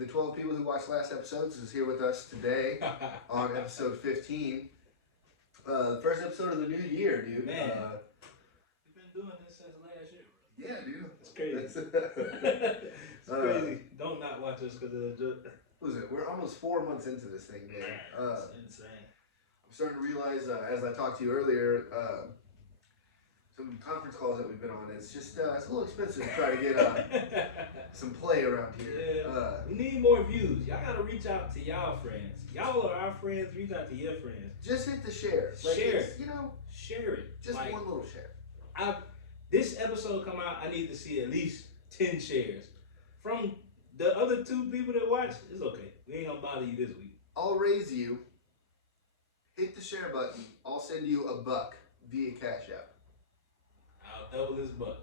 the 12 people who watched last episodes is here with us today on episode 15. The first episode of the new year, dude. Man, we've been doing this since last year, bro. Yeah, dude. It's crazy. It's crazy. Don't not watch us because of the... What is it? We're almost 4 months into this thing, man. It's insane. I'm starting to realize, as I talked to you earlier, some conference calls that we've been on, it's just it's a little expensive to try to get some play around here. Yeah. We need more views. Y'all gotta reach out to y'all friends. Y'all are our friends. Reach out to your friends. Just hit the share. Share. You know, share it. just one little share. This episode come out, I need to see at least 10 shares. From the other 2 people that watch, it's okay. We ain't gonna bother you this week. I'll raise you. Hit the share button. I'll send you $1 via Cash App. I'll double this buck.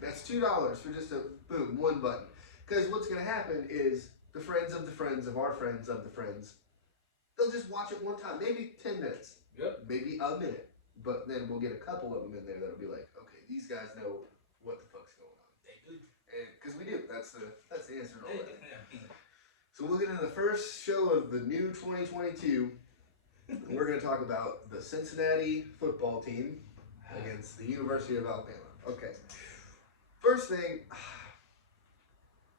That's $2 for just a boom, one button. Because what's gonna happen is the friends of the friends of our friends of the friends, they'll just watch it one time, maybe 10 minutes. Yep. Maybe a minute. But then we'll get a couple of them in there that'll be like, okay, these guys know what the fuck's going on. They do. And because we do. That's the answer to all that. So we'll get into the first show of the new 2022. We're going to talk about the Cincinnati football team against the University of Alabama. Okay. First thing,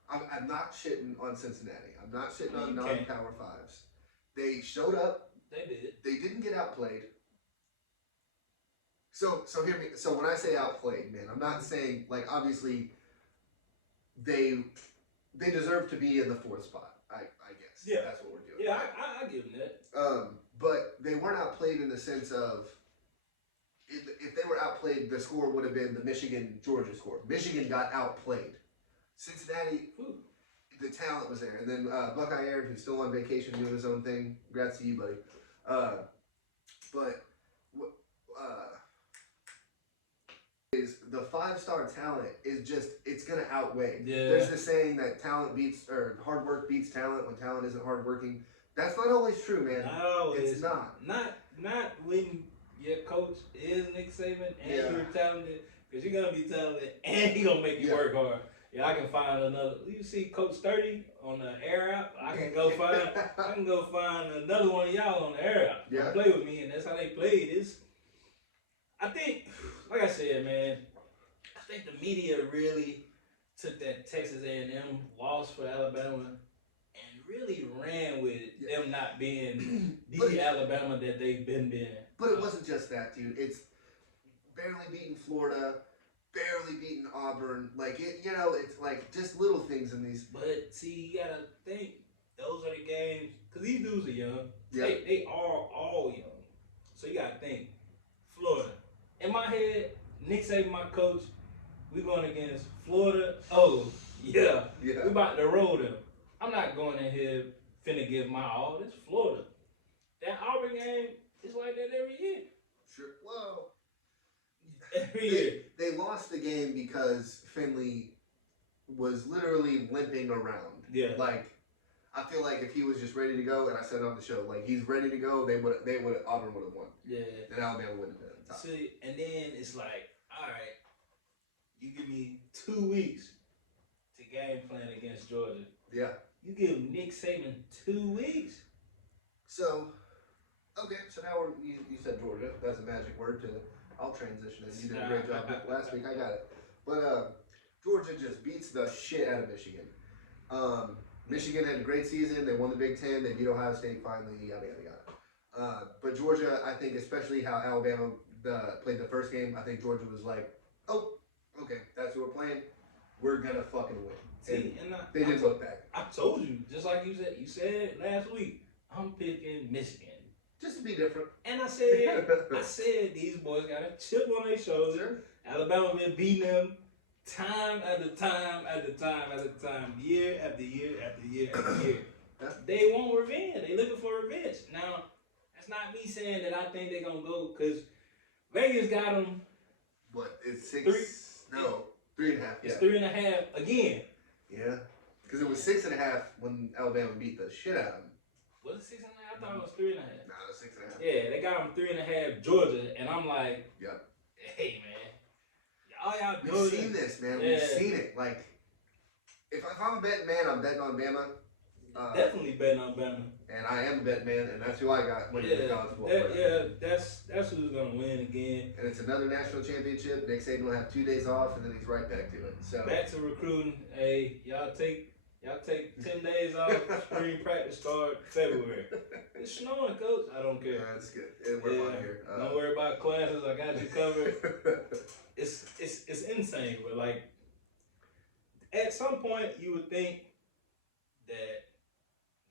I'm not shitting on Cincinnati. I'm not shitting on non-Power 5s. They showed up. They did. They didn't get outplayed. So hear me. So when I say outplayed, man, I'm not saying, like, obviously they deserve to be in the 4th spot. I guess. Yeah. That's what we're doing. Yeah, I give them that. But they weren't outplayed in the sense of, if they were outplayed, the score would have been the Michigan-Georgia score. Michigan got outplayed. Cincinnati, the talent was there. And then Buckeye Aaron, who's still on vacation doing his own thing. Congrats to you, buddy. Is the 5-star talent is just, it's going to outweigh. Yeah. There's this saying that talent beats, or hard work beats talent when talent isn't hard working. That's not always true, man. Not always. It's not. Not when your coach is Nick Saban and you're talented, because you're going to be talented and he's going to make you work hard. Yeah, I can find another. You see Coach 30 on the air app? I can go find another one of y'all on the air app. Yeah. Play with me, and that's how they played. I think, like I said, man, I think the media really took that Texas A&M loss for Alabama and really ran with them not being the Alabama that they've been being. But it wasn't just that, dude. It's barely beating Florida, barely beating Auburn. Like, it's like just little things in these. But see, you gotta think, those are the games, because these dudes are young. Yeah. They are all young. So you gotta think, Florida. In my head, Nick Saban, my coach, we going against Florida. Oh, yeah. We about to roll them. I'm not going in here finna give my all. It's Florida. That Auburn game is like that every year. Sure. Well, every year. They lost the game because Finley was literally limping around. Yeah. Like, I feel like if he was just ready to go, and I said on the show, like, he's ready to go, Auburn would have won. Yeah. And Alabama wouldn't have been at the top. See, and then it's like, all right, you give me 2 weeks to game plan against Georgia. Yeah. You give Nick Saban 2 weeks. So, okay, so now you said Georgia. That's a magic word to, I'll transition it. You did a great job last week. I got it. But Georgia just beats the shit out of Michigan. Michigan had a great season. They won the Big Ten. They beat Ohio State finally, yada, yada, yada. But Georgia, I think, especially how Alabama played the first game, I think Georgia was like, oh, okay, that's who we're playing. We're going to fucking win. See, they didn't look back. I told you, just like you said last week, I'm picking Michigan. Just to be different. And I said these boys got a chip on their shoulder. Sure. Alabama been beating them time after time after time after time, year after year after year after year. They want revenge. They looking for revenge. Now, that's not me saying that I think they're going to go, because Vegas got them. What, it's 6? No, 3.5. Yeah. It's 3.5 again. Yeah, because it was 6.5 when Alabama beat the shit out of them. Was it 6.5? I thought it was 3.5. No, it was 6.5. Yeah, they got them 3.5 Georgia, and I'm like, hey man, we've seen this, man. Yeah. We've seen it. Like, if I'm a betting man, I'm betting on Bama. Definitely betting on Bama. And I am a bet man, and that's who I got winning the college football. That's who's gonna win again. And it's another national championship. Nick Saban will have 2 days off, and then he's right back to it. So back to recruiting. Hey, y'all take 10 days off. Spring practice start February. It's snowing, coach. I don't care. That's good. We're on here. Don't worry about classes. I got you covered. It's insane, but like at some point you would think that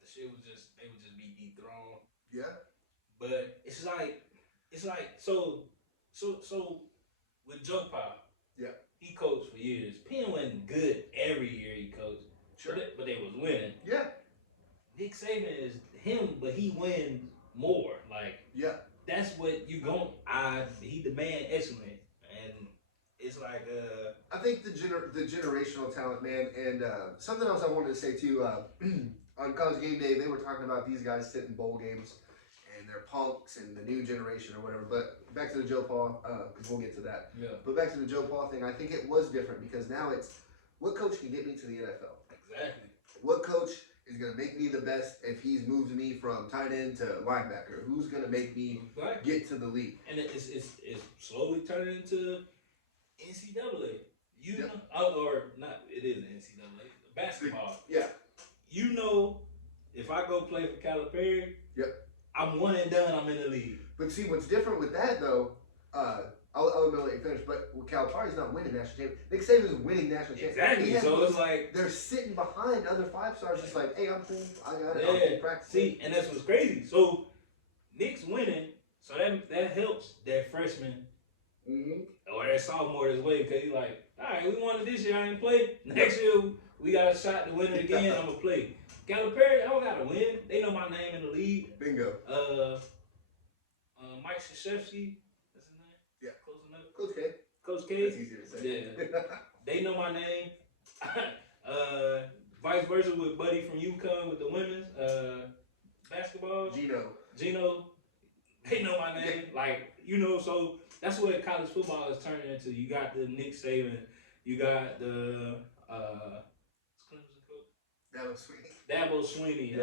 the shit would just be dethroned. Yeah. But it's like so with Joe Powell. Yeah. He coached for years. Penn wasn't good every year he coached. Sure. But they was winning. Yeah. Nick Saban is him, but he wins more. Like that's what you gon' he demand excellence. And it's like I think the generational talent, man, and something else I wanted to say too, on College Game Day, they were talking about these guys sitting bowl games and they're punks and the new generation or whatever. But back to the Joe Paul, because we'll get to that. Yeah. But back to the Joe Paul thing, I think it was different because now it's what coach can get me to the NFL? Exactly. What coach is going to make me the best if he's moved me from tight end to linebacker? Who's going to make me get to the league? And it's slowly turning into NCAA. You know, or not, it is NCAA. Basketball. Yeah. You know, if I go play for Calipari, I'm one and done, I'm in the league. But see, what's different with that, though, I'll let you finish, but Calipari's not winning national champion. Nick Saban's winning national champion. Exactly, so it's like... They're sitting behind other 5-stars just like, hey, I'm cool, I got it, Yeah. I'll keep practicing. See, and that's what's crazy. So, Nick's winning, so that helps their freshman or their sophomore as well, because he's like, all right, we won it this year, I ain't played. Next year, we got a shot to win it again, I'm going to play. Calipari, I don't got to win. They know my name in the league. Bingo. Mike Krzyzewski, that's his name? Yeah. Close enough? Coach K. Coach K. That's easier to say. Yeah. They know my name. Vice versa with Buddy from UConn with the women's basketball. Gino. They know my name. Like, you know, so that's what college football is turning into. You got the Nick Saban. You got the Dabo Swinney.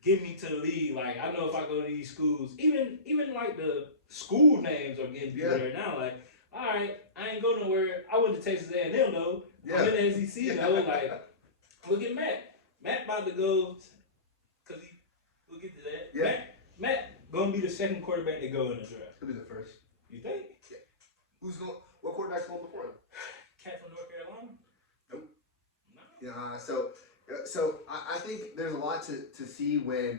Get me to the league. Like, I know if I go to these schools, even like the school names are getting better now. Like, all right, I ain't go nowhere. I went to Texas A&M though. I'm in the SEC though. Like, look at Matt. Matt about to go, cause we'll get to that. Yeah. Matt gonna be the second quarterback to go in the draft. He'll be the first. You think? Yeah. What quarterback's going before him? Cat from North Carolina? Nope. No. Yeah. So I think there's a lot to see when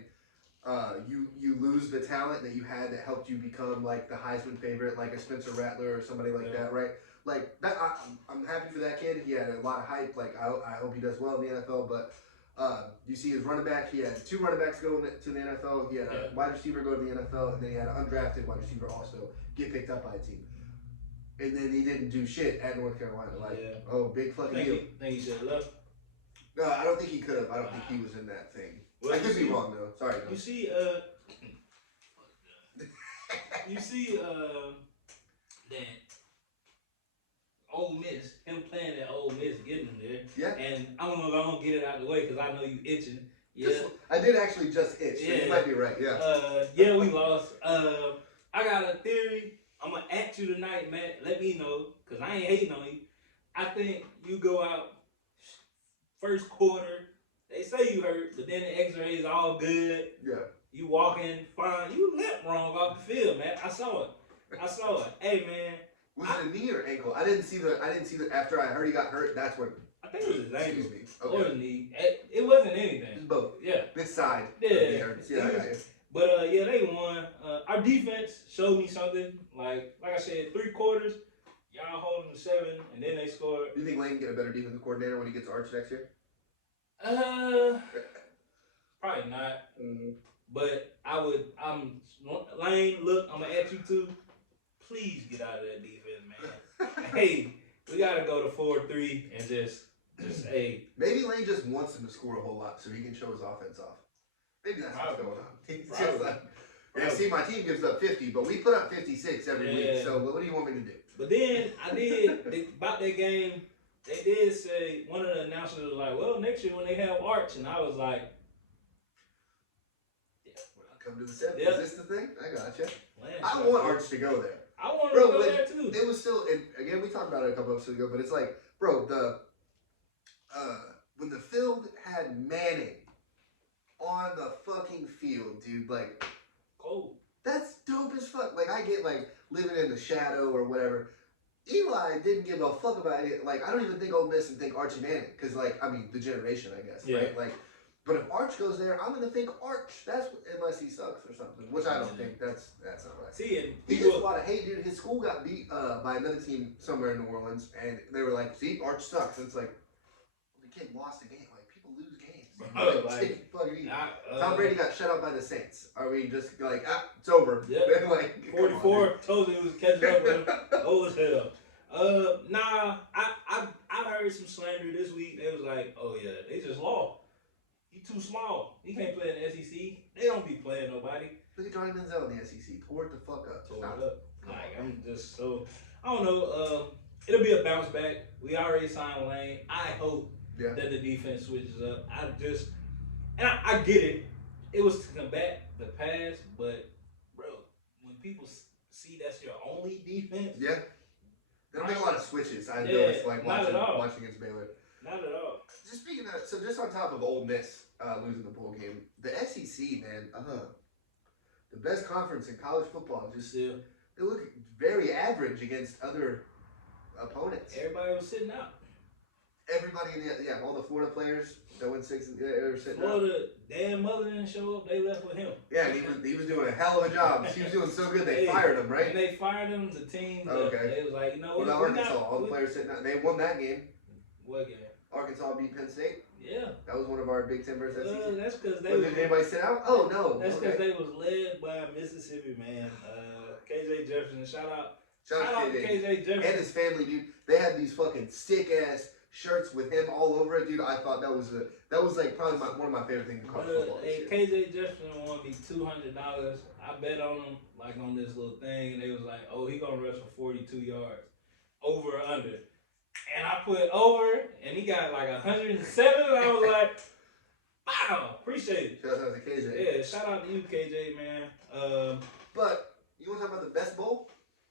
you lose the talent that you had that helped you become like the Heisman favorite, like a Spencer Rattler or somebody like that, right? Like that, I'm happy for that kid. He had a lot of hype. Like I hope he does well in the NFL. But you see his running back. He had 2 running backs go to the NFL. He had a wide receiver go to the NFL, and then he had an undrafted wide receiver also get picked up by a team. And then he didn't do shit at North Carolina. Like, oh, big fucking deal. Think he should have left? No, I don't think he could have. I don't think he was in that thing. Well, I could be wrong though. Sorry. You see, that Ole Miss, him playing at Ole Miss, getting him there. Yeah. And I'm gonna get it out of the way because I know you itching. Yeah. I did actually just itch. So you might be right. Yeah. Yeah, we lost. I got a theory. I'm gonna ask you tonight, Matt. Let me know, cause I ain't hating on you. I think you go out first quarter. They say you hurt, but then the X-rays all good. Yeah. You walking fine. You leapt wrong off the field, man. I saw it. Hey, man. Was it a knee or ankle? I didn't see the. After I heard he got hurt. That's when. I think it was his ankle. Excuse me. Okay. Or his knee. It wasn't anything. It's both. Yeah. This side. Yeah. Yeah. I got you. But yeah, they won. Our defense showed me something. Like I said, 3 quarters, y'all holding the 7, and then they scored. Do you think Lane can get a better defensive coordinator when he gets Arch next year? Probably not. Mm-hmm. But Lane. Look, I'm gonna ask you too. Please get out of that defense, man. Hey, we gotta go to 4-3 and just hey. Maybe Lane just wants him to score a whole lot so he can show his offense off. Maybe that's what's going on. He's just like, yeah, see, my team gives up 50, but we put up 56 every week. So what do you want me to do? But then I did about that game. they did say, one of the announcers was like, well, next year when they have Arch, and I was like, yeah. Welcome to the 7th. Yep. Is this the thing? I gotcha. Man, I want Arch to go there. I want him to go there too. It was still, again, we talked about it a couple episodes ago, but it's like, bro, when the field had Manning on the fucking field, dude, like, cold. That's dope as fuck. Like, I get, like, living in the shadow or whatever. Eli didn't give a fuck about it. Like, I don't even think Ole Miss and think Archie Manning. Because, like, I mean, the generation, I guess, right? Like, but if Arch goes there, I'm going to think Arch. That's unless he sucks or something, which I don't think. That's not right. See, and he gets a lot of hate, dude. His school got beat by another team somewhere in New Orleans, and they were like, see, Arch sucks. And it's like, well, the kid lost a game. Like, people lose games. Tom Brady got shut out by the Saints. Are we just like, it's over? Yeah. Like, 44. Told you he was catching up with him. Old as hell. Nah, I heard some slander this week. They was like, oh yeah, they just lost. He too small. He can't play in the SEC. They don't be playing nobody. Look at Johnny Manziel in the SEC. Tore it the fuck up. Tore it up. Like, I'm just so, I don't know. It'll be a bounce back. We already signed Lane. I hope that the defense switches up. I get it. It was to combat the pass, but bro, when people see that's your only defense, they don't make a lot of switches. I noticed, like watching against Baylor. Not at all. Just speaking of, so just on top of Ole Miss losing the bowl game, the SEC, man, the best conference in college football. Just they look very average against other opponents. Everybody was sitting out. Everybody in the all the Florida players that went 6 they were sitting Florida, Dan Mother didn't show up. They left with him. Yeah, and he was doing a hell of a job. He was doing so good they fired him, right? And they fired him. The team. Okay. They was like, you know what? Arkansas, all the players sitting out. They won that game. What game? Arkansas beat Penn State. Yeah. That was one of our Big Ten versus SEC. That's because they. Did anybody sit out? Oh no. That's because they was led by Mississippi man. KJ Jefferson. Shout out to KJ Jefferson and his family, dude. They had these fucking stick ass shirts with him all over it, dude. I thought that was like probably one of my favorite things in college football. Hey, KJ Jefferson won me $200. I bet on him like on this little thing, and they was like, "Oh, he gonna rush for 42 yards, over or under." And I put over, and he got like 107. And I was like, "Wow, appreciate it." Shout out to KJ. Yeah, shout out to you, KJ, man. But you want to talk about the best bowl?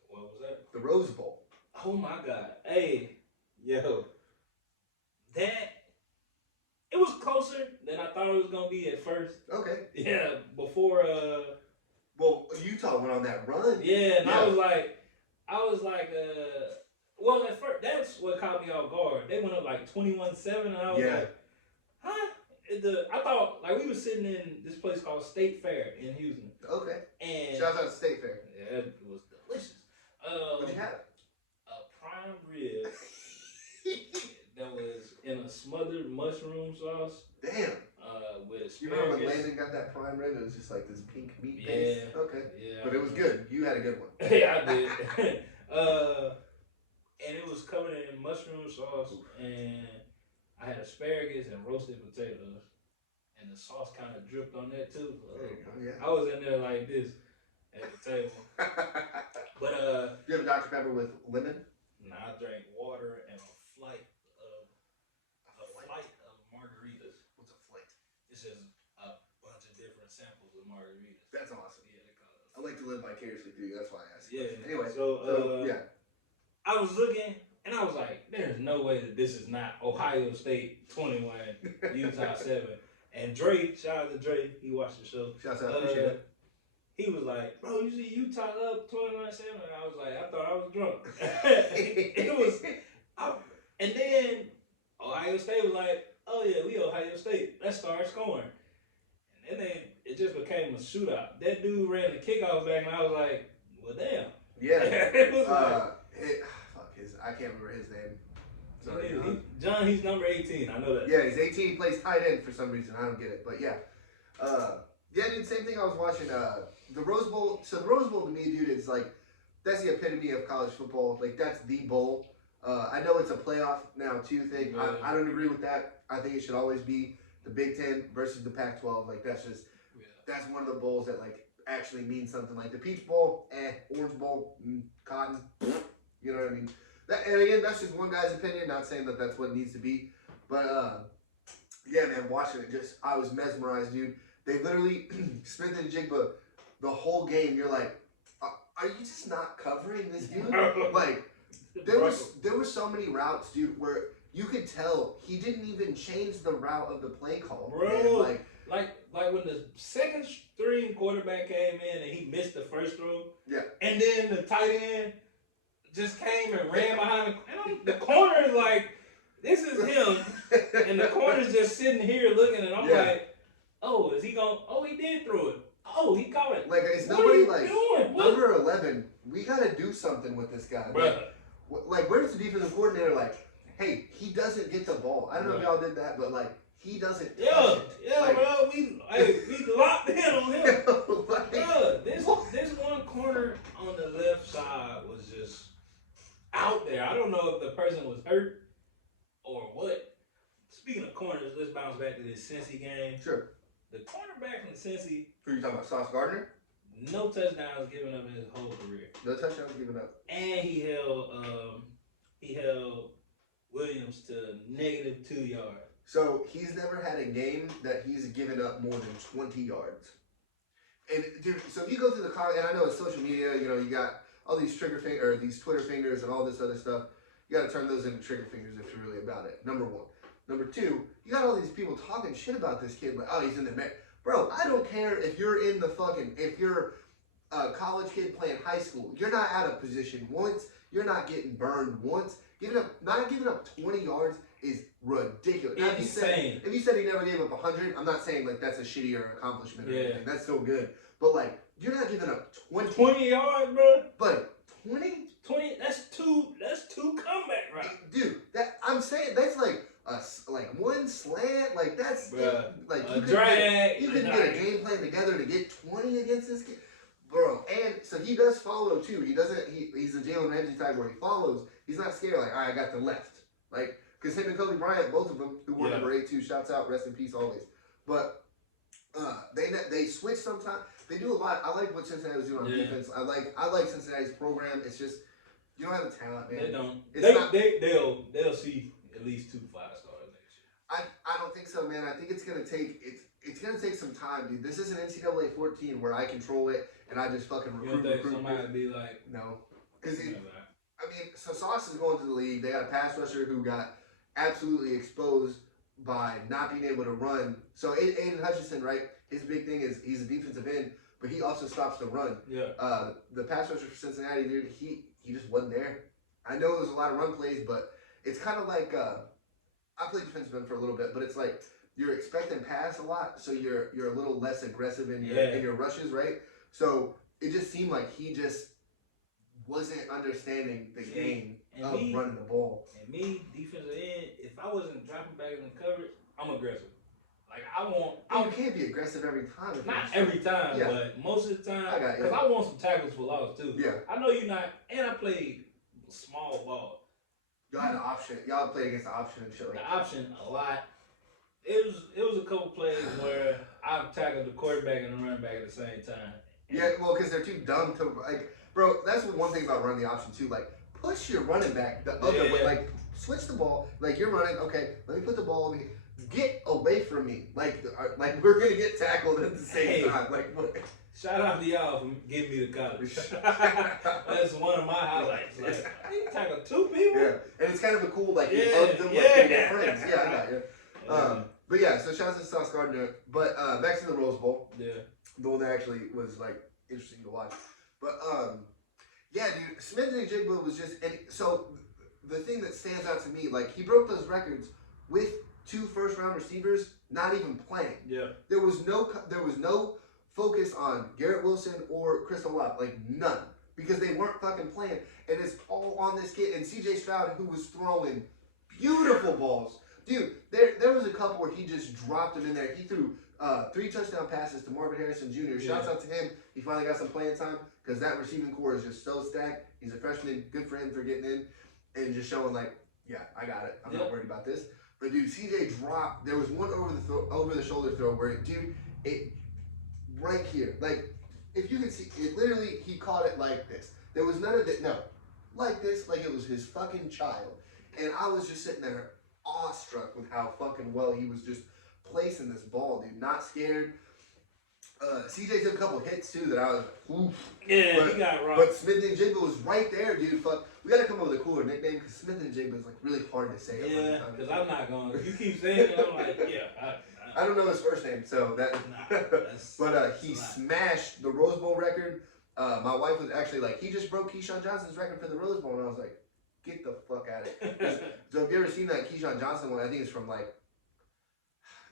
What was that? The Rose Bowl. Oh my God! Hey, yo. It was closer than I thought it was gonna be at first. Okay. Yeah, before well, Utah went on that run. Yeah, and I was like, well, at first that's what caught me off guard. They went up like 21-7, and I was like, huh? I thought like we were sitting in this place called State Fair in Houston. Okay. And shout out to State Fair. Yeah, it was delicious. What'd you have? A prime rib. That was in a smothered mushroom sauce. Damn. With asparagus. You remember when Landon got that prime rib? It was just like this pink meat base. Okay. Yeah. But it was good. You had a good one. Yeah, I did. And it was covered in mushroom sauce, and I had asparagus and roasted potatoes, and the sauce kind of dripped on that too. There you go. Yeah. I was in there like this at the table. But you have a Dr. Pepper with lemon? Nah, I drank water and a flight of margaritas. What's a flight? It's just a bunch of different samples of margaritas. That's awesome. Yeah, they call it. I like to live vicariously through you. That's why I asked. Yeah. Anyway, so yeah. I was looking and I was like, "There's no way that this is not Ohio State 21, Utah 7." And Dre, shout out to Dre, he watched the show. Shout out, appreciate it. He was like, "Bro, you see Utah up 21-7?" And I was like, "I thought I was drunk." And then Ohio State was like, "Oh yeah, we Ohio State. Let's start scoring." And then it just became a shootout. That dude ran the kickoff back, and I was like, "Well, damn." Yeah. It was I can't remember his name. Sorry, John, he's number 18. I know that. Yeah, he's 18. He plays tight end for some reason. I don't get it, but yeah. Dude, same thing. I was watching the Rose Bowl. So the Rose Bowl to me, dude, is like that's the epitome of college football. Like that's the bowl. I know it's a playoff now too thing. Yeah. I don't agree with that. I think it should always be the Big Ten versus the Pac-12. Like that's just that's one of the bowls that like actually means something. Like the Peach Bowl, Orange Bowl, Cotton. You know what I mean? And again, that's just one guy's opinion. Not saying that that's what it needs to be, but yeah, man, watching it, I was mesmerized, dude. They literally Smith and Jigba the whole game. You're like, are you just not covering this dude? Like, there were so many routes, dude, where you could tell he didn't even change the route of the play call, bro. Man. Like when the second string quarterback came in and he missed the first throw. Yeah. And then the tight end just came and ran behind the corner is like, this is him. And the corner's just sitting here looking, and I'm like, oh, is he going? Oh, he did throw it. Oh, he caught it. Like, it's nobody like number 11. We got to do something with this guy. Like, where's the defensive coordinator? Like, hey, he doesn't get the ball. I don't know if y'all did that, but like, he doesn't. Bro. We locked in on him. Bro, this one corner on the left side was just out there. I don't know if the person was hurt or what. Speaking of corners, let's bounce back to this Cincy game. Sure. The cornerback from Cincy. Who are you talking about? Sauce Gardner? No touchdowns given up in his whole career. No touchdowns given up. And he held Williams to -2 yards. So he's never had a game that he's given up more than 20 yards. And dude, so if you go through the comment, and I know it's social media, you got all these these Twitter fingers and all this other stuff. You got to turn those into trigger fingers if you're really about it. Number one. Number two, you got all these people talking shit about this kid, like, oh, he's in the mix. Bro, I don't care if you're if you're a college kid playing high school. You're not out of position once. You're not getting burned once. Not giving up 20 yards is ridiculous. Now, if you said he never gave up 100, I'm not saying like that's a shittier accomplishment or anything. That's still good. But like, you're not giving up 20 yards, bro. But 20, that's two comeback routes. Dude, I'm saying that's like one slant, like that's like you can get a game plan together to get 20 against this kid. Bro, and so he does follow too. He's a Jalen Ramsey type where he follows. He's not scared, like, all right, I got the left. Like, because him and Kobe Bryant, both of them, who were number 82, shouts out, rest in peace always. But they switch sometimes. They do a lot. I like what Cincinnati was doing on defense. I like Cincinnati's program. It's just, you don't have the talent, man. They don't. They'll see at least 2 5-stars next year. I don't think so, man. I think it's gonna take some time, dude. This isn't NCAA 14 where I control it and I just fucking recruit. You don't think somebody be like, no, because so Sauce is going to the league. They got a pass rusher who got absolutely exposed by not being able to run. So Aiden Hutchinson, right? His big thing is he's a defensive end, but he also stops the run. Yeah. The pass rusher for Cincinnati, dude, he just wasn't there. I know there's a lot of run plays, but it's kind of like I played defensive end for a little bit, but it's like you're expecting pass a lot, so you're a little less aggressive in your rushes, right? So it just seemed like he just wasn't understanding the game of running the ball. And me, defensive end, if I wasn't dropping back in the coverage, I'm aggressive. Like, you can't be aggressive every time. Not every time, but most of the time. I got you. Because I want some tackles for loss, too. Yeah. I know you're not, and I played small ball. Y'all had an option. Y'all played against the option and shit like that. The option a lot. It was a couple plays where I've tackled the quarterback and the running back at the same time. Yeah, well, because they're too dumb to, like, bro, that's one thing about running the option, too. Like, push your running back the other way. Like, switch the ball. Like, you're running, okay, let me put the ball over here. Get away from me. Like we're going to get tackled at the same time. Like, what? Shout out to y'all for getting me to college. That's one of my highlights. Like, you tackled 2 people? Yeah, and it's kind of a cool, like, you hug them like they're friends. Yeah, I got you. But yeah, so shout out to Sauce Gardner. But back to the Rose Bowl. Yeah. The one that actually was, like, interesting to watch. But, yeah, dude, Smith and Jigba was just, and so the thing that stands out to me, like, he broke those records with 2 first-round receivers not even playing. Yeah. There was no focus on Garrett Wilson or Chris Olave, like none, because they weren't fucking playing, and it's all on this kid and C.J. Stroud, who was throwing beautiful balls. Dude, there was a couple where he just dropped them in there. He threw 3 touchdown passes to Marvin Harrison Jr. Shouts out to him. He finally got some playing time because that receiving core is just so stacked. He's a freshman. Good for him for getting in and just showing like, yeah, I got it. I'm not worried about this. But dude, CJ dropped. There was one over the shoulder throw where it right here. Like, if you can see, it literally, he caught it like this. There was none of that. No, like this, like it was his fucking child. And I was just sitting there awestruck with how fucking well he was just placing this ball, dude. Not scared. CJ took a couple hits too that I was like, oof. Yeah, he got rocked. But Smith and Jigba was right there, dude. Fuck, we gotta come up with a cooler nickname because Smith and Jigba is like really hard to say. Yeah, because I'm not going. You keep saying it, I'm like, yeah. I don't know his first name, so that. But he smashed the Rose Bowl record. My wife was actually like, he just broke Keyshawn Johnson's record for the Rose Bowl, and I was like, get the fuck out of here. So have you ever seen that Keyshawn Johnson one? I think it's from like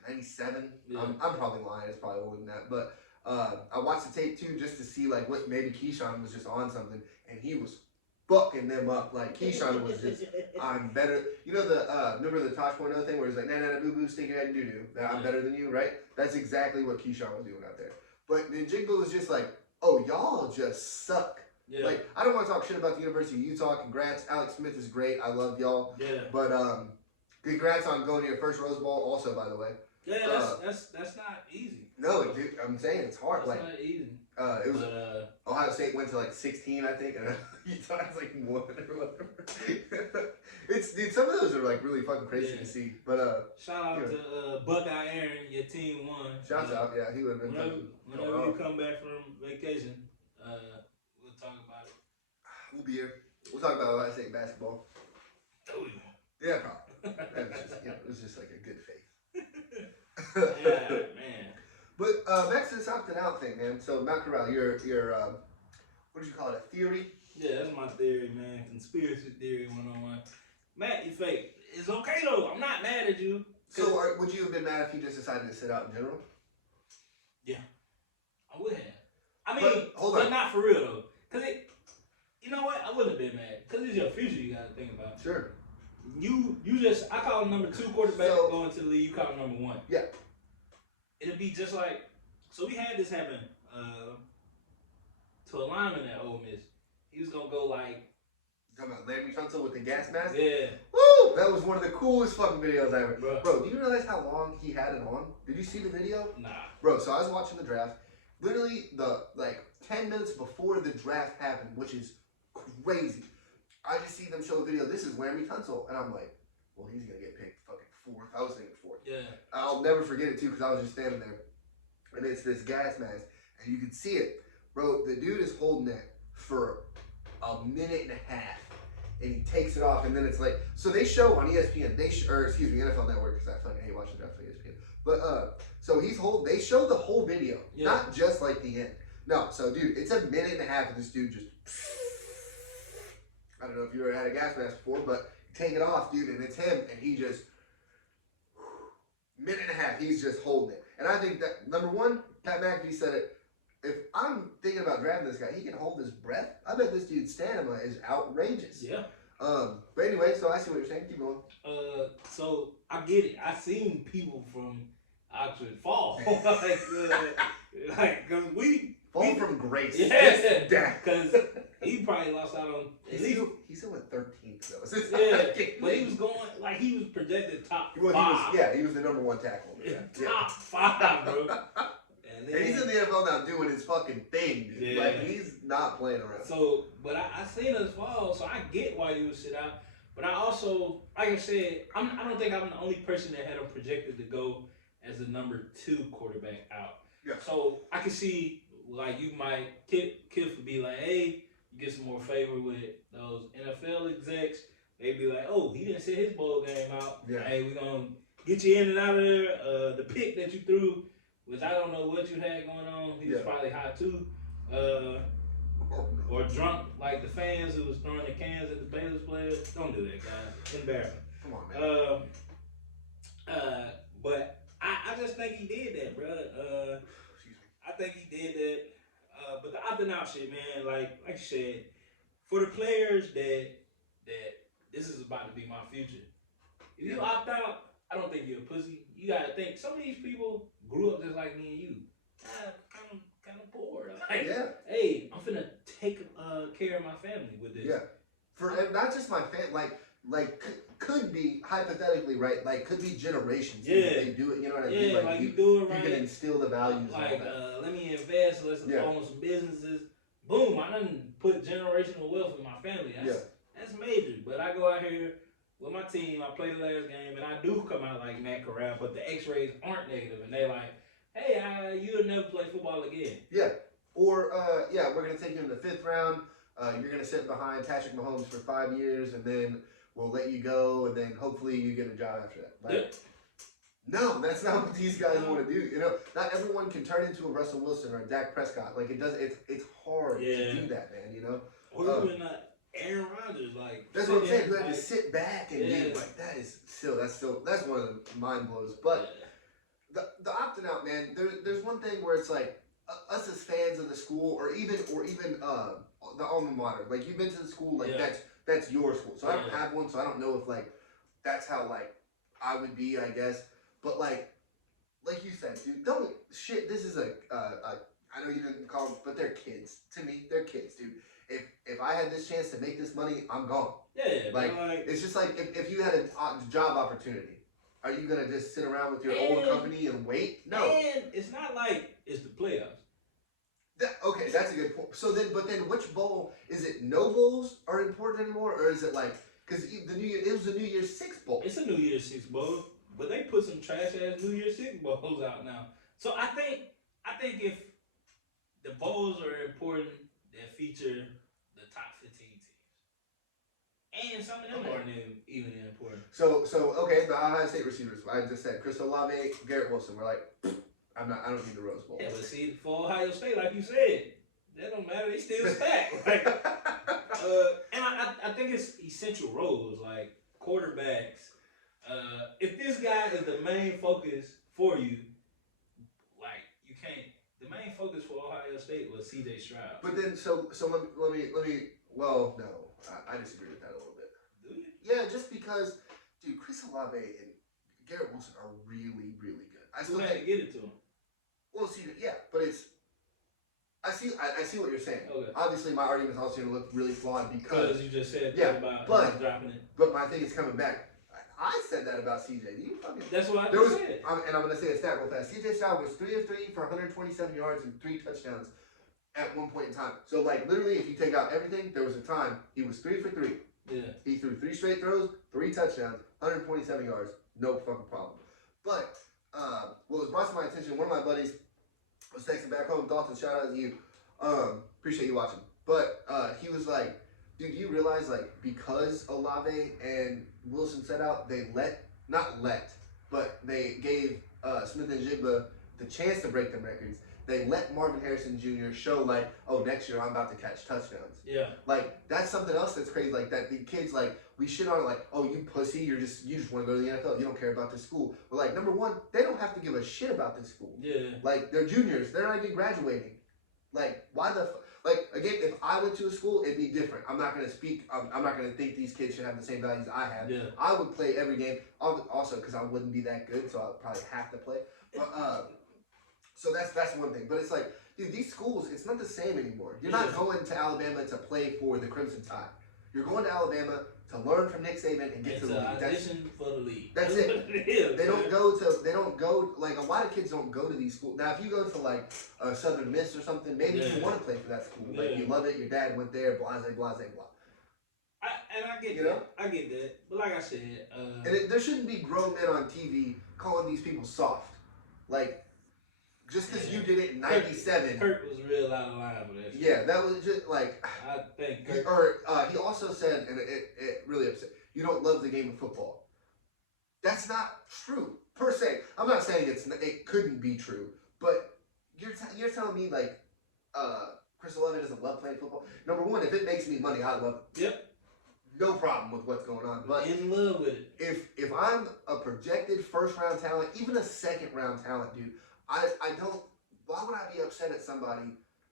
97. Yeah. I'm probably lying. It's probably older than that. But I watched the tape too just to see like what maybe Keyshawn was just on something, and he was fucking them up. Like Keyshawn was just, I'm better. You know the remember the Tosh.0 thing where he's like, nah, boo boo, stick your head and doo doo. I'm better than you, right? That's exactly what Keyshawn was doing out there. But then Jigba was just like, oh, y'all just suck. Yeah. Like, I don't want to talk shit about the University of Utah. Congrats. Alex Smith is great. I love y'all. Yeah. But congrats on going to your first Rose Bowl also, by the way. Yeah, that's not easy. No, dude, I'm saying it's hard. That's like, not easy. It was Ohio State went to like 16, I think, and Utah has like 1 or whatever. It's dude, some of those are like really fucking crazy to see. But shout out to Buckeye Aaron, your team won. Shouts out, yeah, he would have been. Whenever you come back from vacation, we'll talk about it. We'll be here. We'll talk about Ohio State basketball. Oh yeah, probably. It was just like a good faith. Yeah, man. But back to this opting out thing, man. So Matt Corral, your what did you call it? A theory? Yeah, that's my theory, man. Conspiracy theory 101. Matt, you fake. It's okay though. I'm not mad at you. So would you have been mad if you just decided to sit out in general? Yeah, I would have. I mean, but not for real though. Cause you know what? I wouldn't have been mad. Cause it's your future you gotta think about. Sure. You just, I call him number 2 quarterback going to the league. You call him number 1. Yeah. It'll be just like, so we had this happen to a lineman at Ole Miss. He was gonna go like. You talking about Larry Tunsil with the gas mask? Yeah. Woo! That was one of the coolest fucking videos I ever. Bro, do you realize how long he had it on? Did you see the video? Nah. Bro, so I was watching the draft. Literally the 10 minutes before the draft happened, which is crazy. I just see them show a video. This is Larry Tunsil, and I'm like, well, he's gonna get picked fucking 4th. I was thinking 4th. Yeah. I'll never forget it too, because I was just standing there, and it's this gas mask, and you can see it, bro. The dude is holding it for a minute and a half, and he takes it off, and then it's like, so they show on ESPN, NFL Network, because I fucking hate watching draft on ESPN. But so they show the whole video, not just like the end. No, so dude, it's a minute and a half of this dude just. I don't know if you ever had a gas mask before, but take it off, dude, and it's him, and he just, minute and a half, he's just holding it. And I think that, number one, Pat McAfee said it, if I'm thinking about drafting this guy, he can hold his breath. I bet this dude's stamina is outrageous. Yeah. But anyway, so I see what you're saying. Keep going. So I get it. I seen people from Oxford fall. Cause we fall from grace. Yeah. Because he probably lost out on at least. He still went 13th though. Yeah. But he was going he was projected top 5. He was the number 1 tackle. Yeah. Top 5, bro. And he's in the NFL now doing his fucking thing, dude. Yeah. He's not playing around. So, but I seen us fall, so I get why you would sit out. But I also, like I said, I don't think I'm the only person that had him projected to go as the number 2 quarterback out. Yeah. So I can see, you might, Kiff would be like, hey, you get some more favor with those NFL execs. They'd be like, oh, he didn't sit his bowl game out. Yeah. Hey, we're going to get you in and out of there. The pick that you threw, which I don't know what you had going on. He was probably high too. Or drunk like the fans who was throwing the cans at the Baylor's players. Don't do that, guys. Embarrassing. Come on, man. But I just think he did that, bro. I think he did that. But the opting out shit, man, like you said, for the players that this is about to be my future. If you opt out, I don't think you're a pussy. You gotta think some of these people grew up just like me and you. Kind of poor. Hey, I'm finna take care of my family with this. Yeah. For not just my family, could be hypothetically right. Could be generations. Yeah. They do it. You know what I mean? Yeah, you do it right. You can instill the values. Let me invest. Let's own some businesses. Boom! I done put generational wealth in my family. That's major. But I go out here with my team, I play the last game, and I do come out like Matt Corral, but the X-rays aren't negative, and they're like, hey, you'll never play football again. Yeah. Or, we're going to take you in the 5th round. You're going to sit behind Patrick Mahomes for 5 years, and then we'll let you go, and then hopefully you get a job after that. Like, no, that's not what these guys want to do. You know, not everyone can turn into a Russell Wilson or a Dak Prescott. Like, it's hard to do that, man, you know? Or even Aaron Rodgers, like. That's what I'm saying. You have to sit back and get, like, that's one of the mind blows. But the opting out, man, there's one thing where it's like, us as fans of the school, or even the alma mater, like you've been to the school, like that's your school. So I don't have one, so I don't know if like that's how like I would be, I guess. But like you said, dude, don't shit. This is I know you didn't call them, but they're kids. To me, they're kids, dude. If I had this chance to make this money, I'm gone. Yeah, like it's just like if you had a job opportunity. Are you gonna just sit around with your old company and wait? No. And it's not like it's the playoffs. Okay, that's a good point. So then, but then, which bowl is it? No bowls are important anymore, or is it like because it was the New Year's Six bowl? It's a New Year's Six bowl, but they put some trash ass New Year's Six bowls out now. So I think if the bowls are important, that feature the top 15 teams, and some of them aren't even important. So okay, the Ohio State receivers. I just said Chris Olave, Garrett Wilson. We're like, I don't need the Rose Bowl. Yeah, but see, for Ohio State, like you said, that don't matter. They still stacked. Like, and I think it's essential roles like quarterbacks. If this guy is the main focus for you, like you can't. The main focus for Ohio State was C.J. Stroud. But then, so let me. Well, no, I disagree with that a little bit. Do you? Yeah, just because, dude, Chris Olave and Garrett Wilson are really, really good. I still had to get it to him. Well, see, yeah, but it's. I see what you're saying. Okay. Obviously, my argument is also going to look really flawed because you just said about dropping it. But my thing is coming back. I said that about CJ. That's what I said. And I'm going to say a stat real fast. CJ Stroud was 3 of 3 for 127 yards and 3 touchdowns at one point in time. So, like, literally, if you take out everything, there was a time he was 3 for 3. Yeah. He threw 3 straight throws, 3 touchdowns, 127 yards. No fucking problem. But what was brought to my attention, one of my buddies was texting back home. Dalton, shout out to you. Appreciate you watching. But he was like, dude, do you realize, like, because Olave and Wilson set out, they gave Smith and Jigba the chance to break them records. They let Marvin Harrison Jr. show, like, oh, next year I'm about to catch touchdowns. Yeah. Like, that's something else that's crazy. Like, that the kids, like, we shit on it, like, oh, you pussy, you just want to go to the NFL. You don't care about this school. But, like, number one, they don't have to give a shit about this school. Yeah. Like, they're juniors. They're not even graduating. Like, why the like, again, if I went to a school, it'd be different. I'm not going to speak. I'm not going to think these kids should have the same values I have. Yeah. I would play every game. Also, because I wouldn't be that good, so I'd probably have to play. But, so that's one thing. But it's like, dude, these schools, it's not the same anymore. You're not going to Alabama to play for the Crimson Tide. You're going to Alabama to learn from Nick Saban and get to the league. Audition for the league. That's it. They don't go, like, a lot of kids don't go to these schools. Now, if you go to, like, Southern Miss or something, maybe you want to play for that school. Like, you love it, your dad went there, blah, blah, blah, blah. I get that. I get that. But like I said... and there shouldn't be grown men on TV calling these people soft. Like, just because you did it in 97. Kurt was real out of line with that shit. Yeah, that was just like... I think Kurt... he also said, and it really upset, you don't love the game of football. That's not true, per se. I'm not saying it couldn't be true, but you're telling me, like, Chris Olave doesn't love playing football? Number one, if it makes me money, I love it. Yep. No problem with what's going on. But in love with it. If I'm a projected first-round talent, even a second-round talent, dude, I don't... Why would I be upset at somebody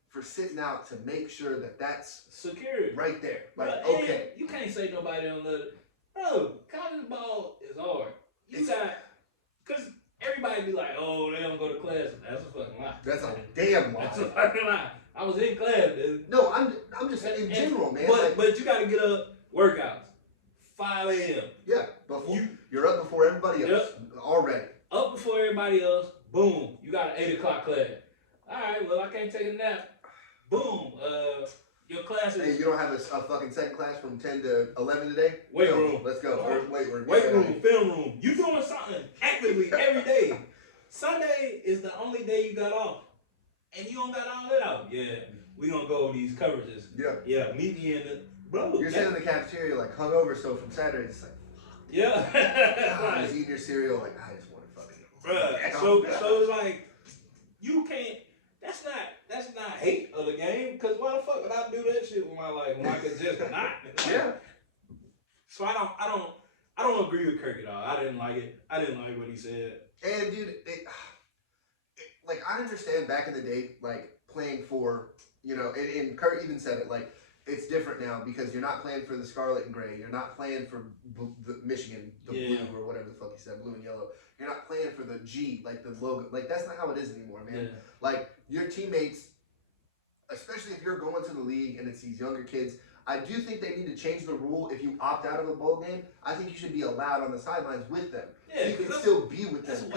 for sitting out to make sure that that's secure right there? Like, bro, okay. You can't say nobody don't love it. Bro, college ball is hard. Because everybody be like, oh, they don't go to class. That's a fucking lie. That's a damn lie. That's a fucking lie. I was in class, dude. No, I'm just saying in general, man. But you got to get up, workouts, 5 a.m. Yeah, you're up before everybody else already. Up before everybody else. Boom, you got an 8 o'clock class. All right, well, I can't take a nap. Boom, Your classes. Hey, you don't have a fucking second class from 10 to 11 today? Weight room. Let's go. Weight room. Weight room, film room. You doing something actively every day. Sunday is the only day you got off. And you don't got all that out. Yeah, we gonna go over these coverages. Yeah. Yeah, meet me in the... Bro. You're sitting in the cafeteria like hungover, so from Saturday, it's like... Yeah. God, just eating your cereal like, I just want to fucking... Bruh, so it's like, you can't... That's not hate of the game, because why the fuck would I do that shit with my life when I could just not? Like, yeah. So I don't agree with Kirk at all. I didn't like it. I didn't like what he said. And dude, like I understand back in the day, like playing for, you know, and Kurt even said it, like it's different now because you're not playing for the Scarlet and Gray. You're not playing for the Michigan, the blue or whatever the fuck he said, blue and yellow. You're not playing for the G, like the logo. Like that's not how it is anymore, man. Yeah. Like your teammates, especially if you're going to the league and it's these younger kids, I do think they need to change the rule. If you opt out of a bowl game, I think you should be allowed on the sidelines with them. Yeah, so you can still be with them.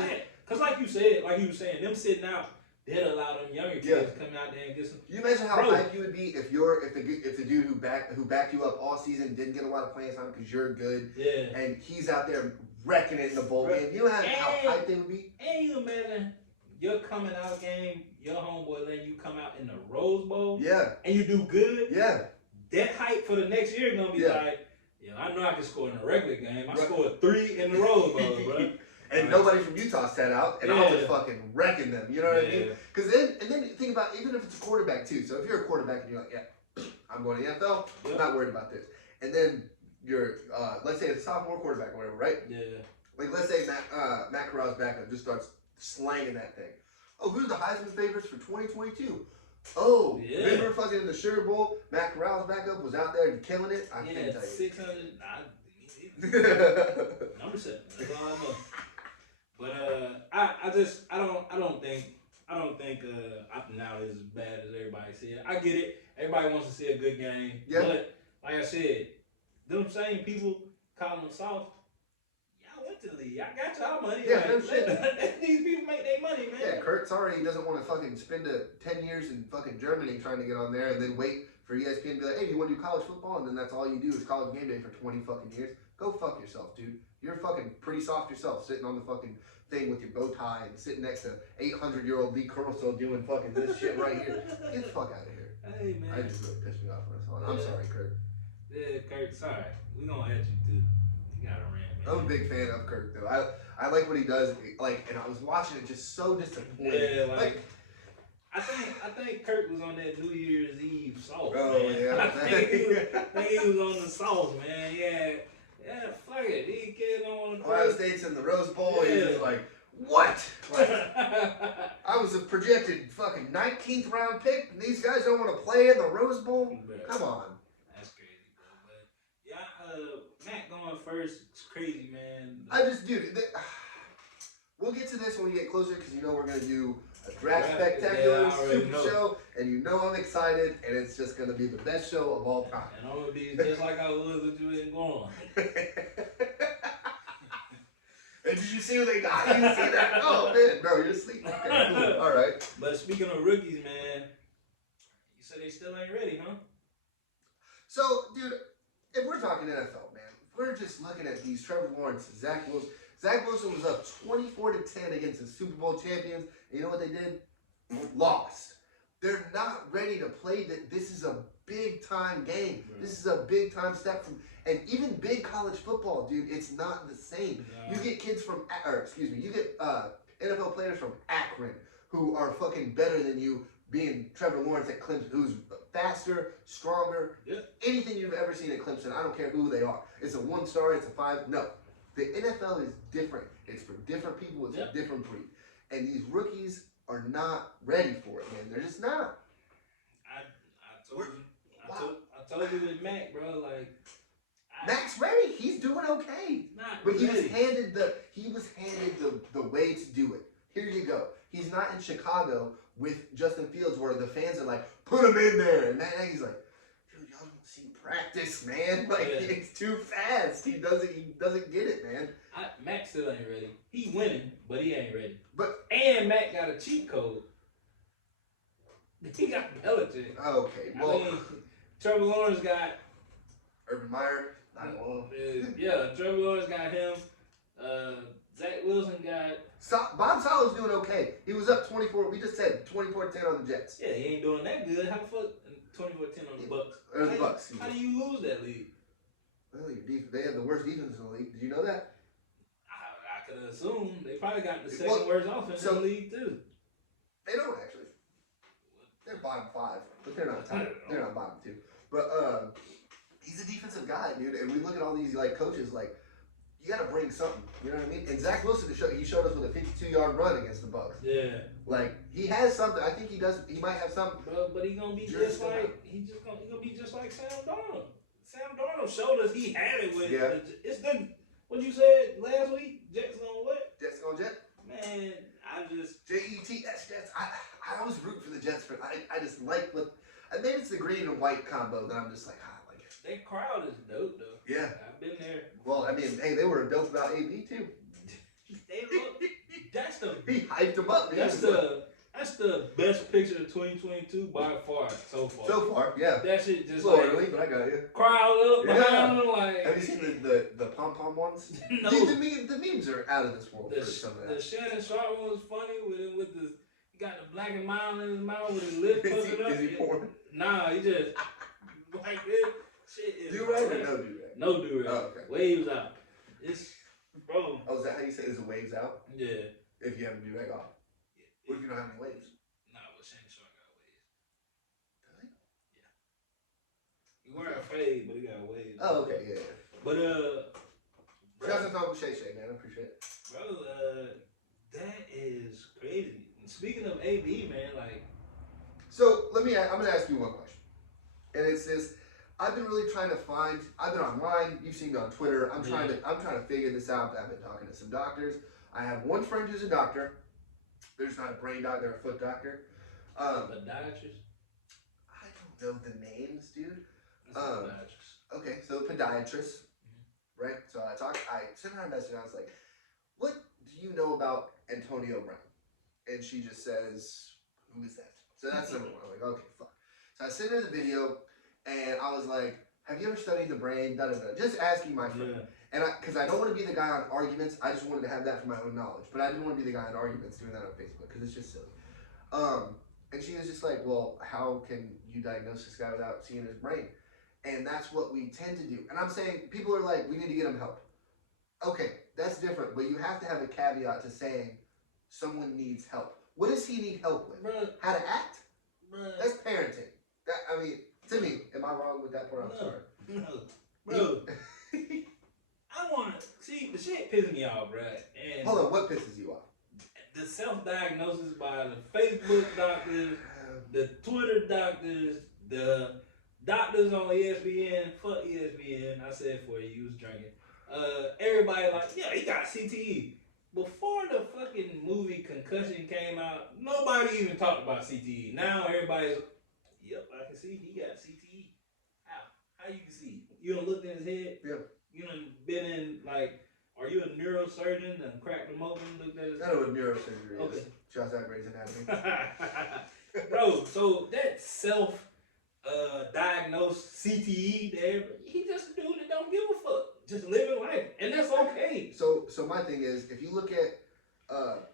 Because like you said, like you were saying, them sitting out, they'd allow them younger kids to come out there and get some. You imagine how hyped you would be if the dude who backed you up all season didn't get a lot of playing time because you're good. Yeah. And he's out there wrecking it in the bowl game. You know how hyped they would be? And you imagine your coming out game, your homeboy letting you come out in the Rose Bowl. Yeah. And you do good. Yeah. That hype for the next year gonna be like, yeah, I know I can score in a regular game. I scored 3 in the Rose Bowl, bro. And nobody from Utah sat out, and I was fucking wrecking them. You know what I mean? Because then think about, even if it's a quarterback too. So if you're a quarterback and you're like, yeah, I'm going to the NFL, I'm not worried about this. And then you're, let's say it's a sophomore quarterback or whatever, right? Yeah. Like let's say Matt Corral's backup just starts slanging that thing. Oh, who's the Heisman favorites for 2022? Oh, remember fucking in the Sugar Bowl, Matt Corral's backup was out there killing it? I can't tell you. 600. Number 7. That's all I know. But I don't think opting out is as bad as everybody said. I get it. Everybody wants to see a good game. Yeah. But like I said, them same people calling them soft. Y'all went to the league. I got y'all money. Yeah, like, let these people make their money, man. Yeah, Kurt, sorry, he doesn't want to fucking spend 10 years in fucking Germany trying to get on there and then wait for ESPN to be like, hey, you want to do college football? And then that's all you do is college game day for 20 fucking years. Go fuck yourself, dude. You're fucking pretty soft yourself, sitting on the fucking thing with your bow tie and sitting next to 800-year-old Lee Corso doing fucking this shit right here. Get the fuck out of here. Hey, man. I just really pissed me off when I saw it. I'm sorry, Kurt. Yeah, Kurt, sorry. We gonna add you, dude. You got a rant, man. I'm a big fan of Kurt, though. I like what he does. Like, and I was watching it just so disappointed. Yeah, like I think Kurt was on that New Year's Eve sauce. Oh, man. Yeah. I think he was on the sauce, man. Yeah, fuck it. These kids don't want to play. Ohio State's in the Rose Bowl. Yeah. He's just like, what? Like, I was a projected fucking 19th round pick, and these guys don't want to play in the Rose Bowl? Come on. That's crazy, bro. But yeah, Matt going first. It's crazy, man. Dude, we'll get to this when we get closer because you know we're gonna do a draft spectacular super show, and you know I'm excited, and it's just gonna be the best show of all time. And I'm gonna be just like I was if you ain't going. And did you see what they got? You see that? Oh man, bro, you're asleep. Okay, cool. All right. But speaking of rookies, man, you said they still ain't ready, huh? So, dude, if we're talking NFL, man, we're just looking at these Trevor Lawrence, Zach Wilson. Zach Wilson was up 24-10 against the Super Bowl champions. And you know what they did? Lost. They're not ready to play that. This is a big time game. Right. This is a big time step from, and even big college football, dude. It's not the same. No. You get kids from, you get NFL players from Akron who are fucking better than you, being Trevor Lawrence at Clemson, who's faster, stronger. Yeah. Anything you've ever seen at Clemson, I don't care who they are. It's a 1-star. It's a 5. No. The NFL is different. It's for different people. It's a different breed. And these rookies are not ready for it, man. They're just not. I told you with Mac, bro. Like, Mac's ready. He's doing okay. But he was handed the way to do it. Here you go. He's not in Chicago with Justin Fields where the fans are like, put him in there. And Matt Nagy's like, dude, y'all don't see practice, man. Like, it's too fast. He doesn't get it, man. Mac still ain't ready. He winning, but he ain't ready. And Mac got a cheat code. He got Belichick. Okay, well, Trevor Lawrence got Urban Meyer. yeah, Trevor Lawrence got him. Zach Wilson got. Bob Sala's doing okay. He was up 24. We just said 24-10 on the Jets. Yeah, he ain't doing that good. How the fuck 24-10 on the Bucks? The Bucks. How do you lose that league? Well, they have the worst defense in the league. Did you know that? I could assume they probably got the second worst offense in the league too. They don't actually. They're bottom 5, but they're not top. They're not bottom 2. But he's a defensive guy, dude. And we look at all these like coaches, like you got to bring something. You know what I mean? And Zach Wilson he showed us with a 52-yard run against the Bucks. Yeah. Like he has something. I think he does. He might have something. But he gonna be just like he gonna be just like Sam Darnold. Sam Darnold showed us he had it with. Yeah. It's the what you said last week. Jets gonna what? Jets gonna Jet. Man, I just Jets. Jets. I always root for the Jets, but I just like what. Maybe it's the green and white combo that I'm just like, I like it. That crowd is dope though. Yeah. I've been there. Well, I mean, hey, they were dope about AB too. They look. That's the. He hyped them up. That's the best picture of 2022 by far so far. So far, yeah. That shit just like early, but I got you. Crowd up behind them like. Have you seen the pom pom ones? No. Dude, the memes are out of this world for some of that. The Shannon Sharp one was funny with the he got the black and mild in his mouth with his lips puffing up. Is he pouring? Nah, he just like this shit is. Do rag or no do rag? No do rag. Oh, okay. Waves out. It's bro. Oh, is that how you say? Is it waves out? Yeah. If you have a do rag off. What if you don't have any waves? Nah, but Shannon Sharp got waves. Really? Yeah. He wearing a fade, but he got waves. Oh, okay, yeah. But Shout out to Uncle Shay Shay, man. I appreciate it. Bro, that is crazy. And speaking of AB, man, like. So I'm gonna ask you one question, and it's this. I've been really trying to find. I've been online. You've seen me on Twitter. I'm trying to figure this out. I've been talking to some doctors. I have one friend who's a doctor. They're just not a brain doctor. They're a foot doctor. Podiatrist. I don't know the names, dude. Podiatrist. Okay, so podiatrist, right? So I sent her a message. And I was like, "What do you know about Antonio Brown?" And she just says, "Who is that?" So that's number one. I'm like, okay, fuck. So I sent her the video, and I was like, "Have you ever studied the brain?" Da da da. Just asking my friend. Yeah. And because I don't want to be the guy on arguments, I just wanted to have that for my own knowledge. But I didn't want to be the guy on arguments doing that on Facebook because it's just silly. And she was just like, "Well, how can you diagnose this guy without seeing his brain?" And that's what we tend to do. And I'm saying, people are like, "We need to get him help." Okay, that's different, but you have to have a caveat to saying someone needs help. What does he need help with? Bruh. How to act? Bruh. That's parenting. I mean, to me, am I wrong with that part? I'm sorry. No. Bro. I want to see the shit pissing me off, bruh. And hold on, what pisses you off? The self-diagnosis by the Facebook doctors, the Twitter doctors, the doctors on ESPN. Fuck ESPN. I said for you was drinking. Everybody like, yeah, he got CTE. Before the fucking movie Concussion came out, nobody even talked about CTE. Now everybody's, yep, I can see he got CTE. How you can see? You done looked in his head? Yeah. You done been in, like, are you a neurosurgeon and cracked him open, looked at his I know what neurosurgery okay. is. Shouts out Grey's Anatomy. Bro, so that diagnosed CTE there, he just a dude that don't give a fuck. Just living life. And that's okay. So my thing is, if you look at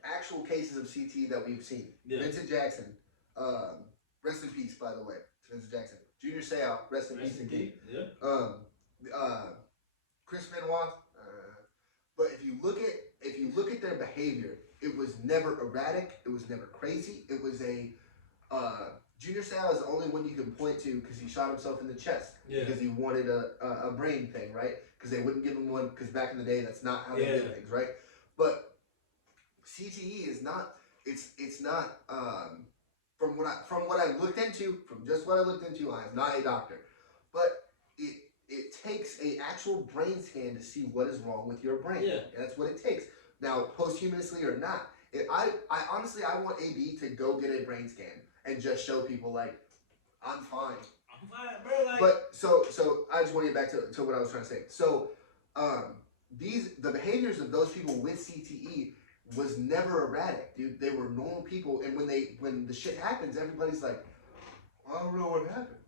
actual cases of CTE that we've seen, Vincent Jackson, rest in peace, by the way, Vincent Jackson. Junior Seau, rest in peace again. Yeah. Chris Benoit. But if you look at their behavior, it was never erratic. It was never crazy. It was a Junior Seau is the only one you can point to because he shot himself in the chest because he wanted a brain thing, right? Because they wouldn't give him one because back in the day that's not how they did things, right? But CTE is not. It's not. From what I looked into, I am not a doctor, but it takes a actual brain scan to see what is wrong with your brain. Yeah. And that's what it takes. Now, posthumously or not, I honestly want AB to go get a brain scan and just show people like, I'm fine. I'm fine, bro. Like, but so I just want to get back to what I was trying to say. So the behaviors of those people with CTE was never erratic, dude. They were normal people, and when the shit happens, everybody's like, I don't know what happened.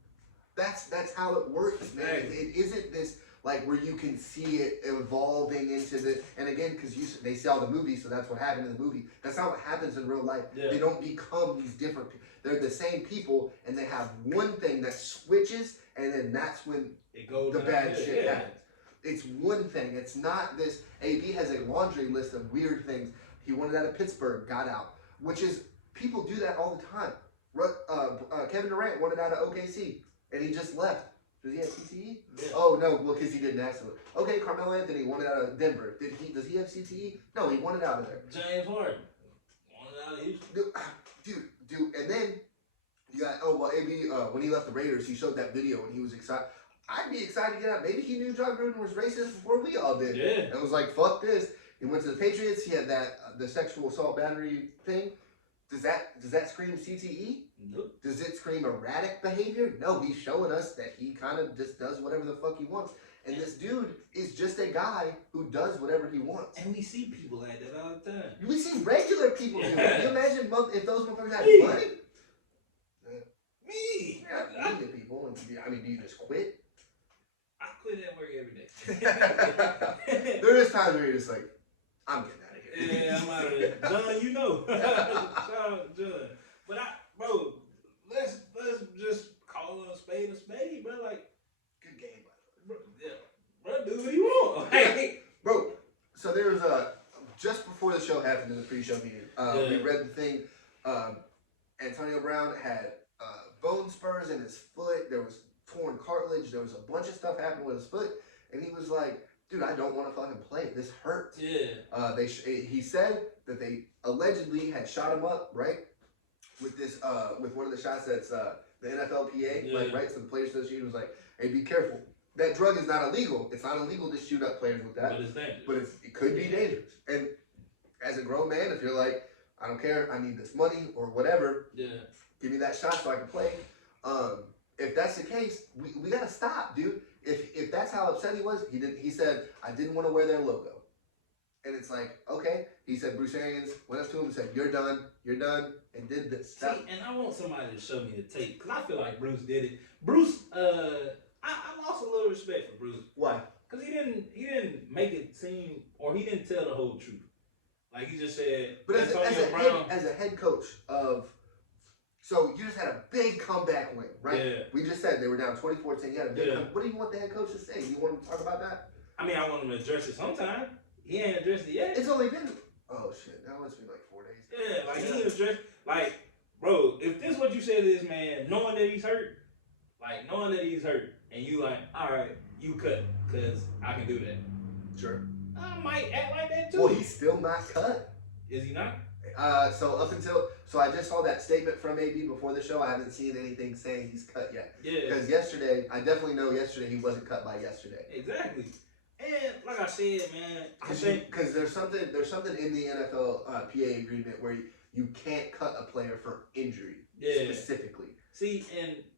That's how it works, man. Exactly. It isn't this like where you can see it evolving into the. And again, because they saw the movie, so that's what happened in the movie. That's not what happens in real life. Yeah. They don't become these different. They're the same people, and they have one thing that switches, and then that's when it goes the bad shit yeah. happens. It's one thing. It's not this. AB has a laundry list of weird things. He wanted out of Pittsburgh, got out, which is people do that all the time. Kevin Durant wanted out of OKC, and he just left. Does he have CTE? Yeah. Oh no, well because he didn't accident. Okay, Carmelo Anthony wanted out of Denver. Does he have CTE? No, he wanted out of there. James Harden wanted out of Houston. Dude, and then you got AB when he left the Raiders, he showed that video and he was excited. I'd be excited to get out. Maybe he knew John Gruden was racist before we all did. Yeah. And was like, fuck this. He went to the Patriots. He had that the sexual assault battery thing. Does that scream CTE? Nope. Does it scream erratic behavior? No, he's showing us that he kind of just does whatever the fuck he wants. And this dude is just a guy who does whatever he wants. And we see people like that all the time. We see regular people do it. Can you imagine if those motherfuckers had money? Me. Yeah, I people. I mean, do you just quit? I quit at work every day. There is times where you're just like, I'm getting out of here. Yeah, I'm out of there. John, you know. John. But bro, let's just call a spade, bro. Like, good game, bro. Yeah, bro, do what you want. Hey, bro. So there was just before the show happened in the pre-show meeting, we read the thing. Antonio Brown had bone spurs in his foot. There was torn cartilage. There was a bunch of stuff happening with his foot, and he was like, dude, I don't want to fucking play. This hurts. Yeah. He said that they allegedly had shot him up, right? With this, with one of the shots that's the NFLPA, like, right? So the Players Association was like, hey, be careful. That drug is not illegal. It's not illegal to shoot up players with that. But it's dangerous. But it could be dangerous. And as a grown man, if you're like, I don't care, I need this money or whatever, give me that shot so I can play. If that's the case, we gotta stop, dude. If that's how upset he was, he said, I didn't want to wear their logo. And it's like, okay. He said Bruce Arians went up to him and said, you're done, and did this. See, and I want somebody to show me the tape, because I feel like Bruce did it. Bruce, I lost a little respect for Bruce. Why? Because he didn't make it seem, or he didn't tell the whole truth. Like he just said, but as a head coach of, so you just had a big comeback win, right? Yeah. We just said they were down 24-10. You had a big what do you want the head coach to say? You want him to talk about that? I mean, I want him to address it sometime. He ain't addressed it yet. It's only been, oh shit, now it's been like 4 days. Yeah, like he addressed, like, bro, if this is what you said to this man, knowing that he's hurt, and you like, all right, you cut, because I can do that. Sure. I might act like that too. Well, he's still not cut. Is he not? So I just saw that statement from AB before the show. I haven't seen anything saying he's cut yet. Yeah. Because yesterday, I definitely know yesterday he wasn't cut by yesterday. Exactly. And like I said, man, because there's something in the NFL PA agreement where you can't cut a player for injury specifically. See,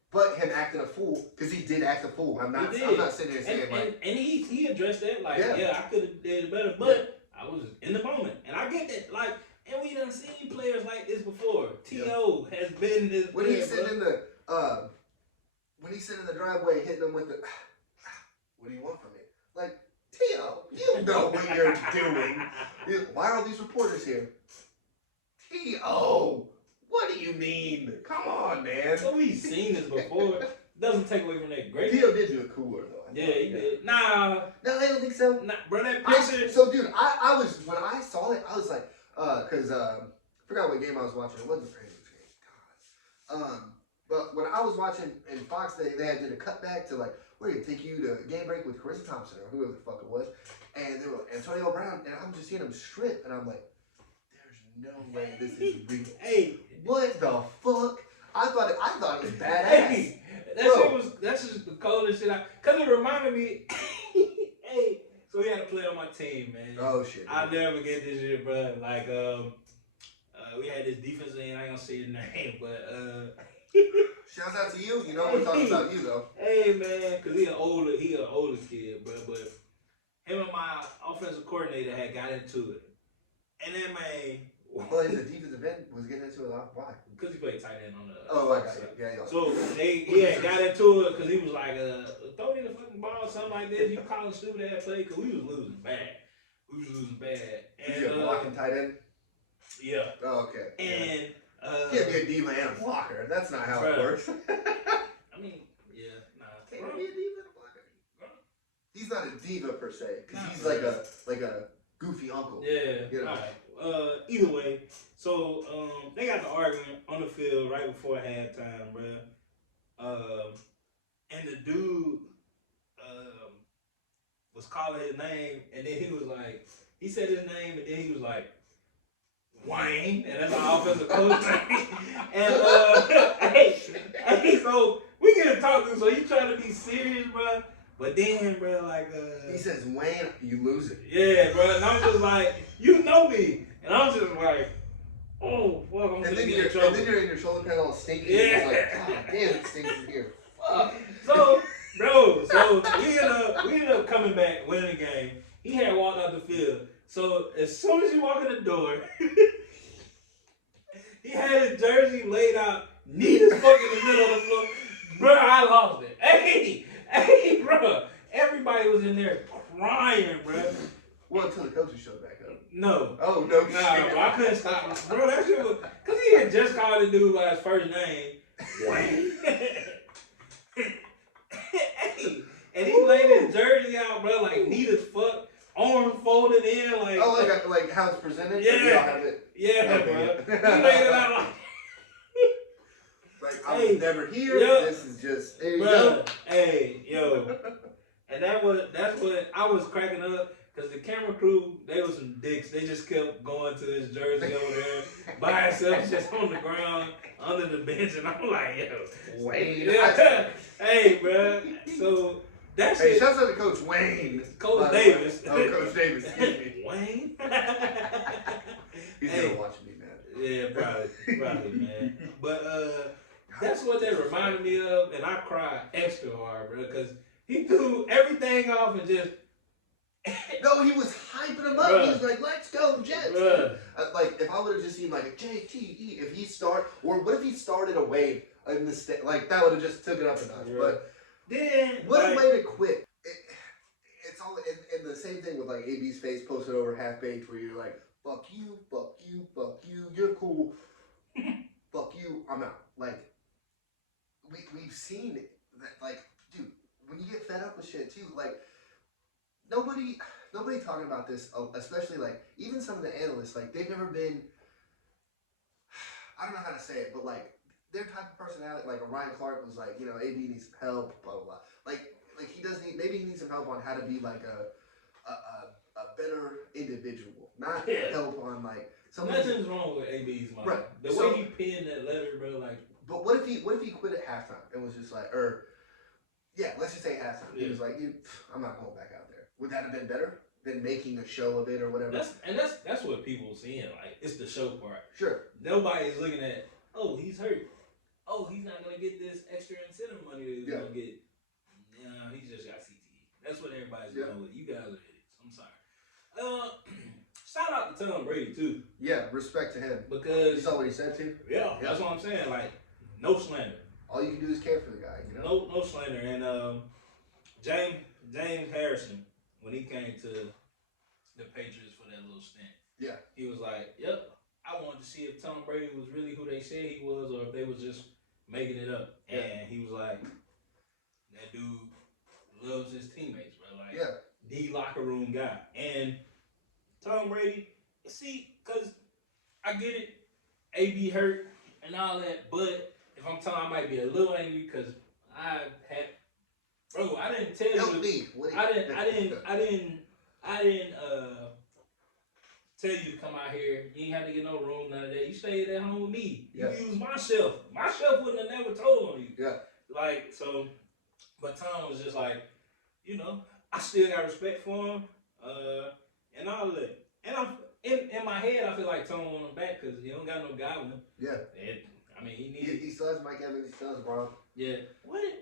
but him acting a fool, because he did act a fool. I'm not sitting there saying and he addressed that like I could have did it better, but I was in the moment, and I get that like. And we done seen players like this before. T.O. has been this when player, he's sitting in the driveway hitting them with the what do you want from me? Like, T.O., you know what you're doing. Why are all these reporters here? T.O., what do you mean? Come on, man. So we've seen this before. Doesn't take away from that greatness. T.O. did do it cooler though. Yeah, he did. Nah. No, I don't think so. Nah, bro, that picture. So dude, I was when I saw it, I was like, because I forgot what game I was watching. It wasn't the Ravens game. God. But when I was watching in Fox, they did a cutback to like, we're gonna take you to game break with Carissa Thompson or whoever the fuck it was, and they were like, Antonio Brown, and I'm just seeing him strip, and I'm like, there's no way this is real. Hey, what the fuck? I thought it was badass. Hey, that's just the coldest shit. Cause it reminded me. Hey. So we had a player on my team, man. Oh shit! I'll never forget this shit, bro. Like, we had this defensive end. I ain't gonna say his name, but shouts out to you. You know we're talking about you though. Hey man, cause he an older kid, bro. But him and my offensive coordinator had got into it, and then man. Well, as a defensive end was getting into it a lot. Why? Because he played tight end on the Oh, I got you. Yeah. So he had got into it because he was like, throw me the fucking ball or something like this. You calling stupid ass play because we was losing bad. Is he a blocking tight end? Yeah. Oh, okay. And can't be a diva and a blocker. That's not how it works. I mean, yeah, nah. Can't be a diva and a blocker. He's not a diva per se, because he's like a goofy uncle. Yeah. You know. Right. Either way, so they got the argument on the field right before halftime, bro. And the dude was calling his name, and then he was like, he said his name, and then he was like, Wayne, and that's our offensive coach name. And hey, so we get to talk to him, so you trying to be serious, bro. But then, bro, like he says, Wayne, you lose it. Yeah, bro. And I'm just like, you know me. And I'm just like, oh, fuck, I'm and then in trouble. And then you're in your shoulder pad all stinky. Yeah. And like, God damn, it stinks in here. Fuck. So, bro, we ended up coming back, winning the game. He had walked out the field. So, as soon as you walk in the door, he had his jersey laid out, neat as fuck in the middle of the floor. Bro, I lost it. Hey, bro. Everybody was in there crying, bro. Well, until the coaches showed back up. No. Oh, no shit. Bro, I couldn't stop. Bro, that shit was... Because he had just called the dude by his first name. Wayne. Hey. And he laid his jersey out, bro, like neat as fuck. Arm folded in, like... Oh, like how it's presented? Yeah. Like, have it. Yeah, bro. He laid it out like... Like, I was never here. Yep. This is just... There you go. Hey, yo. And that's what I was cracking up. Because the camera crew, they was some dicks. They just kept going to his jersey over there by himself, just on the ground, under the bench. And I'm like, yo. Wayne. Yeah. Hey, bro. So, that's Hey, shouts out to Coach Wayne. Coach Davis. Oh, Coach Davis. Excuse me. Wayne? He's going to watch me, man. Yeah, probably, man. But that's what they reminded me of. And I cried extra hard, bro. Because he threw everything off and just... No, he was hyping him up. Bruh. He was like, "Let's go, Jets!" Like, if I would have just seen like a JTE, if he or what if he started a wave in the state, like that would have just took it up a notch. Yeah. But then, what a way to quit! It's all, and the same thing with like AB's face posted over half baked, where you're like, "Fuck you, fuck you, fuck you. You're cool. Fuck you. I'm out." Like, we've seen that. Like, dude, when you get fed up with shit too, like. Nobody talking about this, especially like even some of the analysts, like they've never been. I don't know how to say it, but like their type of personality, like Ryan Clark was like, AB needs some help, blah blah blah. Like he does need, maybe he needs some help on how to be like a better individual, not help on like. Nothing's wrong with AB's mind. Right. The way he penned that letter, bro, like. But what if he quit at halftime and was just like, let's just say halftime. Yeah. He was like, I'm not going back out there. Would that have been better than making a show of it or whatever? That's what people are seeing. Like, it's the show part. Sure. Nobody's looking at, oh, he's hurt. Oh, he's not gonna get this extra incentive money that he's gonna get. No, he just got CTE. That's what everybody's going with. You guys are idiots. I'm sorry. Shout out to Tom Brady too. Yeah, respect to him. Because you saw what he said too. Yeah, that's what I'm saying. Like, no slander. All you can do is care for the guy. No slander. And James Harrison. When he came to the Patriots for that little stint, he was like, "Yep, I wanted to see if Tom Brady was really who they said he was, or if they was just making it up." Yeah. And he was like, "That dude loves his teammates, bro. Like, the locker room guy." And Tom Brady, see, cause I get it, AB hurt and all that, but if I'm telling, I might be a little angry because I had. Bro, I didn't tell you. I didn't tell you to come out here. You ain't have to get no room, none of that. You stayed at home with me. You used my shelf. My shelf wouldn't have never told on you. Yeah. Like, so, but Tom was just like, I still got respect for him, and all of that. And I'm in my head, I feel like Tom want him back because he don't got no guy with him. Yeah. And, I mean, he still has Mike Evans. He still has Brown. Yeah. Where's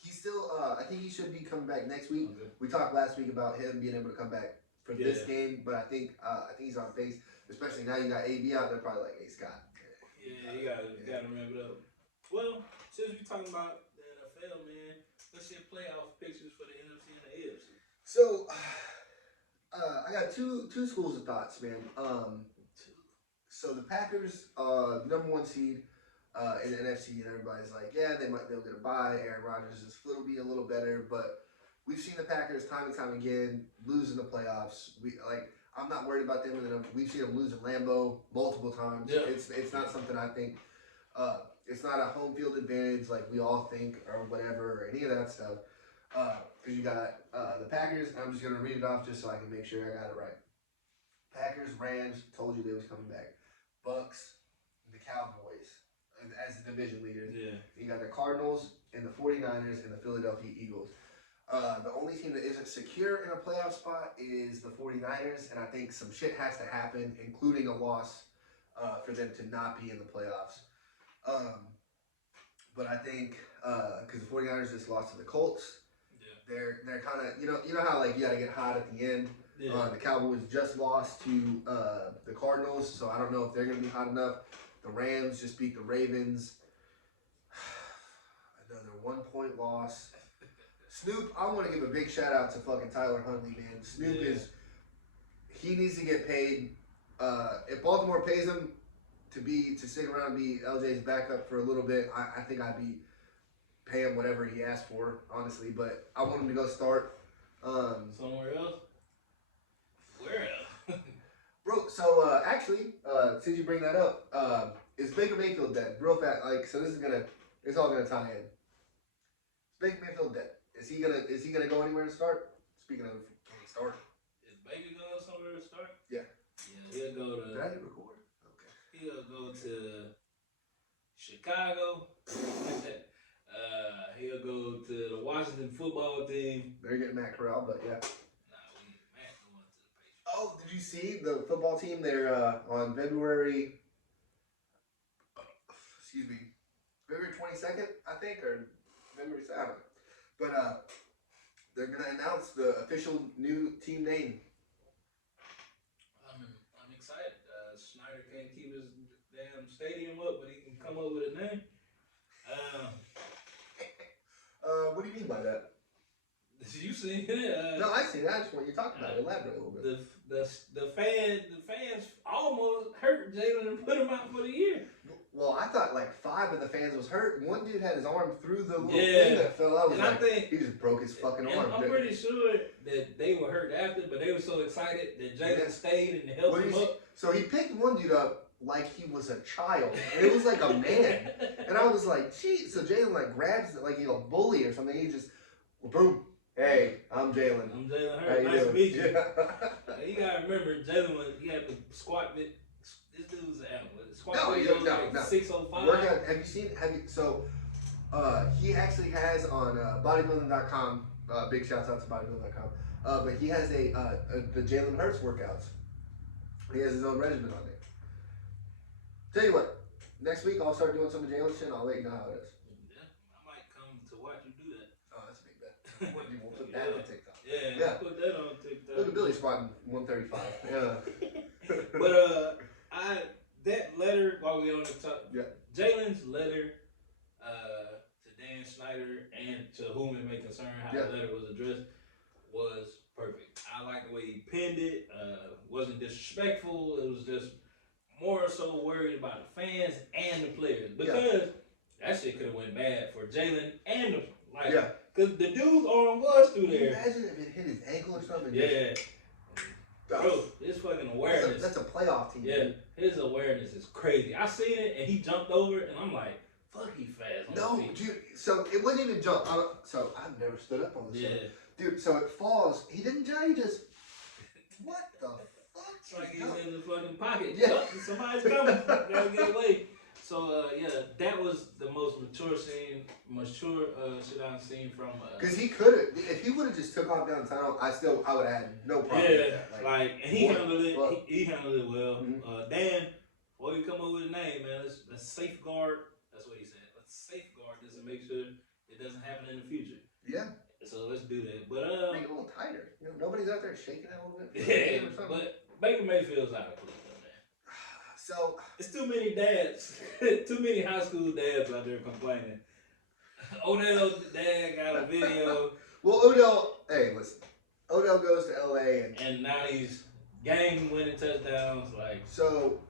He's still, I think he should be coming back next week. Okay. We talked last week about him being able to come back for this game, but I think he's on pace. Especially now you got AB out, they're probably like, "Hey Scott, Yeah, you gotta remember that. Well, since we talking about the NFL, man, let's see playoff pictures for the NFC and the AFC. So, I got two schools of thoughts, man. So the Packers, number one seed in the NFC, and everybody's like, yeah, they'll get a bye. Aaron Rodgers' foot will be a little better, but we've seen the Packers time and time again lose in the playoffs. I'm not worried about them. We've seen them lose in Lambeau multiple times. Yeah. It's not something I think. It's not a home field advantage like we all think or whatever or any of that stuff. Because you got the Packers. I'm just gonna read it off just so I can make sure I got it right. Packers, Rams, told you they was coming back. Bucks, the Cowboys as the division leaders. Yeah. You got the Cardinals and the 49ers and the Philadelphia Eagles. The only team that isn't secure in a playoff spot is the 49ers, and I think some shit has to happen, including a loss for them to not be in the playoffs. But I think because the 49ers just lost to the Colts, they're kind of you know how like you got to get hot at the end. Yeah. The Cowboys just lost to the Cardinals, so I don't know if they're going to be hot enough. The Rams just beat the Ravens. Another 1 point loss. Snoop, I want to give a big shout out to fucking Tyler Huntley, man. Snoop he needs to get paid. If Baltimore pays him to stick around and be LJ's backup for a little bit, I think I'd be pay him whatever he asked for, honestly. But I want him to go start. Somewhere else? Where else? Bro, so actually, since you bring that up, is Baker Mayfield dead? Real fast, so it's all gonna tie in. Is Baker Mayfield dead? Is he gonna go anywhere to start? Speaking of, can he start? Is Baker going somewhere to start? Yeah. Yeah, he'll go to. Did I hit record? Okay. He'll go to Chicago. He'll go to the Washington football team. They're getting Matt Corral, but yeah. Nah, we need Matt going to the Patriots. Oh, did you see the football team? They're on February 22nd, I think, or February 7th. But they're gonna announce the official new team name. I'm excited. Snyder can't keep his damn stadium up, but he can come up with a name. What do you mean by that? You seen it? No, I see that. I just want you to talk about it. Elaborate a little bit. The fans almost hurt Jalen and put him out for the year. Well, I thought like 5 of the fans was hurt. One dude had his arm through the little thing that fell out. I think he just broke his fucking arm. I'm pretty sure that they were hurt after, but they were so excited that Jalen stayed and helped him up. So he picked one dude up like he was a child. And it was like a man. And I was like, gee. So Jalen like grabs it like he's a bully or something. He just, boom. Hey, I'm Jalen. I'm Jalen Hurts. Nice to meet you. You gotta remember, Jalen he had the squat bit. This dude's an animal. No. 605. Have you seen? So, he actually has on bodybuilding.com. Big shouts out to bodybuilding.com. But he has the Jalen Hurts workouts. He has his own regimen on there. Tell you what, next week I'll start doing some of Jalen's shit. And I'll let you know how it is. Yeah, I might come to watch you do that. Oh, that's a big bet. We'll put that on TikTok. Yeah. Put that on TikTok. Look at Billy squatting 135. Yeah. But that letter while we on the top. Yeah. Jalen's letter to Dan Snyder and to whom it may concern how the letter was addressed was perfect. I like the way he penned it. Wasn't disrespectful. It was just more so worried about the fans and the players because that shit could have went bad for Jalen and because the dude's arm was through there. Imagine if it hit his ankle or something. Yeah. Bro, his fucking awareness. That's a playoff team. Yeah, his awareness is crazy. I seen it and he jumped over and I'm like, fuck, he fast. No, dude. So it wasn't even jump. So I've never stood up on this. Yeah. Dude, so it falls. He didn't jump. He just. What the fuck? It's like he's in the fucking pocket. Yeah. Somebody's coming. Gotta get away. So that was the most mature shit I've seen from. Because he could have, if he would have just took off down the tunnel, I would have had no problem. Yeah, with that. And he handled it. He handled it well. Mm-hmm. Dan, before you come up with a name, man, let's safeguard. That's what he said. Let's safeguard this and make sure it doesn't happen in the future. Yeah. So let's do that. But make it a little tighter. Nobody's out there shaking it a little bit. Yeah, but Baker Mayfield's out of Cleveland, man. So it's too many dads, too many high school dads out there complaining. Odell's dad got a video. Well, Odell, hey, listen. Odell goes to LA and now he's game-winning touchdowns. Like so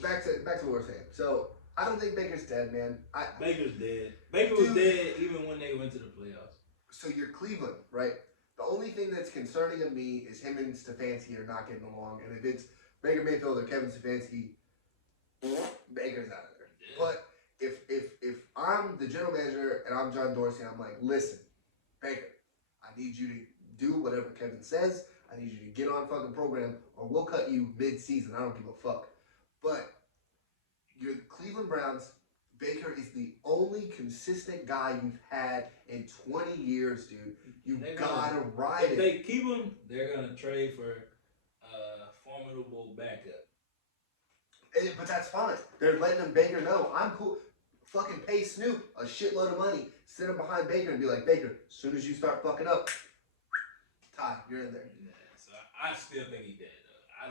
back to what we're saying. So I don't think Baker's dead, man. Baker's dead. Baker was dead even when they went to the playoffs. So you're Cleveland, right? The only thing that's concerning of me is him and Stefanski are not getting along, and if it's Baker Mayfield or Kevin Stefanski, Baker's out of there. Yeah. But if I'm the general manager and I'm John Dorsey, I'm like, listen, Baker, I need you to do whatever Kevin says. I need you to get on fucking program, or we'll cut you mid-season. I don't give a fuck. But you're the Cleveland Browns. Baker is the only consistent guy you've had in 20 years, dude. You gotta ride it. If they keep him, they're gonna trade for a formidable backup. But that's fine. They're letting him Baker know, I'm cool. Fucking pay Snoop a shitload of money, sit him behind Baker and be like, Baker, as soon as you start fucking up, Ty, you're in there. Yeah, so I still think he dead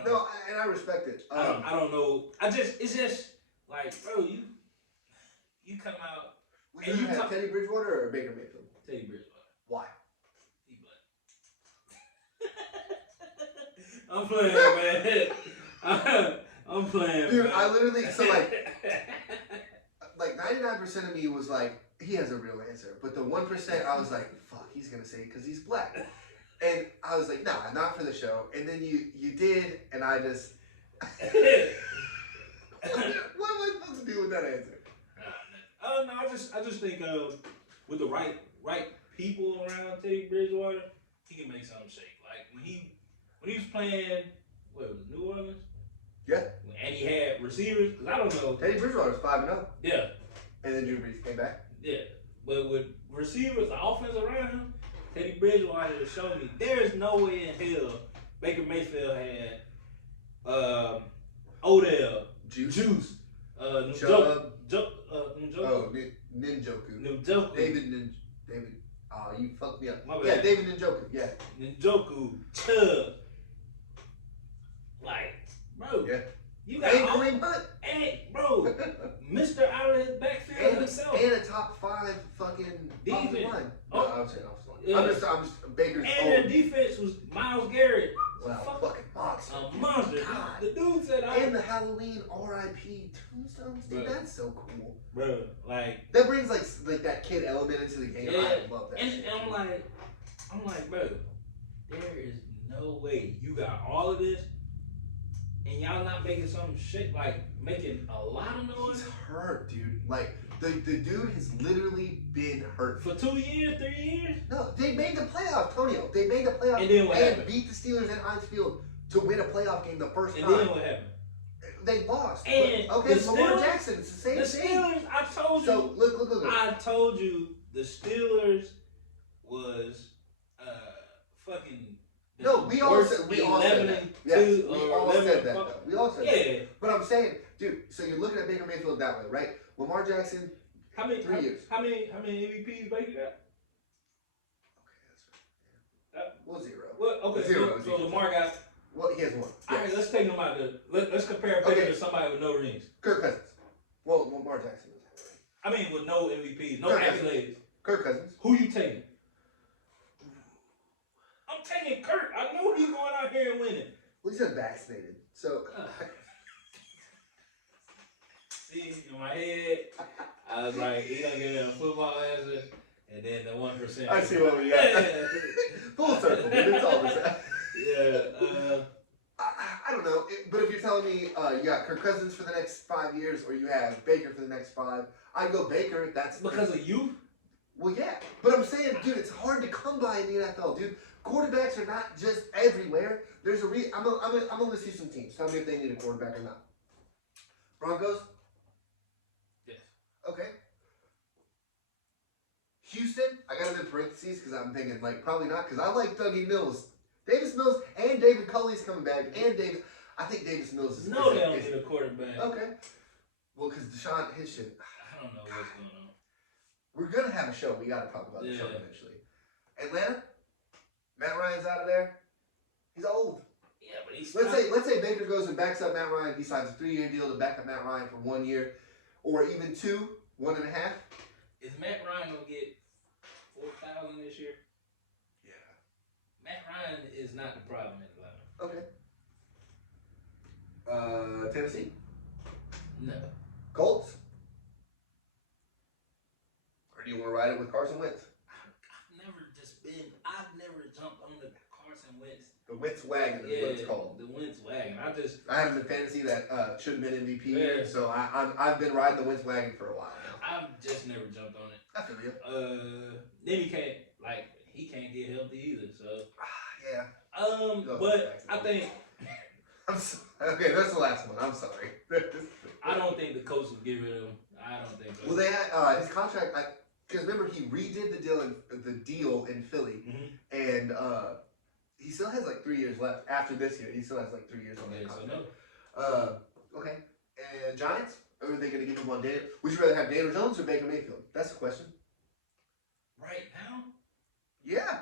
though. No, and I respect it. I don't know. It's just like, bro, you come out. Would you have Teddy Bridgewater or Baker Mayfield? Teddy Bridgewater. Why? He black. I'm playing, man. I'm playing. Dude, man. I literally like 99% of me was like, he has a real answer. But the 1% I was like, fuck, he's gonna say it because he's black. And I was like, nah, not for the show. And then you did, and I just what am I supposed to do with that answer? No, I just think with the right people around Teddy Bridgewater, he can make something shake. Like when he was playing, what was it, New Orleans? Yeah. And he had receivers, because I don't know. Teddy Bridgewater was 5-0. Yeah. And then Drew Brees came back. Yeah. But with receivers, the offense around him, Teddy Bridgewater has shown me there is no way in hell Baker Mayfield had Odell, Juice. Njoku. Ninjoku. David. Oh, you fucked me up. My bad. Yeah, David Ninjoku. Yeah. Njoku. Chubb. Like, bro. Yeah. You got Kareem Hunt. And, bro, Mr. out of his backfield himself. And a top 5 fucking offensive line. No, I was saying offensive line. Yeah. I'm just Baker's and their defense was Myles Garrett. Wow, fucking monster. A monster. God. The dude said, and the Halloween R.I.P. tombstones, dude, that's so cool. Bro, like that brings like that kid element into the game. Yeah. I love that. And I'm like, bro, there is no way you got all of this and y'all not making some shit, like making a lot of noise. He's hurt, dude. Like the dude has literally been hurt for 2 years, 3 years. No, they made the playoff, Tonio. They made the playoff and then what happened? Beat the Steelers at Heinz Field to win a playoff game the first time. And then what happened? They lost. And okay, Lamar Jackson, it's the same thing. The Steelers, I told you. So look. I told you the Steelers was fucking. No, we all said that. Yes, we all said that. Though. We all said that. But I'm saying, dude. So you're looking at Baker Mayfield that way, right? Lamar Jackson. How many 3 years? How many MVPs Baker got? Okay, that's right. Well, 0. Well, okay, zero. So Lamar got. Well, he has 1. Yes. All right, let's take him out. Let's compare Baker to somebody with no rings. Kirk Cousins. Well, Lamar Jackson was. I mean, with no MVPs, no accolades. Kirk Cousins. Who you taking? I'm taking Kirk. I know he's going out here and winning. Well, he's unvaccinated, so. See, in my head, I was like, he don't get a football answer, and then the 1%. I see what we got. Full circle, dude. It's all the same. Yeah. I don't know, but if you're telling me you got Kirk Cousins for the next 5 years, or you have Baker for the next 5, I go Baker. That's because of you. Well, yeah, but I'm saying, dude, it's hard to come by in the NFL, dude. Quarterbacks are not just everywhere. There's a reason. I'm gonna list you some teams. Tell me if they need a quarterback or not. Broncos. Yes. Okay. Houston. I got them in parentheses because I'm thinking like probably not because I like Dougie Mills. Davis Mills and David Culley's coming back, and I think Davis Mills is. No, they don't get a quarterback. Okay. Well, because Deshaun, his shit. I don't know what's going on. We're gonna have a show. We gotta talk about the show eventually. Atlanta. Matt Ryan's out of there. He's old. Yeah, but he's let's say Baker goes and backs up Matt Ryan. He signs a 3-year deal to back up Matt Ryan for 1 year, or even 2, 1.5. Is Matt Ryan gonna get 4,000 this year? Yeah. Matt Ryan is not the problem in Atlanta. Okay. Tennessee. No. Colts. Or do you want to ride it with Carson Wentz? I've never jumped on the Carson Wentz. The Wentz wagon is what it's called. The Wentz wagon. I had him in fantasy that should have been MVP yeah. so I've been riding the Wentz wagon for a while now. I've just never jumped on it. I feel you. Then he can't get healthy either, so. Yeah. But I think. Okay, that's the last one. I'm sorry. I don't think the coach will get rid of him. I don't think so. Well, they had his contract. Because remember, he redid the deal in Philly, and he still has like 3 years left after this year. He still has like 3 years on that contract. Okay. And Giants? Or are they going to give him one Daniel? Would you rather have Daniel Jones or Baker Mayfield? That's the question. Right now? Yeah.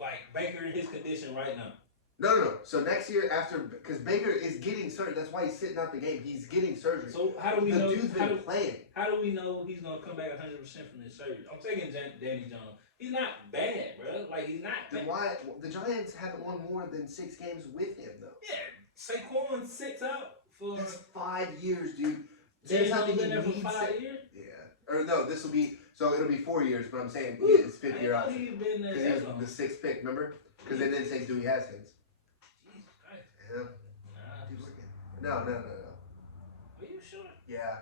Like Baker in his condition right now. No. So next year because Baker is getting surgery. That's why he's sitting out the game. He's getting surgery. So how do we know? The dude's been playing. How do we know he's gonna come back 100% from his surgery? I'm taking Danny Jones. He's not bad, bro. Like he's not. Then why the Giants haven't won more than 6 games with him though? Yeah, Saquon sits out for. That's 5 years, dude. Danny Jones been there for 5 years. Yeah. Or no, this will be it'll be 4 years. But I'm saying his 5th year option. He's been there because he was the 6th pick. Remember? Because they didn't take Dewey Haskins. Yeah. No. Are you sure? Yeah.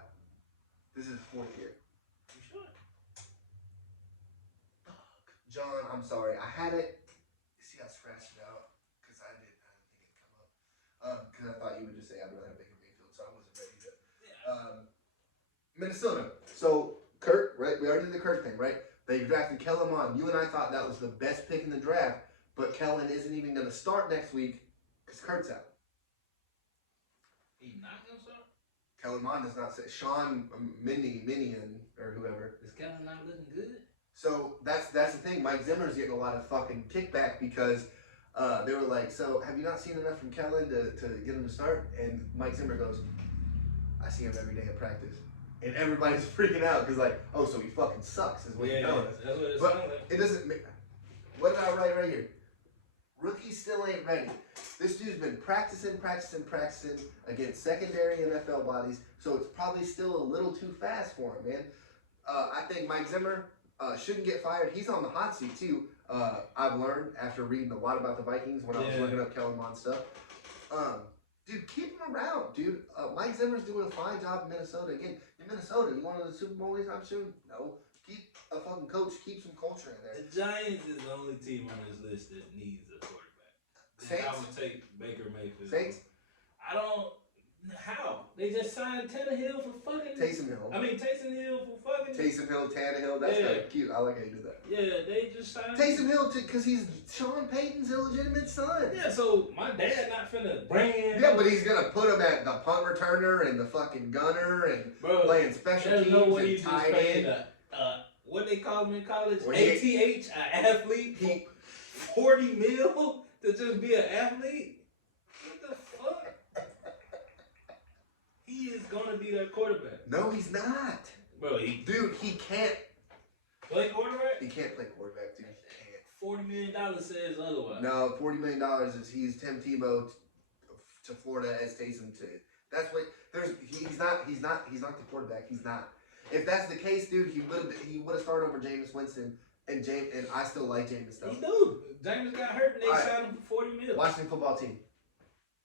This is 4th year. You sure? John, I'm sorry. I had it. See, I scratched it out because I didn't think it'd come up. Because I thought you would just say I'd rather have Baker Mayfield, so I wasn't ready to. Yeah. Minnesota. So Kurt, right? We already did the Kurt thing, right? They drafted Kellen Mond. You and I thought that was the best pick in the draft, but Kellen isn't even going to start next week because Kurt's out. He's not going to start? Kellen Mond is not. Sean Minion or whoever. Is Kellen not looking good? So that's the thing. Mike Zimmer's getting a lot of fucking kickback because they were like, so have you not seen enough from Kellen to get him to start? And Mike Zimmer goes, I see him every day at practice. And everybody's freaking out because like, oh, so he fucking sucks is what you're telling us. That's what it sounds like. It doesn't make. What did I write right here? Rookie still ain't ready. This dude's been practicing against secondary NFL bodies, so it's probably still a little too fast for him, man. I think Mike Zimmer shouldn't get fired. He's on the hot seat too. I've learned after reading a lot about the Vikings when I was looking up Kellen Mond stuff. Dude, keep him around, dude. Mike Zimmer's doing a fine job in Minnesota. Again, in Minnesota, you want to the Super Bowl anytime soon? No. Keep a fucking coach. Keep some culture in there. The Giants is the only team on this list that needs a quarterback. Saints? I would take Baker Mayfield. Saints? I don't. How? They just signed Tannehill for fucking. Taysom Hill. Taysom Hill for fucking. Taysom Hill, Tannehill. That's kind of cute. I like how you do that. Yeah, they just signed. Taysom Hill, because he's Sean Payton's illegitimate son. Yeah, so my dad not finna bring in. Yeah, but he's gonna put him at the punt returner and the fucking gunner and playing special teams no way and tight end. What they call him in college? Well, ATH, an athlete. 40 mil to just be an athlete. What the fuck? He is gonna be their quarterback. No, he's not. Bro, he can't play quarterback. He can't play quarterback, dude. He can't. $40 million says otherwise. No, $40 million is he's Tim Tebow to Florida as Taysom to. That's what he's not the quarterback. He's not. If that's the case, dude, he would have started over Jameis Winston and I still like Jameis though. He do. Jameis got hurt and they signed him for $40 million. Washington football team.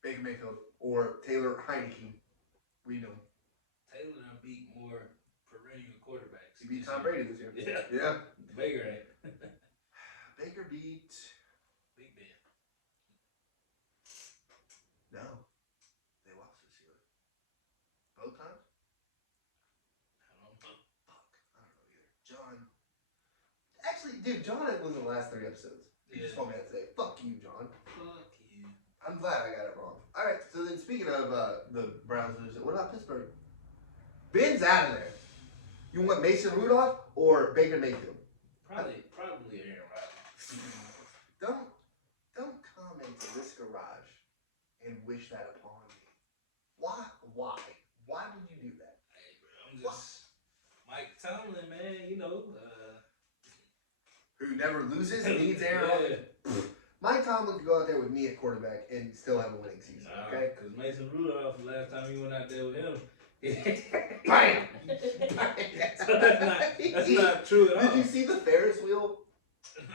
Baker Mayfield or Taylor Heineke. Read them. Taylor done beat more perennial quarterbacks. He beat Tom Brady this year. Yeah. Baker ain't. Baker beat Big Ben. No. They lost this year. Both times? I don't know. Fuck. I don't know either. John. Actually, dude, John was in the last 3 episodes. He just told me that today. Fuck you, John. Fuck you. I'm glad I got it wrong. Alright, so then speaking of the Browns, what about Pittsburgh? Ben's out of there. You want Mason Rudolph or Baker Mayfield? Probably Aaron Rodgers. Don't come into this garage and wish that upon me. Why? Why would you do that? Hey, bro, I'm just Mike Tomlin, man. You know, who never loses and needs Aaron. Mike Tomlin could go out there with me at quarterback and still have a winning season. Okay, because Mason Rudolph, last time he went out there with him, bam. So that's not true at all. Did you see the Ferris wheel?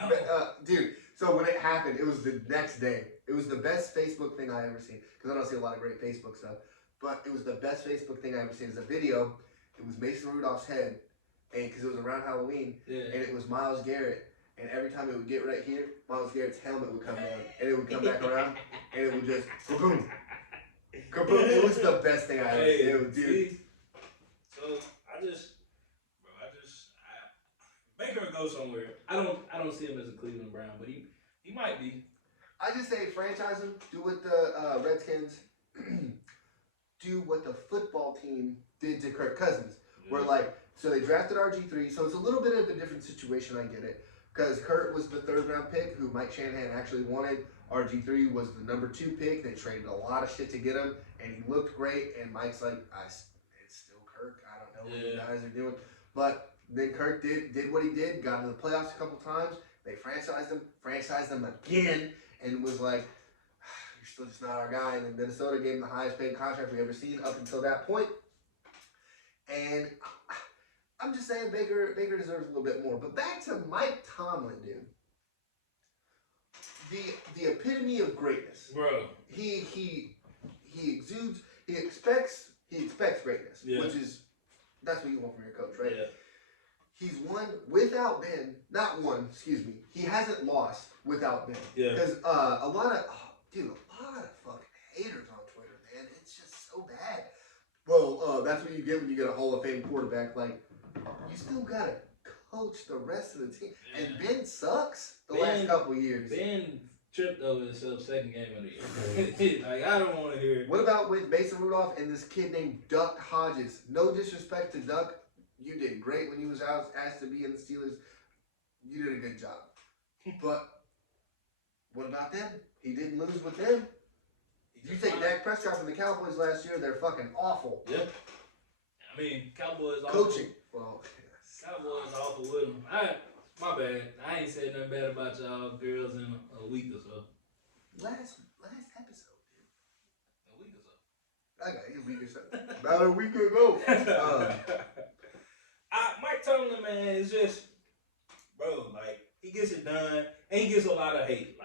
No. Dude. So when it happened, it was the next day. It was the best Facebook thing I ever seen because I don't see a lot of great Facebook stuff. But it was the best Facebook thing I ever seen. It's a video. It was Mason Rudolph's head, and because it was around Halloween, and it was Myles Garrett. And every time it would get right here, Myles Garrett's helmet would come down, and it would come back around, and it would just kaboom, kaboom. It was the best thing I ever seen. It was, dude. See? So Baker will go somewhere. I don't see him as a Cleveland Brown, but he might be. I just say franchise him. Do what the Redskins do what the football team did to Kirk Cousins. Where so they drafted RG3, so it's a little bit of a different situation. I get it. Because Kurt was the 3rd round pick, who Mike Shanahan actually wanted. RG3 was the number 2 pick. They traded a lot of shit to get him, and he looked great. And Mike's like, it's still Kirk. I don't know what you guys are doing. But then Kirk did what he did, got into the playoffs a couple times. They franchised him again, and was like, you're still just not our guy. And then Minnesota gave him the highest paid contract we ever seen up until that point. And I'm just saying Baker deserves a little bit more. But back to Mike Tomlin, dude. The epitome of greatness. Bro. He exudes, he expects greatness. Yeah. Which is, that's what you want from your coach, right? Yeah. He's won without Ben. Not won, excuse me. He hasn't lost without Ben. Yeah. Because a lot of fucking haters on Twitter, man. It's just so bad. Well, that's what you get when you get a Hall of Fame quarterback. Like, you still gotta coach the rest of the team. Yeah. And Ben sucks the last couple years. Ben tripped over himself second game of the year. Like, I don't want to hear it. What about with Mason Rudolph and this kid named Duck Hodges? No disrespect to Duck. You did great when he was asked to be in the Steelers. You did a good job. But what about them? He didn't lose with them. You take Dak Prescott from the Cowboys last year, they're fucking awful. Yeah. I mean, Cowboys coaching. Well, Cowboys awful with him. My bad. I ain't said nothing bad about y'all girls in a week or so. Last episode, dude. A week or so. I got a week or so. About a week ago. Mike Tomlin, man, is just, bro, like, he gets it done, and he gets a lot of hate.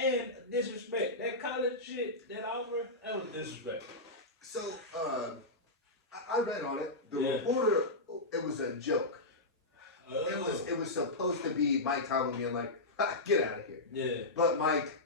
And disrespect. That college shit, that offer, that was disrespect. So, I read on it. The reporter, it was a joke. It was supposed to be Mike Tomlin being like, get out of here. Yeah. But Mike,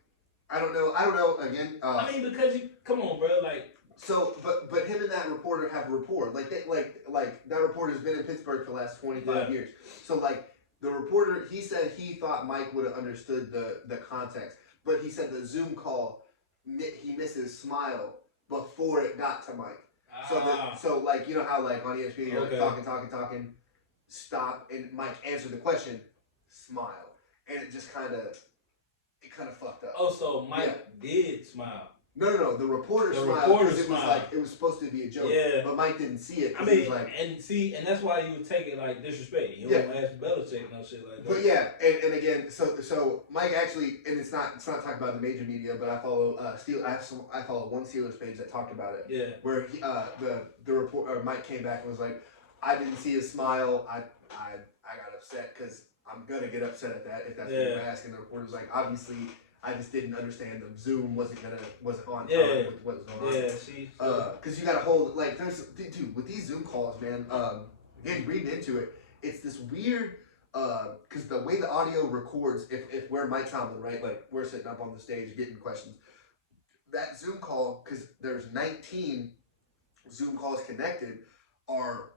I don't know, again. I mean, because come on, bro, like. So, but him and that reporter have a rapport. Like that reporter's been in Pittsburgh for the last 25 years. So, like, the reporter, he said he thought Mike would have understood the context. But he said the Zoom call, he missed his smile before it got to Mike. So like, you know how like on ESPN you're like talking, stop, and Mike answered the question, smile, and it just kind of fucked up. Oh, so Mike did smile. No. The reporter smiled because it was supposed to be a joke. Yeah. But Mike didn't see it. I mean, he was like, and that's why you would take it like disrespect. You don't ask Belichick no shit like that. But yeah, and again, so Mike actually, and it's not talking about the major media, but I follow I follow one Steelers page that talked about it. Yeah. Where the report Mike came back and was like, I didn't see his smile. I got upset because I'm gonna get upset at that if that's what you're asking. The reporter's like, obviously. I just didn't understand the Zoom wasn't on time with what was going on. Yeah, see. Because you got to hold, like, dude, with these Zoom calls, man, again, reading into it, it's this weird, because the way the audio records, if we're Mike Tomlin, right, like, we're sitting up on the stage getting questions, that Zoom call, because there's 19 Zoom calls connected, are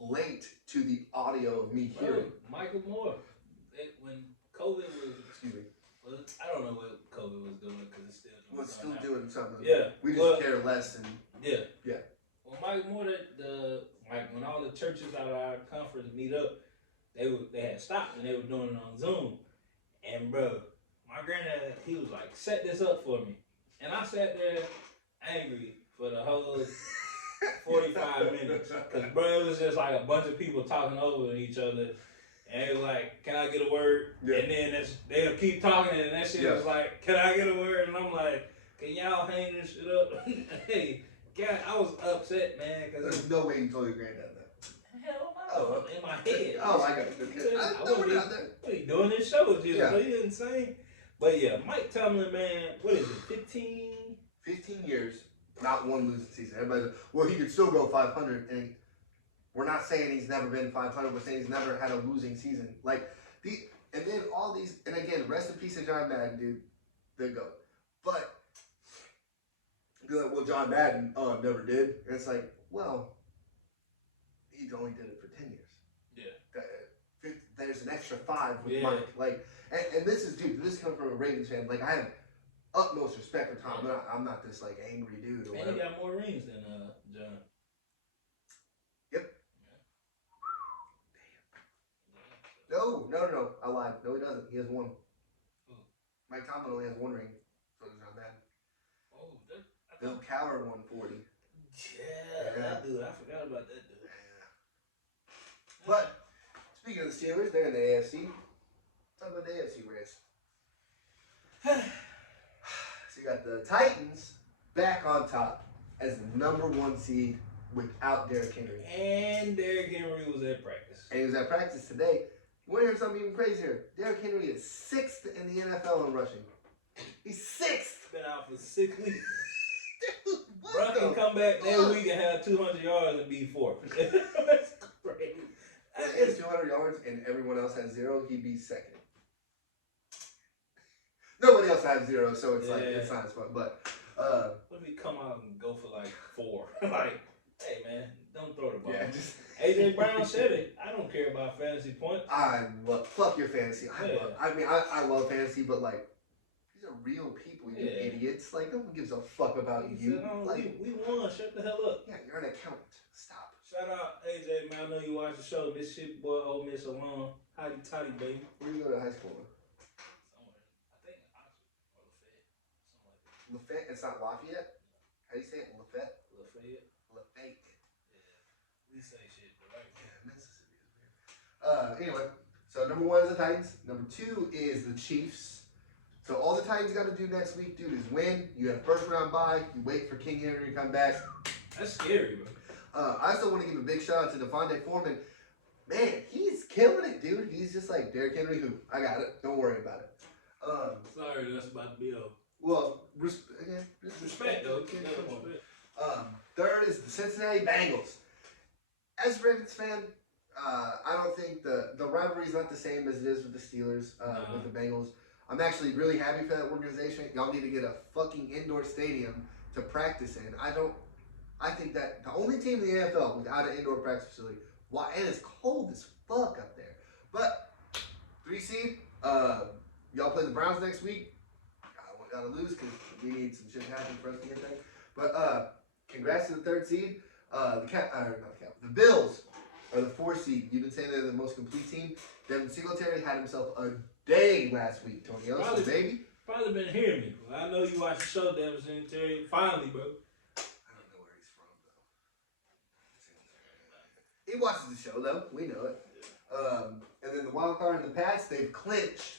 linked to the audio of me hearing. Michael Moore, when COVID was, excuse me, well, I don't know what COVID was doing because it's still doing something. Yeah, we just care less and yeah. Well, Mike Moore, when all the churches out of our conference meet up, they had stopped and they were doing it on Zoom. And bro, my granddad, he was like, set this up for me. And I sat there angry for the whole 45 minutes. Because, bro, it was just like a bunch of people talking over each other. And it was like, can I get a word? Yeah. And then they'll keep talking, and that shit was like, can I get a word? And I'm like, can y'all hang this shit up? Hey, God, I was upset, man. There's no way you told your granddad that. Hell no. In my head. Oh, I got it. I wouldn't be doing this show. Just you insane. But yeah, Mike Tomlin, man, what is it, 15 years, not one losing season. Everybody's like, well, he could still go 500, and we're not saying he's never been 500. We're saying he's never had a losing season. And then all these, and again, rest in peace to John Madden, dude. There you go. But, you're like, well, John Madden never did. And it's like, well, he only did it for 10 years. Yeah. There's an extra 5 with Mike. Like, and this is, dude, this comes from a Ravens fan. Like, I have utmost respect for Tom. I'm not this, like, angry dude or whatever. And he got more rings than John. Yep. Yeah. No. I lied. No, he doesn't. He has 1. Mike Tomlin only has 1 ring. So does John Madden. Oh, Bill Cowher won 40. Yeah, that dude. I forgot about that dude. Yeah. But, speaking of the Steelers, they're in the AFC. Talk about the AFC race. So you got the Titans back on top as the number 1 seed without Derrick Henry. And Derrick Henry was at practice. And he was at practice today. You want to hear something even crazier? Derrick Henry is 6th in the NFL in rushing. He's 6th. Been out for 6 weeks. Dude, Bro can come back next week and have 200 yards and be 4th. That's crazy. If he has 200 yards and everyone else has 0, he'd be 2nd. Nobody else has 0, so it's like, it's not as fun. But, what if he come out and go for like 4? Like, hey man, don't throw the ball. Yeah, AJ Brown said it. I don't care about fantasy points. Fuck your fantasy. I love fantasy, but like, these are real people, you idiots. Like, no one gives a fuck about you. Said, oh, like, we won. Shut the hell up. Yeah, you're an accountant. Stop. Shout out AJ, man. I know you watch the show. Miss shit boy, old Miss alone. Howdy toddy, baby. Where you go to high school? Lafayette, it's not Lafayette? How do you say it? Lafayette? Lafayette. Lafayette. Yeah. We say shit, right? Yeah, Mississippi is weird. Anyway, so number 1 is the Titans. Number 2 is the Chiefs. So all the Titans got to do next week, dude, is win. You have first round bye. You wait for King Henry to come back. That's scary, bro. I still want to give a big shout out to Devontae Foreman. Man, he's killing it, dude. He's just like Derrick Henry, who I got it. Don't worry about it. Sorry, that's about to be over. Well, respect though. Third is the Cincinnati Bengals. As a Ravens fan, I don't think the rivalry is not the same as it is with the Steelers, with the Bengals. I'm actually really happy for that organization. Y'all need to get a fucking indoor stadium to practice in. I think that the only team in the NFL without an indoor practice facility, and it's cold as fuck up there. But 3 seed, y'all play the Browns next week. Gotta lose because we need some shit to happen for us to get there. But congrats to the 3rd seed. The Bills are the 4th seed. You've been saying they're the most complete team. Devin Singletary had himself a day last week, Tonio. So baby. Probably been hearing me. I know you watch the show, Devin Singletary. Finally, bro. I don't know where he's from though. He watches the show though. We know it. And then the wild card in the Pats, they've clinched.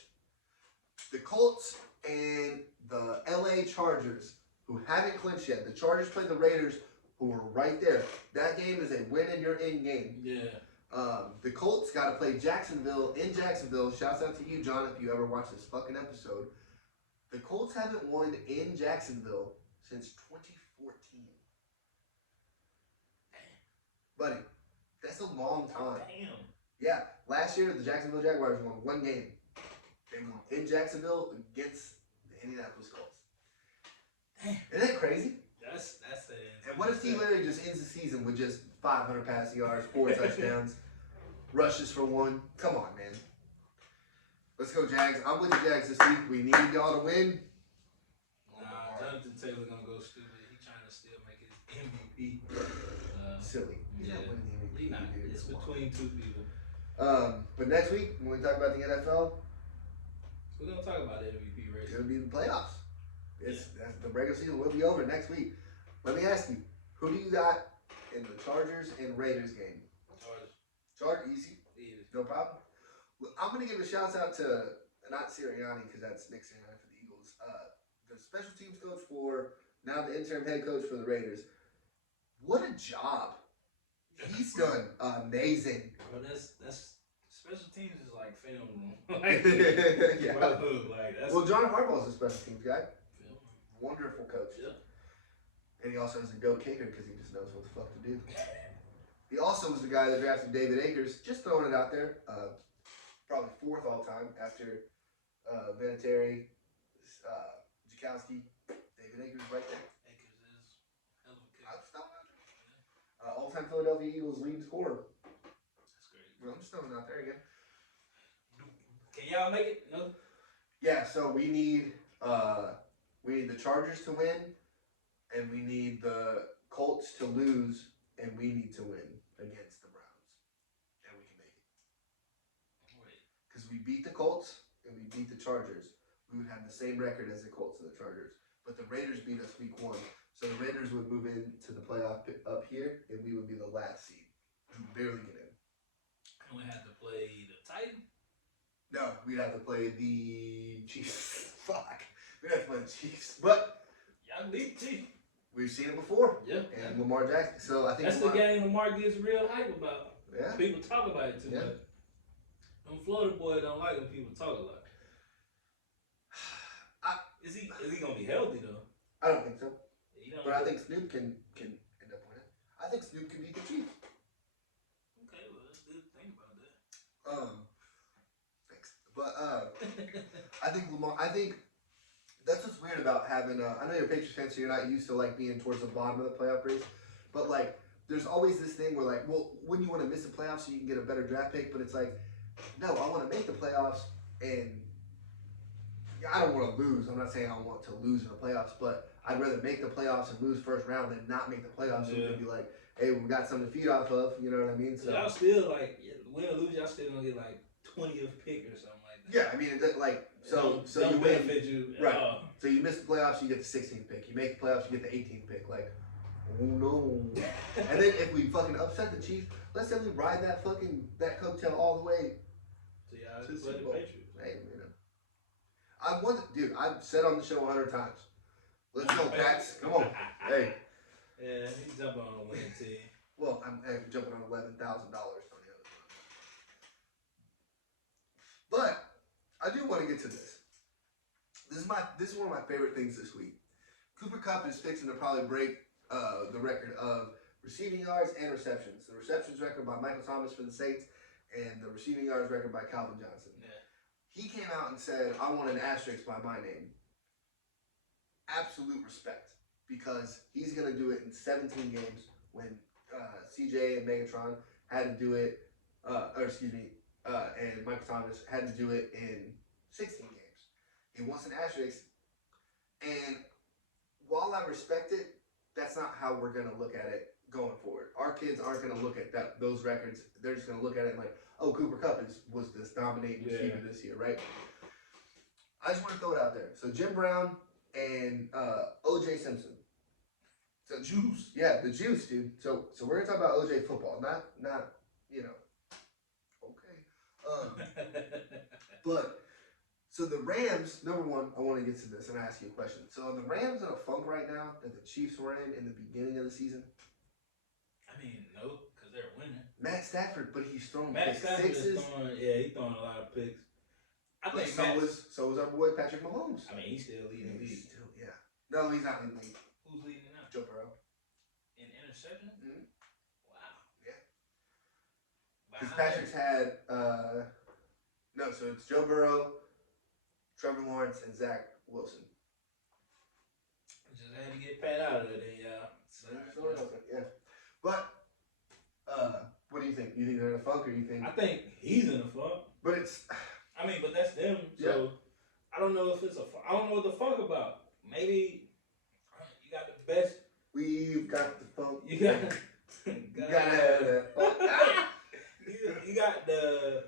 The Colts and the LA Chargers, who haven't clinched yet. The Chargers played the Raiders, who were right there. That game is a win and you're in game. Yeah. The Colts got to play Jacksonville in Jacksonville. Shouts out to you, John, if you ever watch this fucking episode. The Colts haven't won in Jacksonville since 2014. Buddy, that's a long time. Damn. Yeah, last year the Jacksonville Jaguars won 1 game. They won in Jacksonville against the Indianapolis Colts. Damn. Isn't that crazy? That's it. And what if T. Larry just ends the season with just 500 passing yards, 4 touchdowns, rushes for 1? Come on, man. Let's go, Jags. I'm with the Jags this week. We need y'all to win. Nah, Jonathan Taylor gonna go stupid. He trying to still make his MVP. Silly. He's not winning the MVP. He not. It's between 2 people. But next week, when we talk about the NFL, we're gonna talk about the MVP race. It's gonna be the playoffs. The regular season will be over next week. Let me ask you, who do you got in the Chargers and Raiders game? Chargers, easy. No problem. Well, I'm gonna give a shout out to not Sirianni because that's Nick Sirianni for the Eagles. The special teams coach for now the interim head coach for the Raiders. What a job! He's done amazing. Well, that's special teams is like film. Yeah. Well, John Harbaugh's a special teams guy. Wonderful coach. Yeah. And he also has a dope kicker because he just knows what the fuck to do. He also was the guy that drafted David Akers. Just throwing it out there. Probably fourth all time after Vinatieri, Jakowski. David Akers right there. Akers is hell of a kicker. I'm just throwing out there. All-time Philadelphia Eagles leading scorer. That's great. Well, I'm just throwing it out there again. Can y'all make it? No. Yeah. So we need the Chargers to win, and we need the Colts to lose, and we need to win against the Browns, and we can make it. Because we beat the Colts and we beat the Chargers, we would have the same record as the Colts and the Chargers. But the Raiders beat us week 1, so the Raiders would move into the playoff up here, and we would be the last seed. We would barely get in. And we had to play the Titans. No, we'd have to play the Chiefs. Fuck. We'd have to play the Chiefs. But y'all beat the Chiefs. We've seen it before. Yeah. And Lamar Jackson. So I think that's the game Lamar gets real hype about. Yeah. People talk about it too much. Them Florida boys don't like when people talk a lot. Is he gonna be healthy though? I don't think so. But I think Snoop can end up winning. I think Snoop can beat the Chiefs. Okay, well that's good to think about that. Thanks. But I think that's what's weird about having I know you're a Patriots fan, so you're not used to like being towards the bottom of the playoff race. But like there's always this thing where like, well, wouldn't you want to miss the playoffs so you can get a better draft pick? But it's like, no, I want to make the playoffs, and I don't want to lose. I'm not saying I want to lose in the playoffs, but I'd rather make the playoffs and lose first round than not make the playoffs. So we can be like, hey, we got something to feed off of. You know what I mean? So y'all still like win or lose, y'all still gonna get like 20th pick or something like that. Yeah, I mean, like so don't you benefit you right. So you miss the playoffs, you get the 16th pick. You make the playoffs, you get the 18th pick. Like, oh no. And then if we fucking upset the Chiefs, let's say we ride that coattail all the way. So y'all just play the Patriots. Hey, you know. I've said on the show 100 times. Let's go, Pats. Come on. Hey. Yeah, he's jumping on a win team. Well, I'm jumping on $11,000, Tonio. But I do want to get to this. This is one of my favorite things this week. Cooper Kupp is fixing to probably break the record of receiving yards and receptions. The receptions record by Michael Thomas for the Saints, and the receiving yards record by Calvin Johnson. Yeah. He came out and said, I want an asterisk by my name. Absolute respect. Because he's going to do it in 17 games when CJ and Megatron had to do it, and Michael Thomas had to do it in 16 games. He wants an asterisk. And while I respect it, that's not how we're going to look at it going forward. Our kids aren't going to look at those records. They're just going to look at it like, oh, Cooper Kupp was this dominating receiver this year, right? I just want to throw it out there. So Jim Brown and O.J. Simpson. So Juice. Yeah, the juice, dude. So we're gonna talk about O.J. football, not okay. But so the Rams, number one, I want to get to this and ask you a question. So are the Rams in a funk right now that the Chiefs were in the beginning of the season? I mean, no, because they're winning. Matt Stafford, but he's throwing Matt pick Stafford sixes. He's throwing a lot of picks. I think so was our boy Patrick Mahomes. I mean, he's still leading the league. No, he's not leading the league. Who's leading now? Joe Burrow. In interception? Mm-hmm. Wow. Yeah. Because Patrick's had so it's Joe Burrow, Trevor Lawrence, and Zach Wilson. Just had to get Pat out of there, y'all. Yeah. But what do you think? You think they're in a funk, or you think? I think he's in a funk. But it's. I mean, but that's them. So I don't know if it's a. I don't know what the funk about. Maybe you got the best. We've got the funk. You got you got the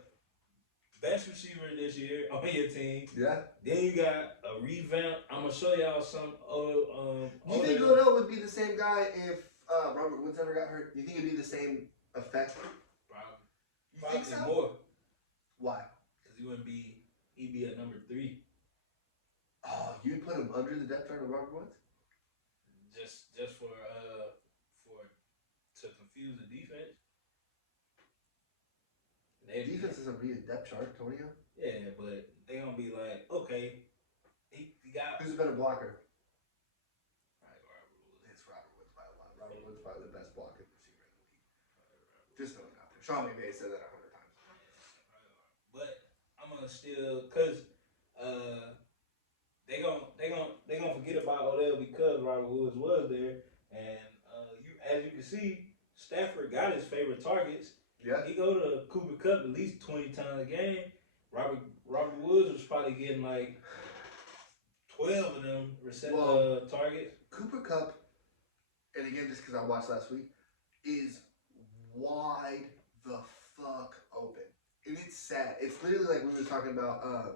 best receiver this year on your team. Yeah. Then you got a revamp. I'm gonna show y'all some. Do you think Odell would be the same guy if Robert Woods never got hurt? Do you think it'd be the same effect? Probably. You think so? More. Why? Because he'd be at number 3. Oh, you'd put him under the depth chart of Robert Woods? Just for to confuse the defense. Defense doesn't read a depth chart, Tonio. Yeah, but they gonna be like, okay, he got. Who's a better blocker? Robert Woods. It's Robert Woods by a lot. Robert Woods is probably the best blocking receiver in the league. Just throwing it out there. Sean McVay said that 100 times. But I'm gonna still, cause they gonna forget about Odell because Robert Woods was there, and as you can see, Stafford got his favorite targets. Yeah. He go to Cooper Kupp at least 20 times a game. Robert Woods was probably getting like 12 of them targets. Cooper Kupp, and again, just because I watched last week, is wide the fuck open. And it's sad. It's literally like we were talking about, oh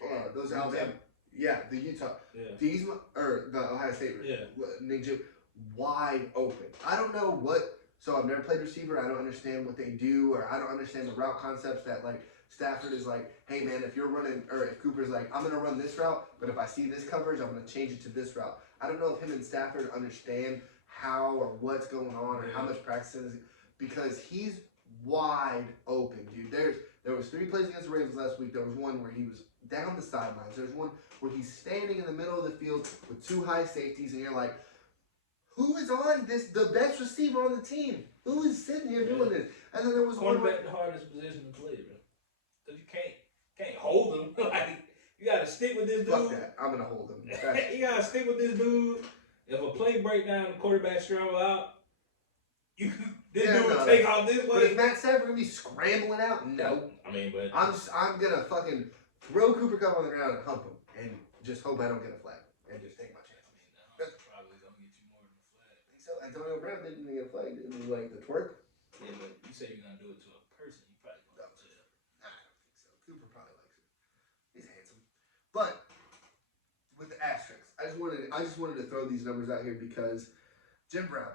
my God. Those Alabama. Yeah, the Utah. Yeah. The Ohio State. Yeah. Ninja. Wide open. I don't know so I've never played receiver. I don't understand what they do, or I don't understand the route concepts that like Stafford is like, hey man, if you're running, or if Cooper's like, I'm going to run this route, but if I see this coverage, I'm going to change it to this route. I don't know if him and Stafford understand how or what's going on or how much practice is, because he's wide open, dude. There was 3 plays against the Ravens last week. There was one where he was down the sidelines. There's one where he's standing in the middle of the field with 2 high safeties, and you're like, who is on the best receiver on the team? Who is sitting here doing this? And then there was cornerback, the hardest position to play, bro. Because you can't hold him. Like, you gotta stick with this dude. Fuck that. I'm gonna hold him. You gotta stick with this dude. If a play breakdown, the quarterback scramble out, dude will take off this way. But is Matt Stafford gonna be scrambling out? No. I mean, but I'm gonna fucking throw Cooper Kupp on the ground and hump him, and just hope I don't get a flag, and just take my chance. Probably gonna get you more than a flag. I think so. Antonio Brown didn't even get a flag. It was like the twerk. Yeah, but you say you're gonna do it to a person, you probably gonna go to jail. I don't think so. Cooper probably likes it. He's handsome. But with the asterisks, I just wanted to throw these numbers out here because Jim Brown,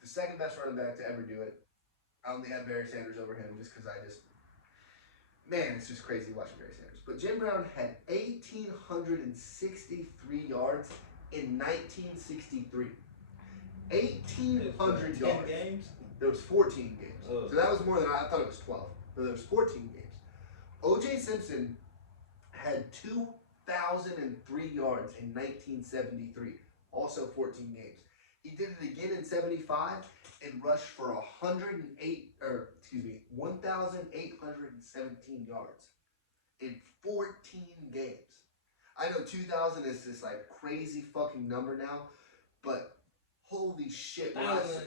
the second best running back to ever do it. I only have Barry Sanders over him just because it's just crazy watching Barry Sanders. But Jim Brown had 1,863 yards in 1963. 1,800 yards. Games? There was 14 games. Oh. So that was more than I thought it was 12. But there was 14 games. O.J. Simpson had 2,003 yards in 1973. Also 14 games. He did it again in 75 and rushed for 1,817 yards in 14 games. I know 2,000 is this like crazy fucking number now, but holy shit, bruh,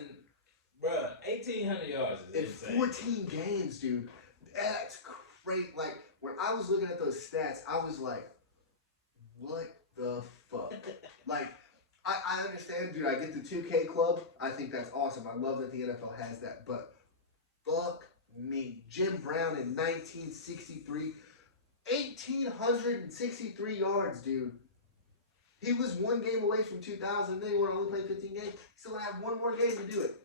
1,800 yards is insane. 14 games, dude. That's great. Like when I was looking at those stats, I was like, what the fuck? Like, I understand, dude. I get the 2K club. I think that's awesome. I love that the NFL has that. But fuck me. Jim Brown in 1963, 1,863 yards, dude. He was 1 game away from 2,000. They were only playing 15 games. He still had 1 more game to do it.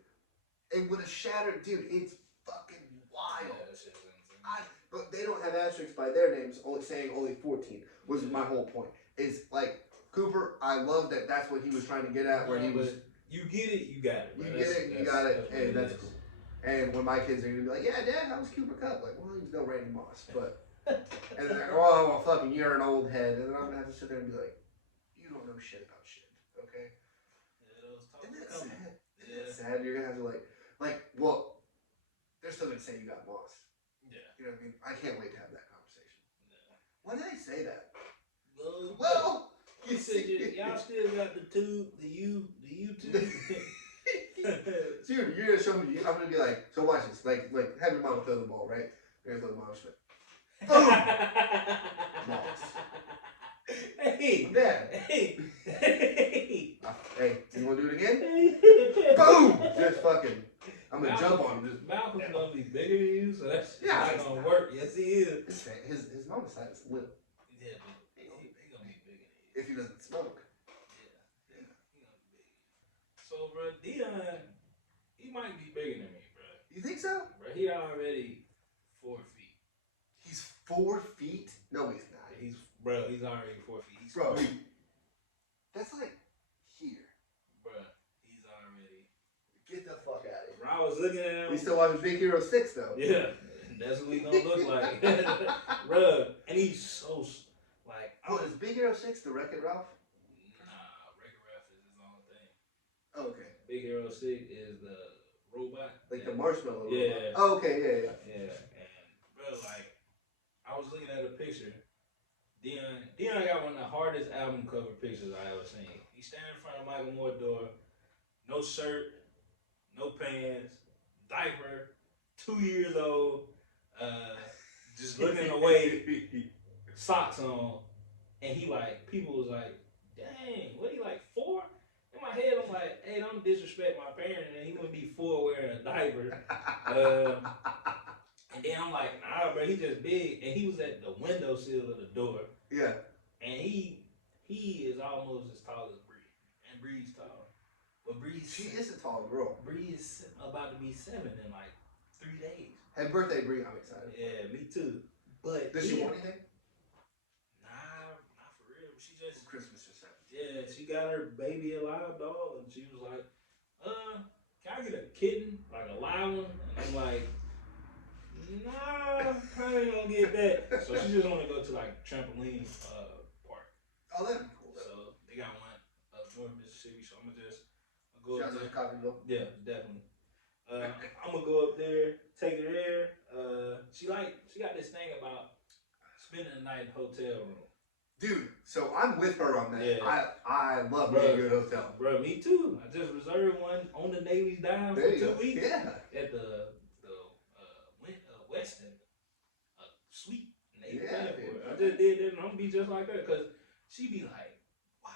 It would have shattered, dude. It's fucking wild. Yeah, that shit's insane. But they don't have asterisks by their names, saying only 14. Was my whole point. Is like Cooper. I love that. That's what he was trying to get at. Where he was. You get it. You got it. Bro. You get it. You got it. And that's cool. And when my kids are gonna be like, "Yeah, Dad, how was Cooper Kupp?" Like, well, he was no Randy Moss, but. And then they're like, "Oh, well, fucking, you're an old head." And then I'm gonna have to sit there and be like, "You don't know shit about shit, okay?" Yeah, those talks Isn't that coming. sad? Yeah. Isn't that sad? You're gonna have to well, they're still gonna say you got Moss. Yeah. You know what I mean? I can't wait to have that conversation. Yeah. Why did they say that? Well, you said y'all still got the YouTube. Dude, you're gonna show me. I'm gonna be like, so watch this. Like have your mom throw the ball, right? You're gonna throw the ball, Schmidt. Boom. Moss. Hey. Dad. Hey. Hey, you wanna do it again? Boom. Just fucking. I'm gonna jump on him. Just Malcolm's gonna be bigger than you, so that's not gonna work. Yes, he is. His mama's side is little. Yeah, but he gonna be bigger than you. If he doesn't smoke. Yeah, he gonna be big. So, bro, Dion, he might be bigger than me, bro. You think so? Bro, he already 4 feet. He's 4 feet? No, he's not. He's already 4 feet. He's bro, 3. that's like here. Bro, he's already. Get the fuck out of here. Bro, I was looking at him. We still watching Big Hero 6 though. Yeah, that's what he gonna look like. Bro, and he's so, like. Oh, is Big Hero 6 the Wreck-It Ralph? Nah, Wreck-It Ralph is his own thing. Oh, okay. Big Hero 6 is the robot. Like the marshmallow robot. Yeah. Oh, okay, yeah. Yeah, and bro, like, I was looking at a picture. Dion got one of the hardest album cover pictures I ever seen. He's standing in front of Michael Moore's door, no shirt, no pants, diaper, 2 years old, just looking away, socks on, and he like, people was like, dang, what he like 4? In my head, I'm like, hey, don't disrespect my parents, and he wouldn't be 4 wearing a diaper. And then I'm like, nah, bro, he just big, and he was at the windowsill of the door. Yeah. And he is almost as tall as Bree, and Bree's tall. But She is a tall girl. Bree is about to be 7 in like 3 days. Happy birthday, Bree. I'm excited. Yeah, me too. But does she want anything? Nah, not for real. She just Christmas just happened. Yeah, she got her baby a live doll, and she was like, can I get a kitten, like a live one? And I'm like, nah, probably ain't gonna get that. So she just wanna go to like trampoline park. Oh, that'd be cool. So they got one up north Mississippi, so I'm gonna go up Shout out there. to Coffeyville. Yeah, definitely. I'm gonna go up there, take her there. She got this thing about spending the night in a hotel room. Dude, so I'm with her on that. Yeah. I love me a good hotel. Bro, me too. I just reserved one on the Navy's dime for 2 weeks. Yeah. At the Weston suite. Navy Airport. I just did that, and I'm gonna be just like her, cause she be like, wow,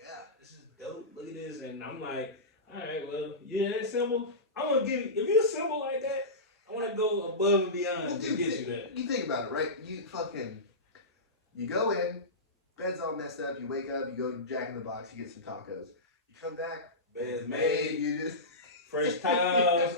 yeah, this is dope. Look at this, and I'm like, all right, well, yeah, that symbol. I'm gonna give you. If you a symbol like that, I want to go above and beyond to get you that. You think about it, right? You go in, bed's all messed up. You wake up, you go to Jack in the Box, you get some tacos. You come back, Bed's made. You just fresh towels,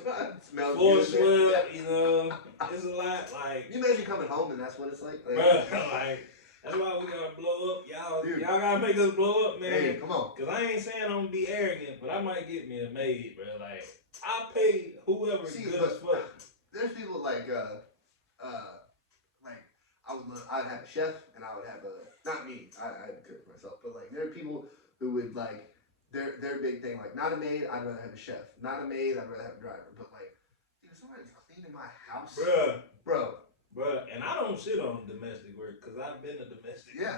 smells floor good. swept. You know, it's a lot. Like, you imagine coming home and that's what it's like. Bro, like that's why we gotta blow up. Dude. Y'all gotta make us blow up, man. Hey, come on. Cause I ain't saying I'm gonna be arrogant, but I might get me a maid, bro. Like, I pay whoever's good as fuck. There's people like I'd have a chef and I would have not me, I'd cook myself, but like there are people who would like their big thing, like not a maid, I'd rather have a chef. Not a maid, I'd rather have a driver. But like, dude, somebody's cleaning my house. Bro. And I don't shit on domestic work because I've been a domestic Yeah.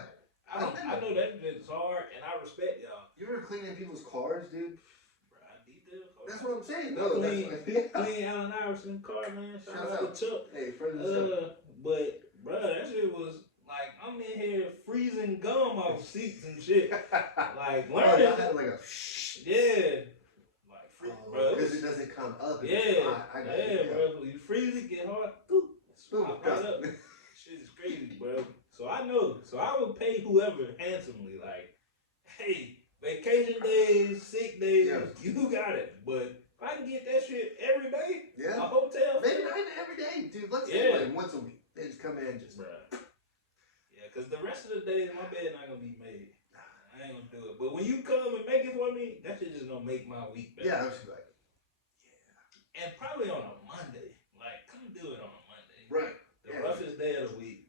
I know that shit's hard and I respect y'all. You ever cleaning people's cars, dude? Bro, I detail cars. That's what I'm saying. No, clean Allen Iverson car, man. Shout out to Chuck. Hey, friend of the show. But bro, that shit was like, I'm in here freezing gum off seats and shit. Like, I had like a yeah. Like, bro. Because it doesn't come up. Yeah. Bro. You freeze it, get hard. Pop right up. Shit is crazy, bro. So I know. So I would pay whoever handsomely. Like, hey, vacation days, sick days, you got it. But if I can get that shit every day, a hotel. Maybe not even every day, dude. Let's say like once a week. They just come in and just. Bruh. Yeah, because the rest of the days, my bed not going to be made. I ain't going to do it. But when you come and make it for me, that shit just going to make my week better. Yeah, I was like, yeah. And probably on a Monday. Like, come do it on a Monday. Right. The roughest day of the week.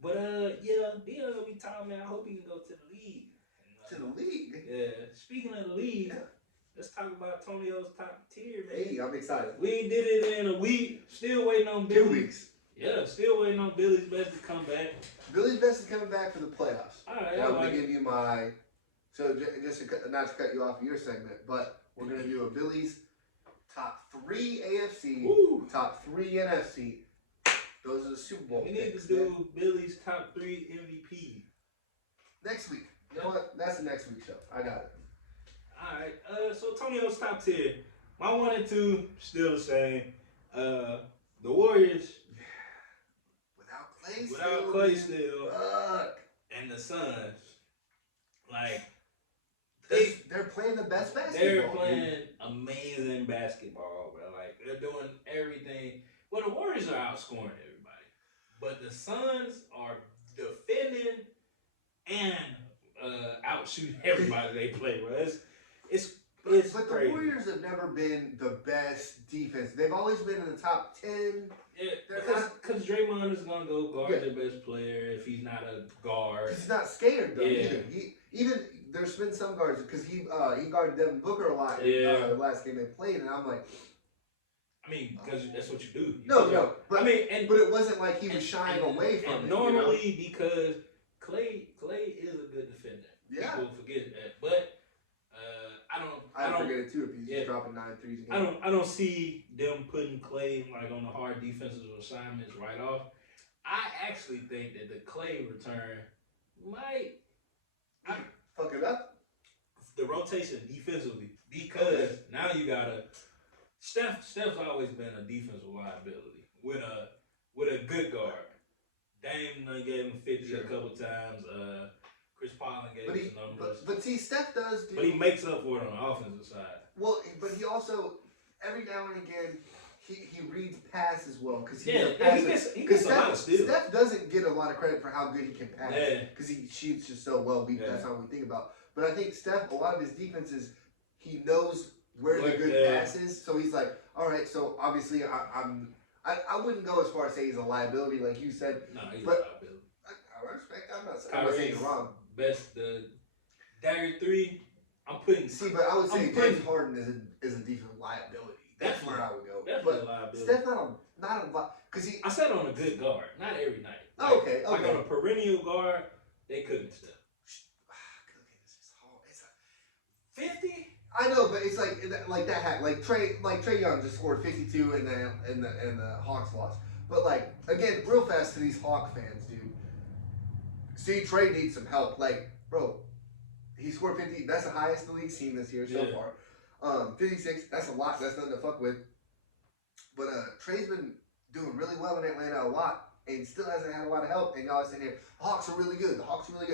But, Dion going to be talking, man, I hope he can go to the league. And, to the league? Yeah. Speaking of the league, let's talk about Tonio's top tier, man. Hey, I'm excited. We did it in a week. Still waiting on Billy. 2 weeks. Yeah, still waiting on Billy's Best to come back. Billy's Best is coming back for the playoffs. All right, I'm going to give you my... So, just not to cut you off your segment, but we're going to do a Billy's top 3 AFC, top 3 NFC. Those are the Super Bowl picks. We need to do Billy's top 3 MVP. Next week. You know what? That's the next week's show. I got it. All right. So, Tonio's top tier. My 1 and 2 still the same. The Warriors without Clay still, fuck. and the Suns, like they're playing the best basketball. They're playing amazing basketball, bro. Like they're doing everything. Well, the Warriors are outscoring everybody, but the Suns are defending and outshooting everybody they play, bro. But the Warriors have never been the best defense. They've always been in the top 10. Yeah, because Draymond is gonna go guard their best player if he's not a guard. He's not scared though. Yeah. Even there's been some guards because he guarded Devin Booker a lot in the last game they played, and I'm like, I mean, because that's what you do. But I mean, but it wasn't like he was shying away from it. Normally, because Clay is a good defender. Yeah, people forget that, but. I don't forget it too if he's just dropping 9 threes a game. I don't see them putting Clay like on the hard defensive assignments right off. I actually think that the Clay return might fuck it up. The rotation defensively, because now you gotta Steph's always been a defensive liability with a good guard. Dame gave him 50 a couple times. Chris Paul gave him some numbers. But see, Steph does do... But he makes up for it on the offensive side. Well, but he also, every now and again, he reads passes well. Because he gets a lot of steals. Steph doesn't get a lot of credit for how good he can pass. Because he shoots just so well. That's how we think about. But I think Steph, a lot of his defenses, he knows where the good pass is. So he's like, all right, so obviously I wouldn't go as far as say he's a liability like you said. No, he's a liability. I respect that. I'm not saying you're wrong. Best the dagger 3. I'm putting. See, but I would say James Harden is a defensive liability. That's where I would go. Definitely a liability. Steph not a because he. I said on a good guard, not every night. Like, okay. Like on a perennial guard, they couldn't Steph. Cooking is hard. It's 50. I know, but it's like that. Like Trae Young just scored 52 and the Hawks lost. But like again, real fast to these Hawk fans, dude. See, Trae needs some help. Like, bro, he scored 50. That's the highest the league's seen this year so far. 56. That's a lot. That's nothing to fuck with. But Trae's been doing really well in Atlanta a lot, and still hasn't had a lot of help. And y'all are saying here, Hawks are really good. The Hawks are really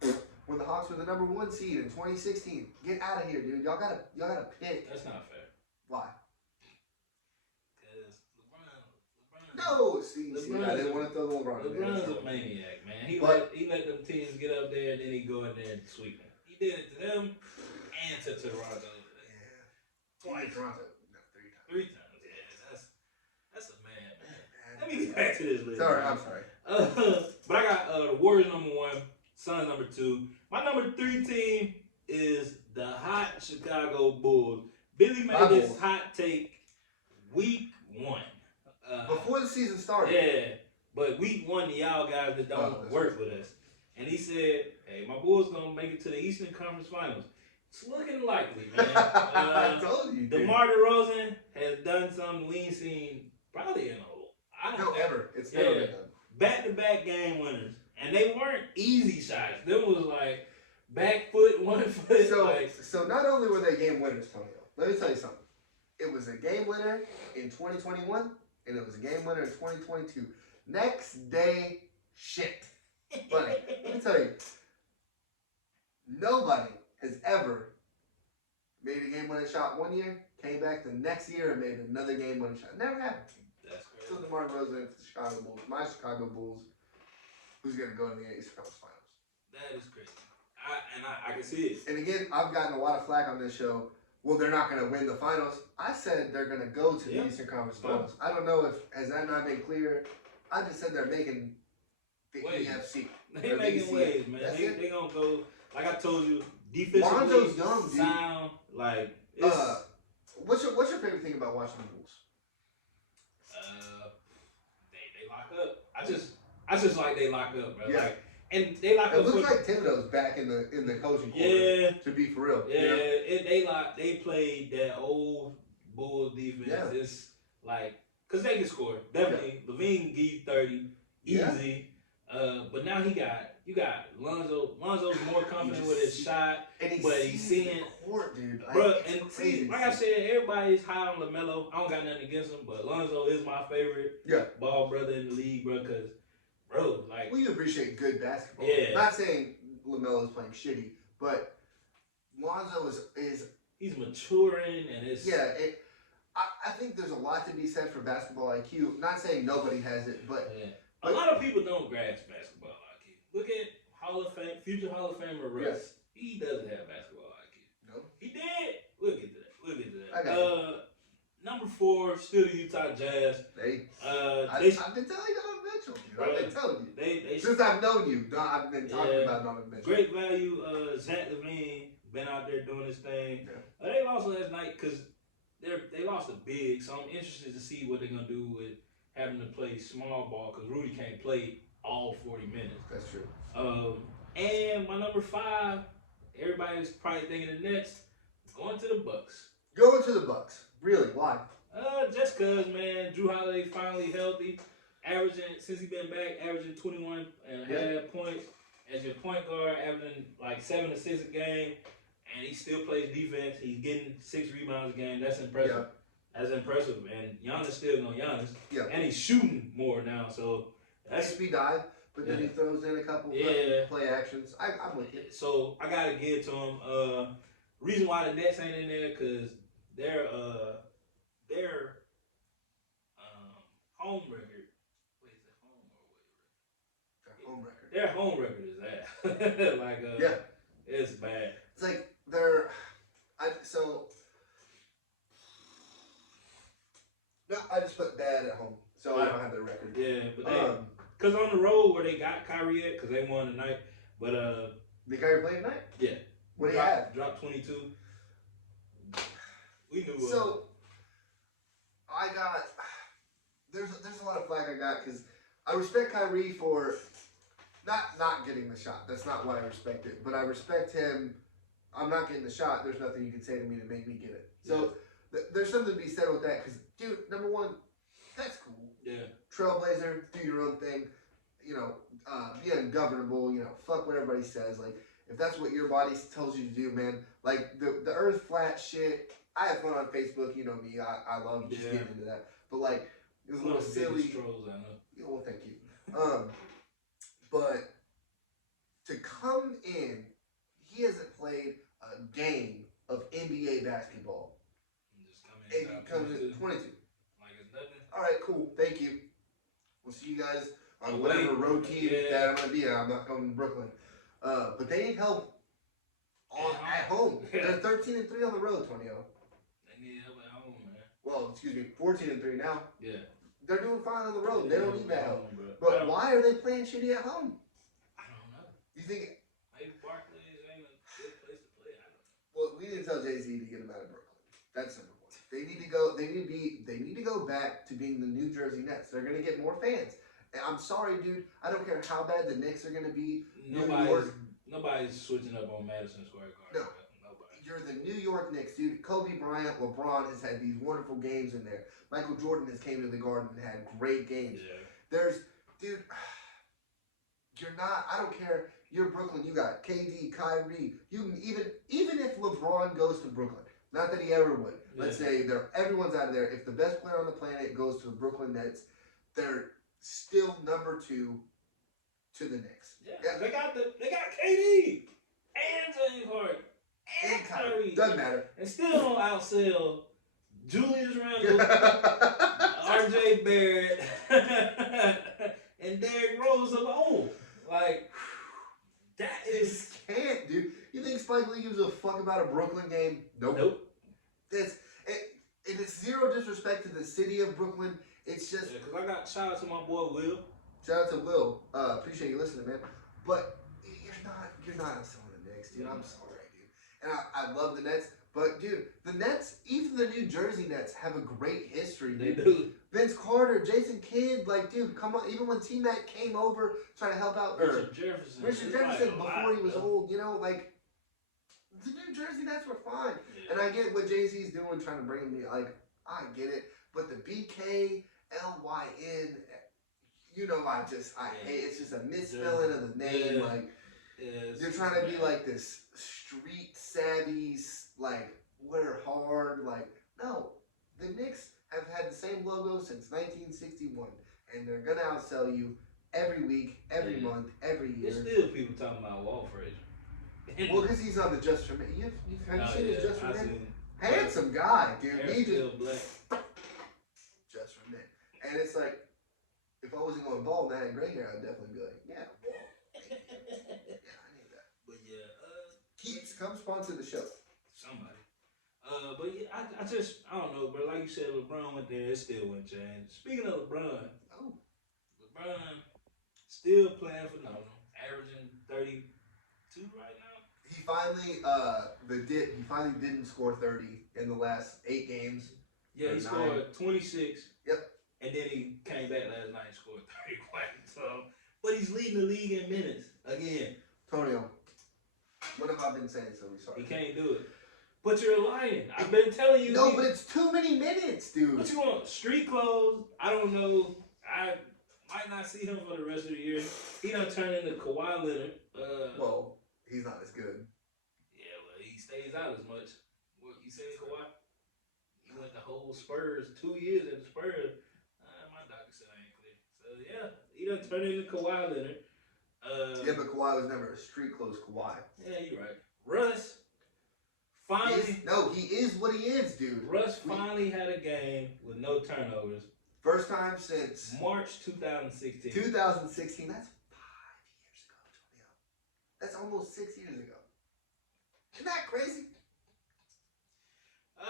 good. When the Hawks were the number 1 seed in 2016, get out of here, dude. Y'all gotta pick. That's not fair. Why? Because LeBron. No, see, I didn't want to throw LeBron. LeBron's a maniac, man. He let them teams get up there, and then he go in there and sweep them. He did it to them and to Toronto. Yeah. Twice. Toronto. No, 3 times. 3 times. Yeah, that's a man. Let me get back to this list. Sorry, I'm sorry. But I got the Warriors number 1, Suns number 2. My number 3 team is the hot Chicago Bulls. Billy made this hot take week 1. Before the season started. Yeah, but week 1, y'all guys that don't work with us. And he said, hey, my Bulls going to make it to the Eastern Conference Finals. It's looking likely, man. I told you. DeMar DeRozan has done something we ain't seen probably in ever. It's never been done. Back-to-back game winners. And they weren't easy shots. Them was like back foot, 1 foot. So not only were they game winners, Tonio, let me tell you something. It was a game winner in 2021, and it was a game winner in 2022. Next day, shit. Buddy, let me tell you, nobody has ever made a game winning shot 1 year, came back the next year and made another game winning shot. Never happened. That's crazy. So DeMar DeRozan to the Chicago Bulls. My Chicago Bulls. Who's going to go in the Eastern Conference Finals? That is crazy. I can see it. And again, I've gotten a lot of flack on this show. Well, they're not going to win the finals. I said they're going to go to the Eastern Conference Finals. I don't know has that not been clear. I just said they're making the EFC. They're making waves, man. They going to go, like I told you, defensively, Lonzo's young, dude. Sound, like, what's your favorite thing about watching the Bulls? They lock up. I just like they lock up, bro. Yeah. Like, and they lock up. It looks like Thibodeau's back in the coaching corner. Yeah. To be for real. Yeah. They played that old Bulls defense. Yeah. It's like, cause they can score. Definitely. Yeah. Levine give you 30 easy. But now you got Lonzo. Lonzo's more confident with his shot, and but he's seeing the court, dude. Like, bro. And see, like I said, everybody's high on LaMelo. I don't got nothing against him, but Lonzo is my favorite ball brother in the league, bro. Cause bro, like we appreciate good basketball. Yeah. Not saying LaMelo is playing shitty, but Lonzo is he's maturing and it's I think there's a lot to be said for basketball IQ. Not saying nobody has it, but a lot of people don't grasp basketball IQ. Look at Hall of Fame, future Hall of Famer Russ. Yes. He doesn't have basketball IQ. No, he did. We'll get to that. Number 4, still the Utah Jazz. I've been telling Donovan Mitchell, dude. I've been telling you. Since I've known you, I've been talking about Donovan Mitchell. Great value. Zach LaVine been out there doing his thing. Yeah. They lost last night because they lost a big, so I'm interested to see what they're gonna do with having to play small ball because Rudy can't play all 40 minutes. That's true. And my number 5, everybody's probably thinking the Nets going to the Bucks. Going to the Bucks. Really? Why? Just cause, man, Drew Holiday finally healthy, averaging since he been back, averaging 21 and a half points as your point guard, averaging like 7 assists a game, and he still plays defense. He's getting 6 rebounds a game. That's impressive. Yeah. That's impressive, man. Giannis still going Giannis. Yeah. And he's shooting more now, so that's speed dive. But then he throws in a couple play actions. I'm with you. So I gotta give it to him. Reason why the Nets ain't in there because their home record. Wait, is it home or away record? Their home record is that. It's bad. It's like I just put bad at home, so I don't have their record. Yeah, but because on the road where they got Kyrie at, because they won tonight, but did Kyrie play tonight? Yeah. What do you have? Dropped 22. We knew. So I got there's a lot of flack I got because I respect Kyrie for not getting the shot. That's not why I respect it, but I respect him. I'm not getting the shot. There's nothing you can say to me to make me get it. So there's something to be said with that because, dude, number one, that's cool. Yeah. Trailblazer, do your own thing. You know, be ungovernable. You know, fuck what everybody says. Like, if that's what your body tells you to do, man. Like the Earth flat shit. I have fun on Facebook. You know me. I love just getting into that. But like, it was a little silly. Trolls, I know. Well, thank you. But to come in, he hasn't played a game of NBA basketball. And he comes in 22. Like it's nothing. All right, cool. Thank you. We'll see you guys on whatever road team that I'm gonna be at. I'm not going to Brooklyn. But they need help at home. They're 13-3 on the road, Tonio. They need help at home, man. Well, excuse me, 14-3 now. Yeah. They're doing fine on the road. They don't need that help. But why are they playing shitty at home? I don't know. You think? Maybe Barclays ain't a good place to play. I don't know. Well, we need to tell Jay-Z to get him out of Brooklyn. That's number one. They need to go. They need to go back to being the New Jersey Nets. They're gonna get more fans. And I'm sorry, dude. I don't care how bad the Knicks are gonna be. Nobody's switching up on Madison Square Garden. No. You're the New York Knicks, dude. Kobe Bryant, LeBron has had these wonderful games in there. Michael Jordan has came to the Garden and had great games. Yeah. Dude, you're not. I don't care. You're Brooklyn. You got KD, Kyrie. You can even if LeBron goes to Brooklyn, not that he ever would. Let's say everyone's out of there. If the best player on the planet goes to the Brooklyn Nets, they're still number 2 to the Knicks. Yeah. They got KD and James Harden. And Kyrie. Doesn't matter. And still don't outsell Julius Randle, RJ Barrett, and Derrick Rose alone. Like, that is... Can't, dude. You think Spike Lee gives a fuck about a Brooklyn game? Nope. It's zero disrespect to the city of Brooklyn. It's just... Yeah, because I got shout out to my boy Will. Shout out to Will. Appreciate you listening, man. But you're not outselling the Knicks, dude. I'm sorry. And I love the Nets, but dude, the Nets, even the New Jersey Nets, have a great history. Dude. They do. Vince Carter, Jason Kidd, like, dude, come on. Even when T-Mac came over trying to help out Richard Jefferson before he was old, you know, like, the New Jersey Nets were fine. Yeah. And I get what Jay-Z's doing, trying to bring me, like, I get it. But the BKLYN, you know, I hate it's just a misspelling of the name. Like they're trying to be like this street savvy, like we're hard. Like no, the Knicks have had the same logo since 1961, and they're gonna outsell you every week, every month, every year. There's still people talking about Wall Frazier. Well, because he's on the Just for Men. Have you seen his Just for Men? Handsome guy, dude. He just black. Just for Men, and it's like. If I wasn't going bald and I had gray hair, I'd definitely be like, yeah, bald. Yeah, I need that. But yeah, come sponsor the show. Somebody. But yeah, I don't know, but like you said, LeBron went there, it still wouldn't change. Speaking of LeBron, LeBron still playing phenomenal, averaging 32 right now. He finally didn't score 30 in the last 8 games. Yeah, he scored 26. Yep. And then he came back last night and scored 31. So, but he's leading the league in minutes again. Tonio, what have I been saying so sorry? He can't do it. But you're lying. I've been telling you. No, but it's too many minutes, dude. What you want? Street clothes? I don't know. I might not see him for the rest of the year. He done turned into Kawhi Leonard. Well, he's not as good. Yeah, well, he stays out as much. What you say, Kawhi? He went the whole Spurs, 2 years at the Spurs. Yeah, he done turned into Kawhi Leonard. Yeah, but Kawhi was never a street clothes Kawhi. Yeah, you're right. Russ finally. He is what he is, dude. Russ finally had a game with no turnovers. First time since March 2016. 2016. That's 5 years ago, Tonio. That's almost 6 years ago. Isn't that crazy?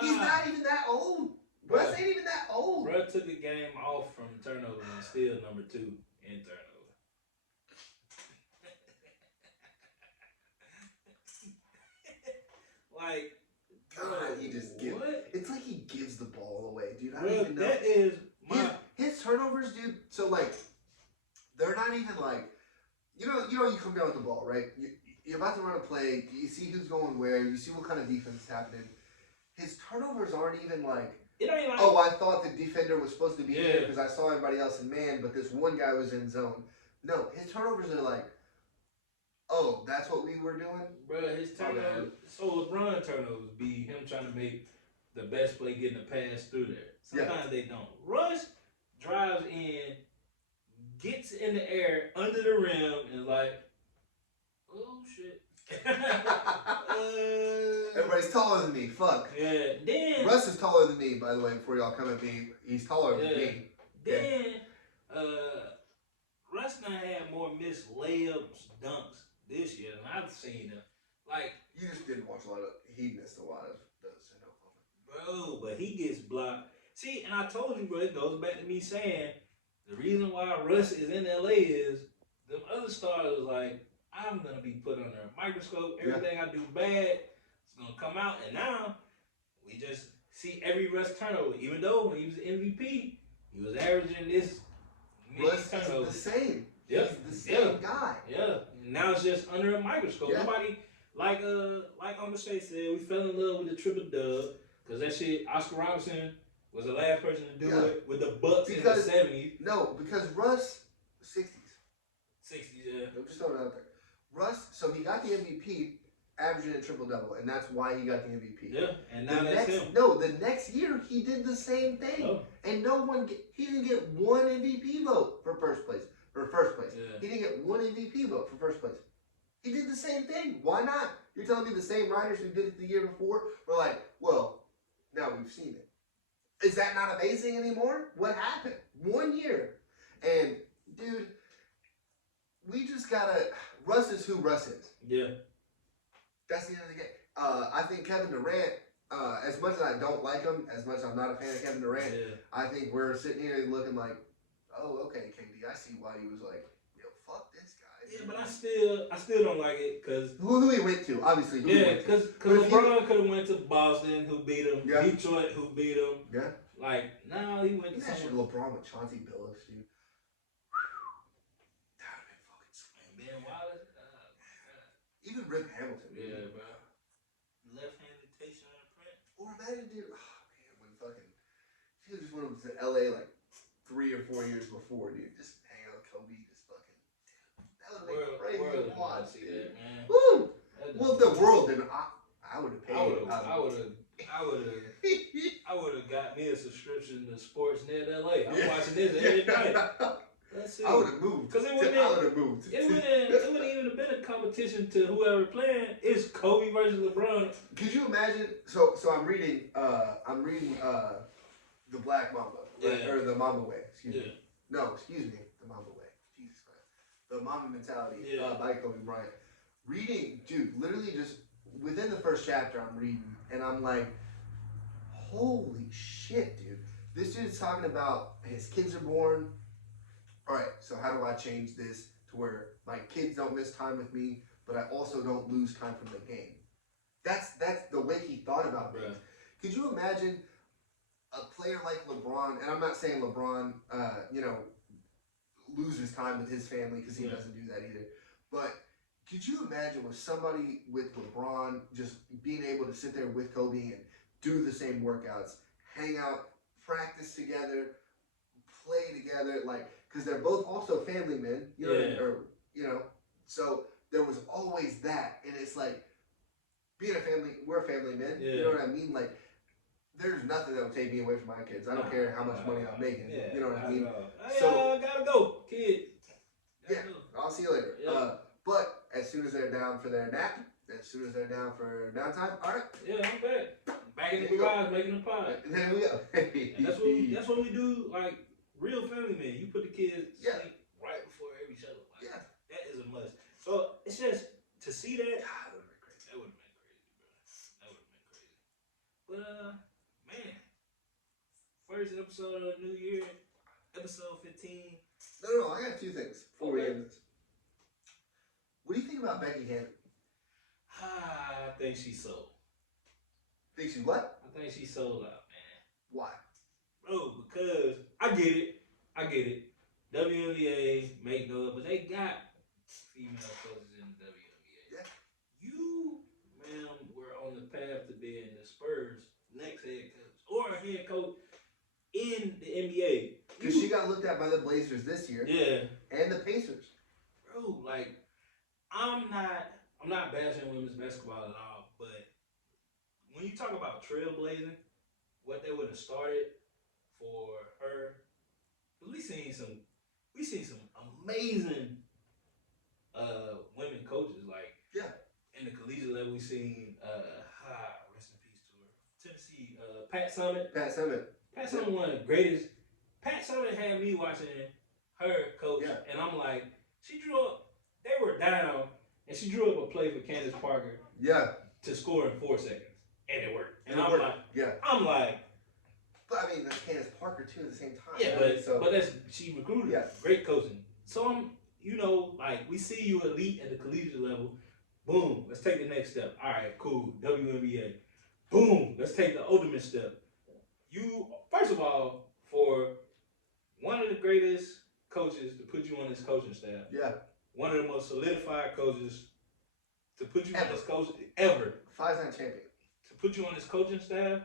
He's not even that old. Russ ain't even that old. Russ took a game off from turnover and still number 2 in turnover. Like, God, he just gives. It's like he gives the ball away, dude. I don't even know. That is his turnovers, dude. So like, they're not even like, you come down with the ball, right? You're about to run a play. You see who's going where. You see what kind of defense is happening. His turnovers aren't even like. It ain't like, I thought the defender was supposed to be here because I saw everybody else in man, but this one guy was in zone. No, his turnovers are like, that's what we were doing? Bro, his turnovers, so LeBron turnovers be him trying to make the best play getting a pass through there. Sometimes they don't. Russ drives in, gets in the air under the rim, and like, oh shit. Everybody's taller than me. Fuck. Yeah. Then Russ is taller than me, by the way. Before y'all come at me, he's taller than me. Then Russ now had more missed layups, dunks this year than I've seen him. Like you just didn't watch a lot of. He missed a lot of those in Bro, Oklahoma. but he gets blocked. See, and I told you, bro. It goes back to me saying the reason why Russ is in LA is the other stars was like, I'm gonna be put under a microscope. Everything I do bad, it's gonna come out. And now we just see every Russ turnover. Even though when he was MVP, he was averaging this Russ turnovers. is the same. Yep. He's the same guy. Yeah. Now it's just under a microscope. Yeah. Nobody like Uncle Shay said, we fell in love with the triple dub because that shit. Oscar Robertson was the last person to do it with the Bucks in the 70s. No, because Russ 60s. 60s, yeah. I'm just throwing it out there. Russ, so he got the MVP, averaging a triple-double, and that's why he got the MVP. Yeah, and now that's him. No, the next year, he did the same thing. Oh. And he didn't get one MVP vote for first place. Yeah. He didn't get one MVP vote for first place. He did the same thing. Why not? You're telling me the same writers who did it the year before were like, well, now we've seen it. Is that not amazing anymore? What happened? 1 year. And, dude, we just gotta... Russ is who Russ is. Yeah. That's the end of the game. I think Kevin Durant, as much as I don't like him, as much as I'm not a fan of Kevin Durant, I think we're sitting here looking like, oh, okay, KD, I see why he was like, fuck this guy. Yeah, but I still don't like it because who he went to, obviously. Because LeBron could have went to Boston, who beat him. Yeah. Detroit, who beat him. Yeah. Like now he went to Imagine LeBron with Chauncey Billups, dude. That would have been fucking sweet. Ben Wallace. Even Rip Hamilton. Yeah, bro. Left-handed Tayshaun Prince. Or imagine, dude. Oh man, when fucking he just went to LA like 3 or 4 years before, dude. Just hang out with Kobe just fucking. That would make crazy world to watch. see that, man. Woo! Well, if the world, then I would have paid. I would have got me a subscription to Sportsnet LA. I'm watching this every night. Let's see. I would have moved. Because it wouldn't even have been a competition to whoever playing. It's Kobe versus LeBron. Could you imagine? So I'm reading the Black Mamba, right? Or the Mamba Way. Excuse me. No, excuse me, the Mamba Way. Jesus Christ. The Mamba Mentality by Kobe Bryant. Reading, dude, literally just within the first chapter, I'm reading, and I'm like, holy shit, dude. This dude's talking about his kids are born. All right, so how do I change this to where my kids don't miss time with me, but I also don't lose time from the game? That's the way he thought about things. Right. Could you imagine a player like LeBron, and I'm not saying LeBron, loses time with his family because he doesn't do that either, but could you imagine with somebody with LeBron just being able to sit there with Kobe and do the same workouts, hang out, practice together, play together, like, because they're both also family men, so there was always that, and it's like, we're family men, you know what I mean? Like, there's nothing that would take me away from my kids. I don't care how much money I'm making, you know what I mean? Hey, so, gotta go, kid. I'll see you later. Yeah. But as soon as they're down for their nap, as soon as they're down for downtime, all right. Yeah, I'm back in the garage making a pie. There we go. And that's what we do, like real family men. You put the kids sleep right before every show. Like, that is a must. So it's just to see that. God, that would have been crazy. That would have been crazy, bro. That would have been crazy. But man, first episode of the new year, episode 15. No, I got two things before we end this. What do you think about Becky Hammond? I think she's sold. Think she's what? I think she's sold out, man. Why? Bro, because I get it. WNBA make no, but they got female coaches in the WNBA. Yeah. You, ma'am, were on the path to being the Spurs' next head coach or head coach in the NBA. Because she got looked at by the Blazers this year. Yeah. And the Pacers. Bro, like, I'm not bashing women's basketball at all, but when you talk about trailblazing, what they would have started for her, we seen some amazing women coaches, like in the collegiate level. We seen rest in peace to her, Tennessee, Pat Summitt, one of the greatest. Pat Summitt had me watching her coach, and I'm like, she drew up. They were down, and she drew up a play for Candace Parker. To score in 4 seconds, and it worked. And I'm like, but I mean, that's Candace Parker too at the same time. Yeah, right? but that's she recruited. Great coaching. So I'm, like we see you elite at the collegiate level. Boom, let's take the next step. All right, cool. WNBA. Boom, let's take the ultimate step. You first of all, for one of the greatest coaches to put you on his coaching staff. One of the most solidified coaches to put you on his coaching ever. 5-time champion. To put you on his coaching staff,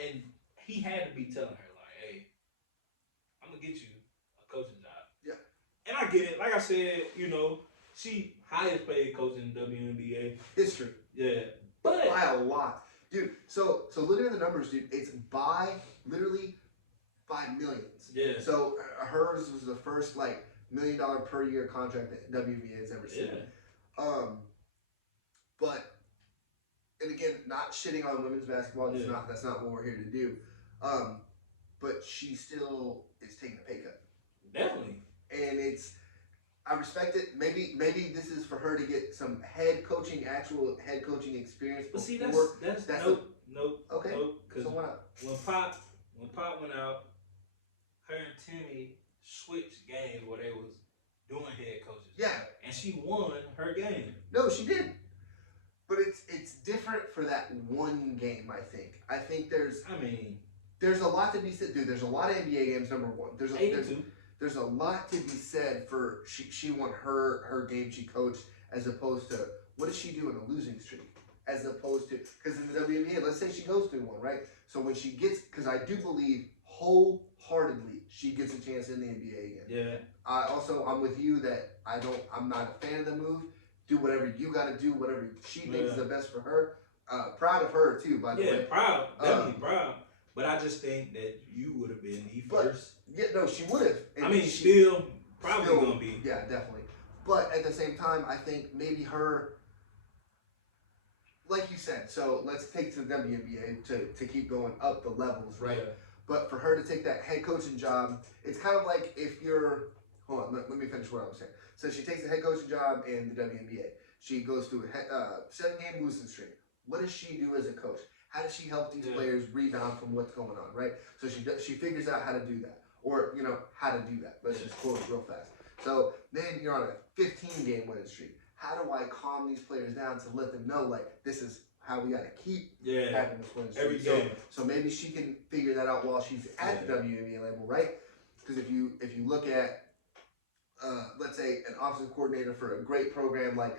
and he had to be telling her, like, hey, I'm going to get you a coaching job. And I get it. Like I said, she highest paid coach in WNBA. History. But by a lot. Dude, so looking at the numbers, dude, it's literally by millions. So hers was the first, $1 million per year contract that WNBA has ever seen. But, and again, not shitting on women's basketball. That's not what we're here to do. But she still is taking a pay cut. Definitely. And I respect it. Maybe this is for her to get some actual head coaching experience. But see, that's nope. Okay. Because when Pop went out, her and Timmy switched games where they was doing head coaches. And she won her game. No, she did. But it's different for that one game, I think. I think there's a lot to be said. Dude, there's a lot of NBA games, number one. There's a lot to be said for she won her game she coached, as opposed to what does she do in a losing streak? As opposed to, because in the WNBA, let's say she goes through one, right? So when she gets, because I do believe wholeheartedly she gets a chance in the NBA again. Yeah. I'm with you that I'm not a fan of the move. Do whatever you got to do, whatever she thinks is the best for her. Proud of her too, by the way. Yeah, proud, definitely proud. But I just think that you would have been the first. Yeah, no, she would have. I mean, still probably gonna be. Yeah, definitely. But at the same time, I think maybe her, like you said. So let's take to the WNBA to keep going up the levels, right? Yeah. But for her to take that head coaching job, it's kind of like if you're. Hold on, let me finish what I was saying. So she takes a head coaching job in the WNBA. She goes through a 7-game losing streak. What does she do as a coach? How does she help these players rebound from what's going on, right? So she figures out how to do that, or how to do that. Let's just quote it real fast. So then you're on a 15-game winning streak. How do I calm these players down to let them know, like, this is how we got to keep having this winning streak? Every game. So maybe she can figure that out while she's at the WNBA level, right? Because if you look at let's say an offensive coordinator for a great program like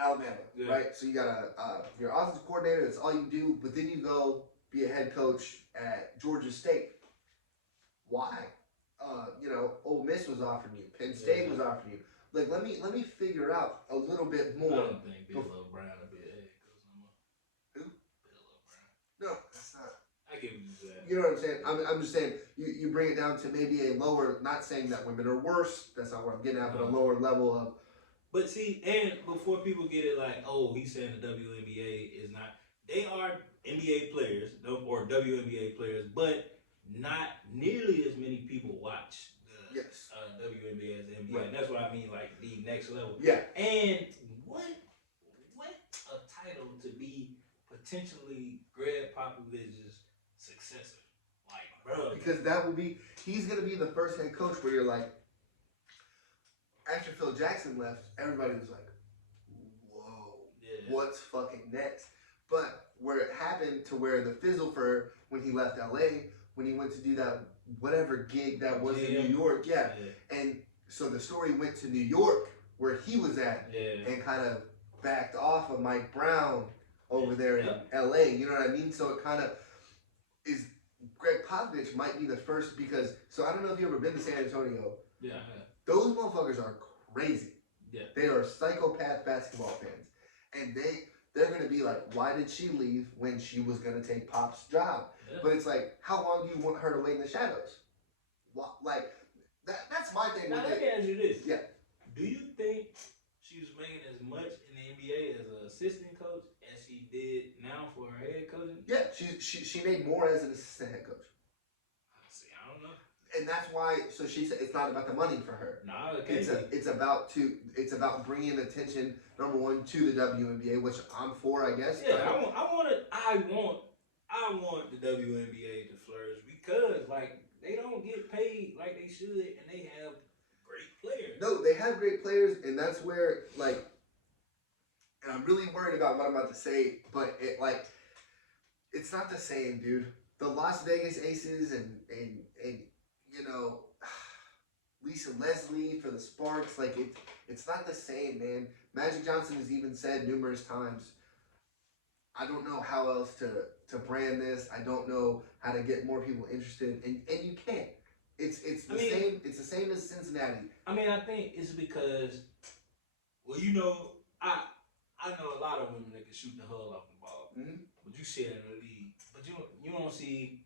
Alabama, right? So you got your offensive coordinator. That's all you do. But then you go be a head coach at Georgia State. Why? Ole Miss was offering you. Penn State was offering you. Like, let me figure out a little bit more. I don't think Bill O'Brien will be a head coach no more. Who? Bill O'Brien. No, that's not. I get what you said. You know what I'm saying? I'm just saying you bring it down to maybe a lower. Not saying that women are worse. That's not what I'm getting at. But a lower level of. But see, and before people get it like, oh, he's saying the WNBA is not. They are NBA players or WNBA players, but not nearly as many people watch the WNBA as the NBA. Right. And that's what I mean, like the next level. Yeah. And what a title to be potentially Greg Popovich's successor. Like, bro. Because he's going to be the first head coach where you're like, after Phil Jackson left, everybody was like, whoa, what's fucking next? But where it happened to where the fizzle for when he left LA, when he went to do that whatever gig that was in New York, and so the story went to New York where he was at and kind of backed off of Mike Brown over there in LA, you know what I mean? So it kind of is, Greg Popovich might be the first because, so I don't know if you've ever been to San Antonio. Yeah. Those motherfuckers are crazy. Yeah. They are psychopath basketball fans. And they're going to be like, why did she leave when she was going to take Pop's job? Yeah. But it's like, how long do you want her to wait in the shadows? Like, that's my thing. Now, let me ask you this. Yeah. Do you think she was making as much in the NBA as an assistant coach as she did now for her head coaching? Yeah, she made more as an assistant head coach. See, I don't know. And that's why. So she said it's not about the money for her. No, okay. It's about bringing attention, number one, to the WNBA, which I'm for, I guess. Yeah, I want the WNBA to flourish because like they don't get paid like they should, and they have great players. No, they have great players, and that's where like. And I'm really worried about what I'm about to say, but it's not the same, dude. The Las Vegas Aces and Lisa Leslie for the Sparks, like it's not the same, man. Magic Johnson has even said numerous times, I don't know how else to brand this. I don't know how to get more people interested, and you can't. It's the same. It's the same as Cincinnati. I mean, I think it's because, well, I know a lot of women that can shoot the hull off the ball, but you see it in the league. But you don't see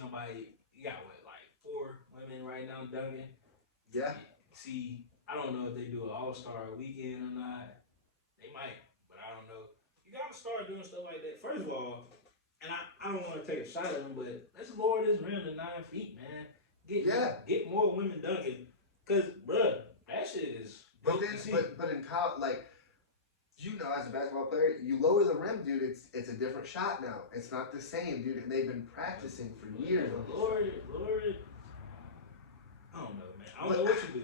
nobody. You got what, like 4 women right now dunking? Yeah. See, I don't know if they do an All-Star weekend or not. They might, but I don't know. You gotta start doing stuff like that. First of all, and I don't want to take a shot at them, but let's lower this rim to 9 feet, man. Get more women dunking, cause bruh, that shit is. But in college, like. As a basketball player, you lower the rim, dude. It's a different shot now. It's not the same, dude. And they've been practicing for years. Lower it. I don't know, man. I don't know what you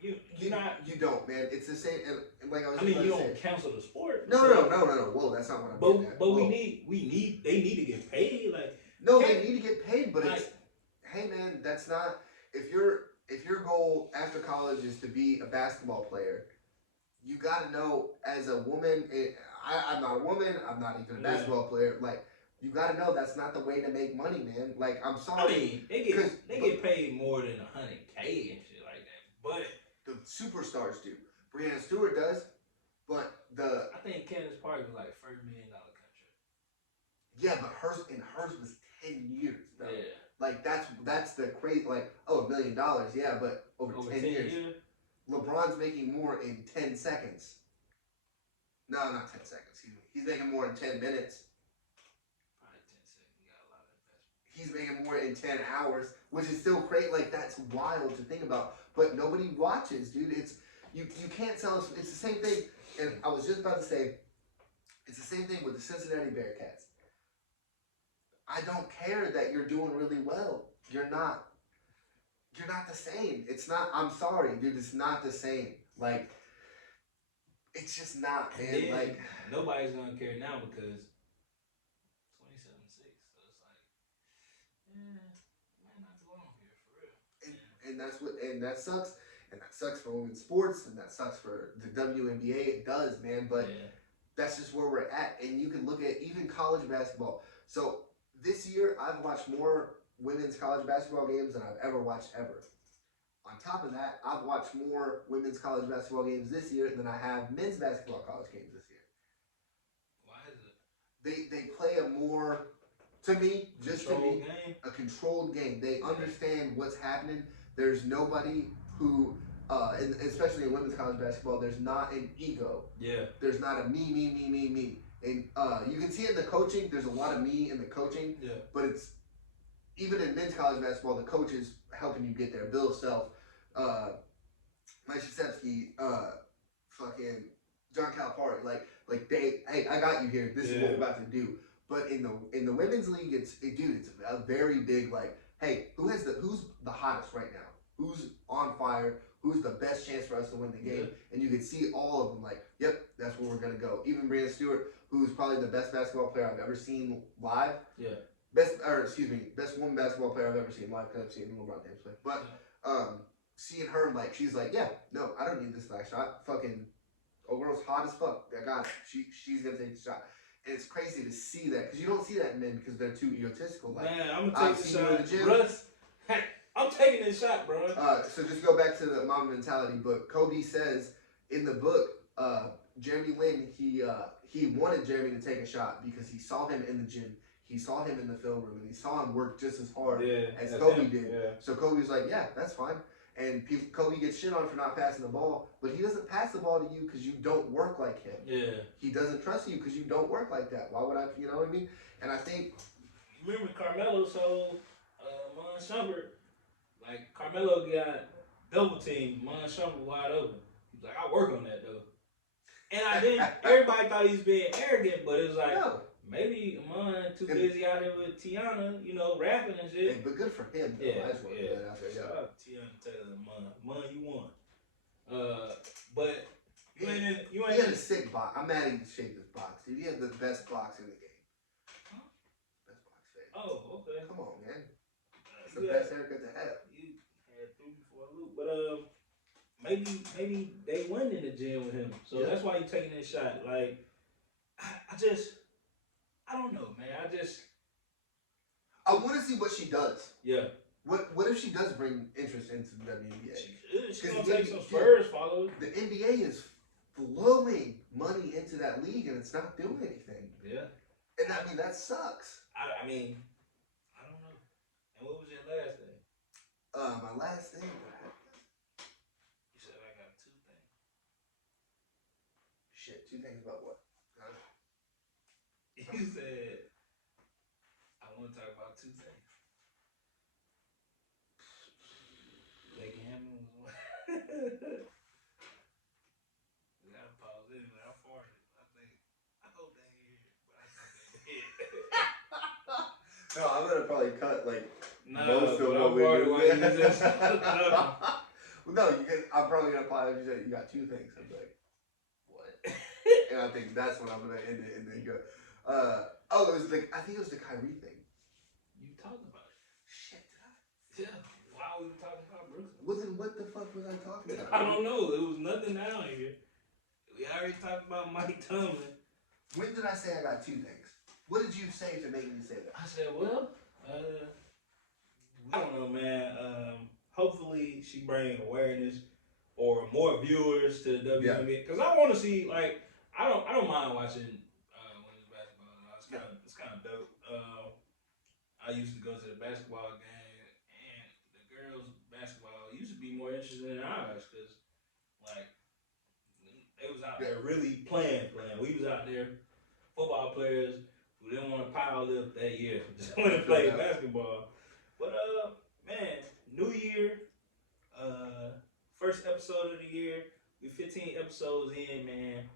do. You don't, man. It's the same. And like I was. I mean, you don't cancel the sport. No. Whoa, that's not what I'm getting at. But they need to get paid. Like they need to get paid. But it's, hey, man, that's not. If your goal after college is to be a basketball player. You got to know, as a woman, I'm not a woman, I'm not even a basketball player, like, You gotta know that's not the way to make money, man. Like, I'm I sorry. mean, they get paid more than $100K and shit like that. But the superstars do. Breanna Stewart does, but I think Candace Parker was like $1 million contract. Yeah, but hers was 10 years though. Yeah. Like that's the crazy, like, $1 million, yeah, but over 10 years. LeBron's making more in 10 seconds. No, not 10 seconds. He's making more in 10 minutes. Probably 10 seconds. You got a lot of investment. He's making more in 10 hours, which is still crazy. Like, that's wild to think about. But nobody watches, dude. It's you can't tell us. It's the same thing. And I was just about to say, it's the same thing with the Cincinnati Bearcats. I don't care that you're doing really well. You're not the same. It's not. I'm sorry, dude. It's not the same. Like, it's just not, man. Like, nobody's gonna care now because 27-6. So it's like, might not belong here for real. And that sucks. And that sucks for women's sports, and that sucks for the WNBA. It does, man. But that's just where we're at. And you can look at even college basketball. So this year, I've watched more women's college basketball games than I've ever watched ever. On top of that, I've watched more women's college basketball games this year than I have men's basketball college games this year. Why is it? They play a more, to me, a controlled game. They understand what's happening. There's nobody who, and especially in women's college basketball, there's not an ego. Yeah. There's not a me. And you can see it in the coaching. There's a lot of me in the coaching. Yeah. But it's, even in men's college basketball, the coach is helping you get there. Bill Self, Mike Krzyzewski, fucking John Calipari, like they, hey, I got you here. This is what we're about to do. But in the women's league, it's a very big, like, hey, who's the hottest right now? Who's on fire? Who's the best chance for us to win the game? Yeah. And you can see all of them, like, yep, that's where we're gonna go. Even Breanna Stewart, who's probably the best basketball player I've ever seen live. Yeah. Best woman basketball player I've ever seen live, because I've seen LeBron James play. But seeing her, like, she's like, yeah, no, I don't need this last shot. Fucking, old girl's hot as fuck. I got it. She's gonna take the shot. And it's crazy to see that, because you don't see that in men because they're too egotistical. Like, man, I'm gonna take the shot. Russ, I'm taking this shot, bro. So just go back to the mama mentality book. Kobe says in the book, Jeremy Lin, he wanted Jeremy to take a shot because he saw him in the gym. He saw him in the film room, and he saw him work just as hard as Kobe did. Yeah. So Kobe's like, yeah, that's fine. And Kobe gets shit on for not passing the ball, but he doesn't pass the ball to you because you don't work like him. Yeah. He doesn't trust you because you don't work like that. Why would I, you know what I mean? And I think... Remember Carmelo told Mon Shumpert, like, Carmelo got double teamed, Mon Shumpert wide open. He's like, I work on that, though. And I didn't, everybody thought he was being arrogant, but it was like... No. Maybe Mon too busy out here with Tiana, you know, rapping and shit. Hey, but good for him. Though. Yeah, I just want to put that out there. Shout out to Tiana Taylor and Mon. Mon, you won. But you ain't he had a sick box. I'm mad he shaped his box, dude. He had the best box in the game. Huh? Best box face. Oh, okay. Come on, man. It's the best haircut to have. You had 3 before a loop, but maybe they won in the gym with him, so that's why you taking that shot. Like, I don't know, man. I want to see what she does. Yeah. What if she does bring interest into the WNBA? She's gonna take some Spurs followers. The NBA is flowing money into that league, and it's not doing anything. Yeah. And I mean, that sucks. I mean, I don't know. And what was your last thing? My last thing. You said I got 2 things. Shit, 2 things about what? You said, I want to talk about 2 things. Becky Hammond was one. We got to pause anyway. I farted. I hope they ain't hear it, but I think they did. No, I'm going to probably cut, like, most of what we're doing. Well, no, I'm probably going to apply if you said you got 2 things. I'm like, what? And I think that's what I'm going to end it, and then go... I think it was the Kyrie thing. You talked about it. Shit, did I? Yeah. Why were we talking about Brooks? What the fuck was I talking about? I don't know. It was nothing down here. We already talked about Mike Tomlin. When did I say I got 2 things? What did you say to make me say that? I said, well, I don't know, man. Hopefully she bring awareness or more viewers to the WNBA. Because I want to see, like, I don't mind watching women's basketball. It's kind of dope. I used to go to the basketball game, and the girls' basketball used to be more interesting than ours, because like they was out there really playing. We was out there, football players who didn't want to power lift that year, just want to play basketball. But man, new year, first episode of the year. We 15 episodes in, man.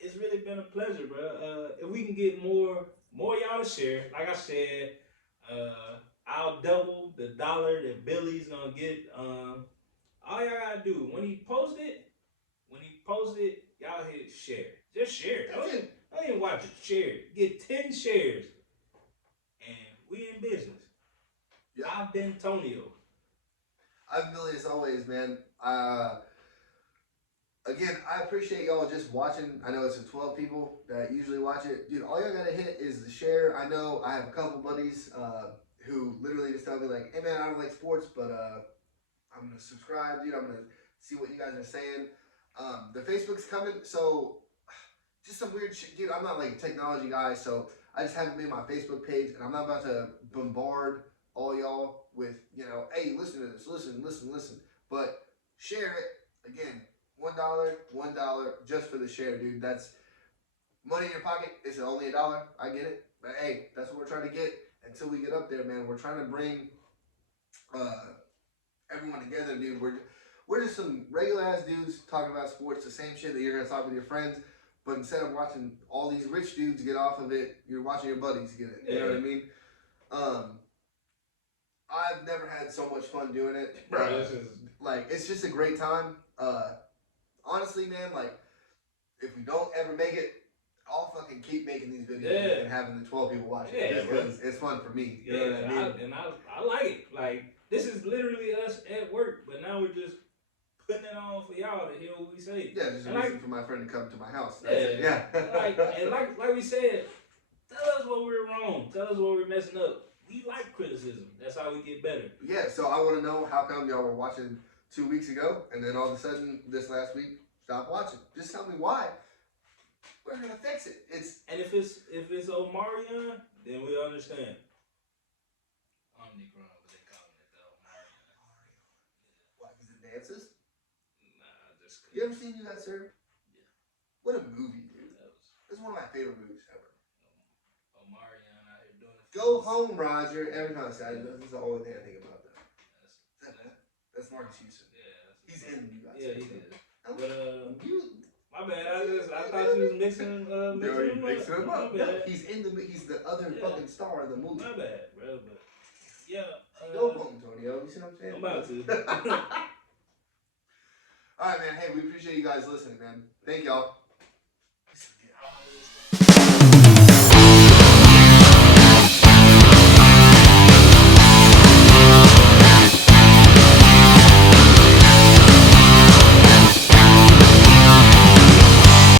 It's really been a pleasure, bro. If we can get more y'all to share, like I said, I'll double the dollar that Billy's gonna get. All y'all gotta do when he post it, y'all hit share. Just share it. Don't even watch it. Share it. Get 10 shares, and we in business. Yeah. I've been Tonio. I'm Billy as always, man. Again, I appreciate y'all just watching. I know it's 12 people that usually watch it. Dude, all y'all gotta hit is the share. I know I have a couple buddies who literally just tell me like, hey man, I don't like sports, but I'm gonna subscribe, dude. I'm gonna see what you guys are saying. The Facebook's coming, so just some weird shit. Dude, I'm not like a technology guy, so I just haven't made my Facebook page, and I'm not about to bombard all y'all with, hey, listen to this, listen. But share it. Again, $1 just for the share, dude. That's money in your pocket. It's only $1. I get it. But hey, that's what we're trying to get until we get up there, man. We're trying to bring everyone together, dude. We're just some regular ass dudes talking about sports, the same shit that you're gonna talk with your friends. But instead of watching all these rich dudes get off of it, you're watching your buddies get it. You know what I mean? I've never had so much fun doing it. Bro, it's just a great time. Honestly, man, like, if we don't ever make it, I'll fucking keep making these videos and having the 12 people watch it. Just because it's fun for me. You know what I mean? I like it. Like, this is literally us at work, but now we're just putting it on for y'all to hear what we say. Yeah, just a reason for my friend to come to my house. Like we said, tell us what we're wrong. Tell us what we're messing up. We like criticism. That's how we get better. Yeah, so I want to know how come y'all were watching 2 weeks ago, and then all of a sudden, this last week, stop watching. Just tell me why. We're gonna fix it. And if it's Omarion, then we understand. Omnicron, but they call it the Omarion. Why? Because it dances? Nah, just. You ever seen You Got Served? Yeah. What a movie, dude. It's one of my favorite movies ever. Omarion out here doing it. Go home, Roger. Every time I say it, this is the only thing I think about that. That's Marcus Houston. Yeah. He's in You Got Served. Yeah, he did. But my bad. I thought you was mixing him up. No, he's the other fucking star of the movie. My bad, bro. But yeah. Go home, Antonio. You see what I'm saying? I'm about to. All right, man. Hey, we appreciate you guys listening, man. Thank y'all.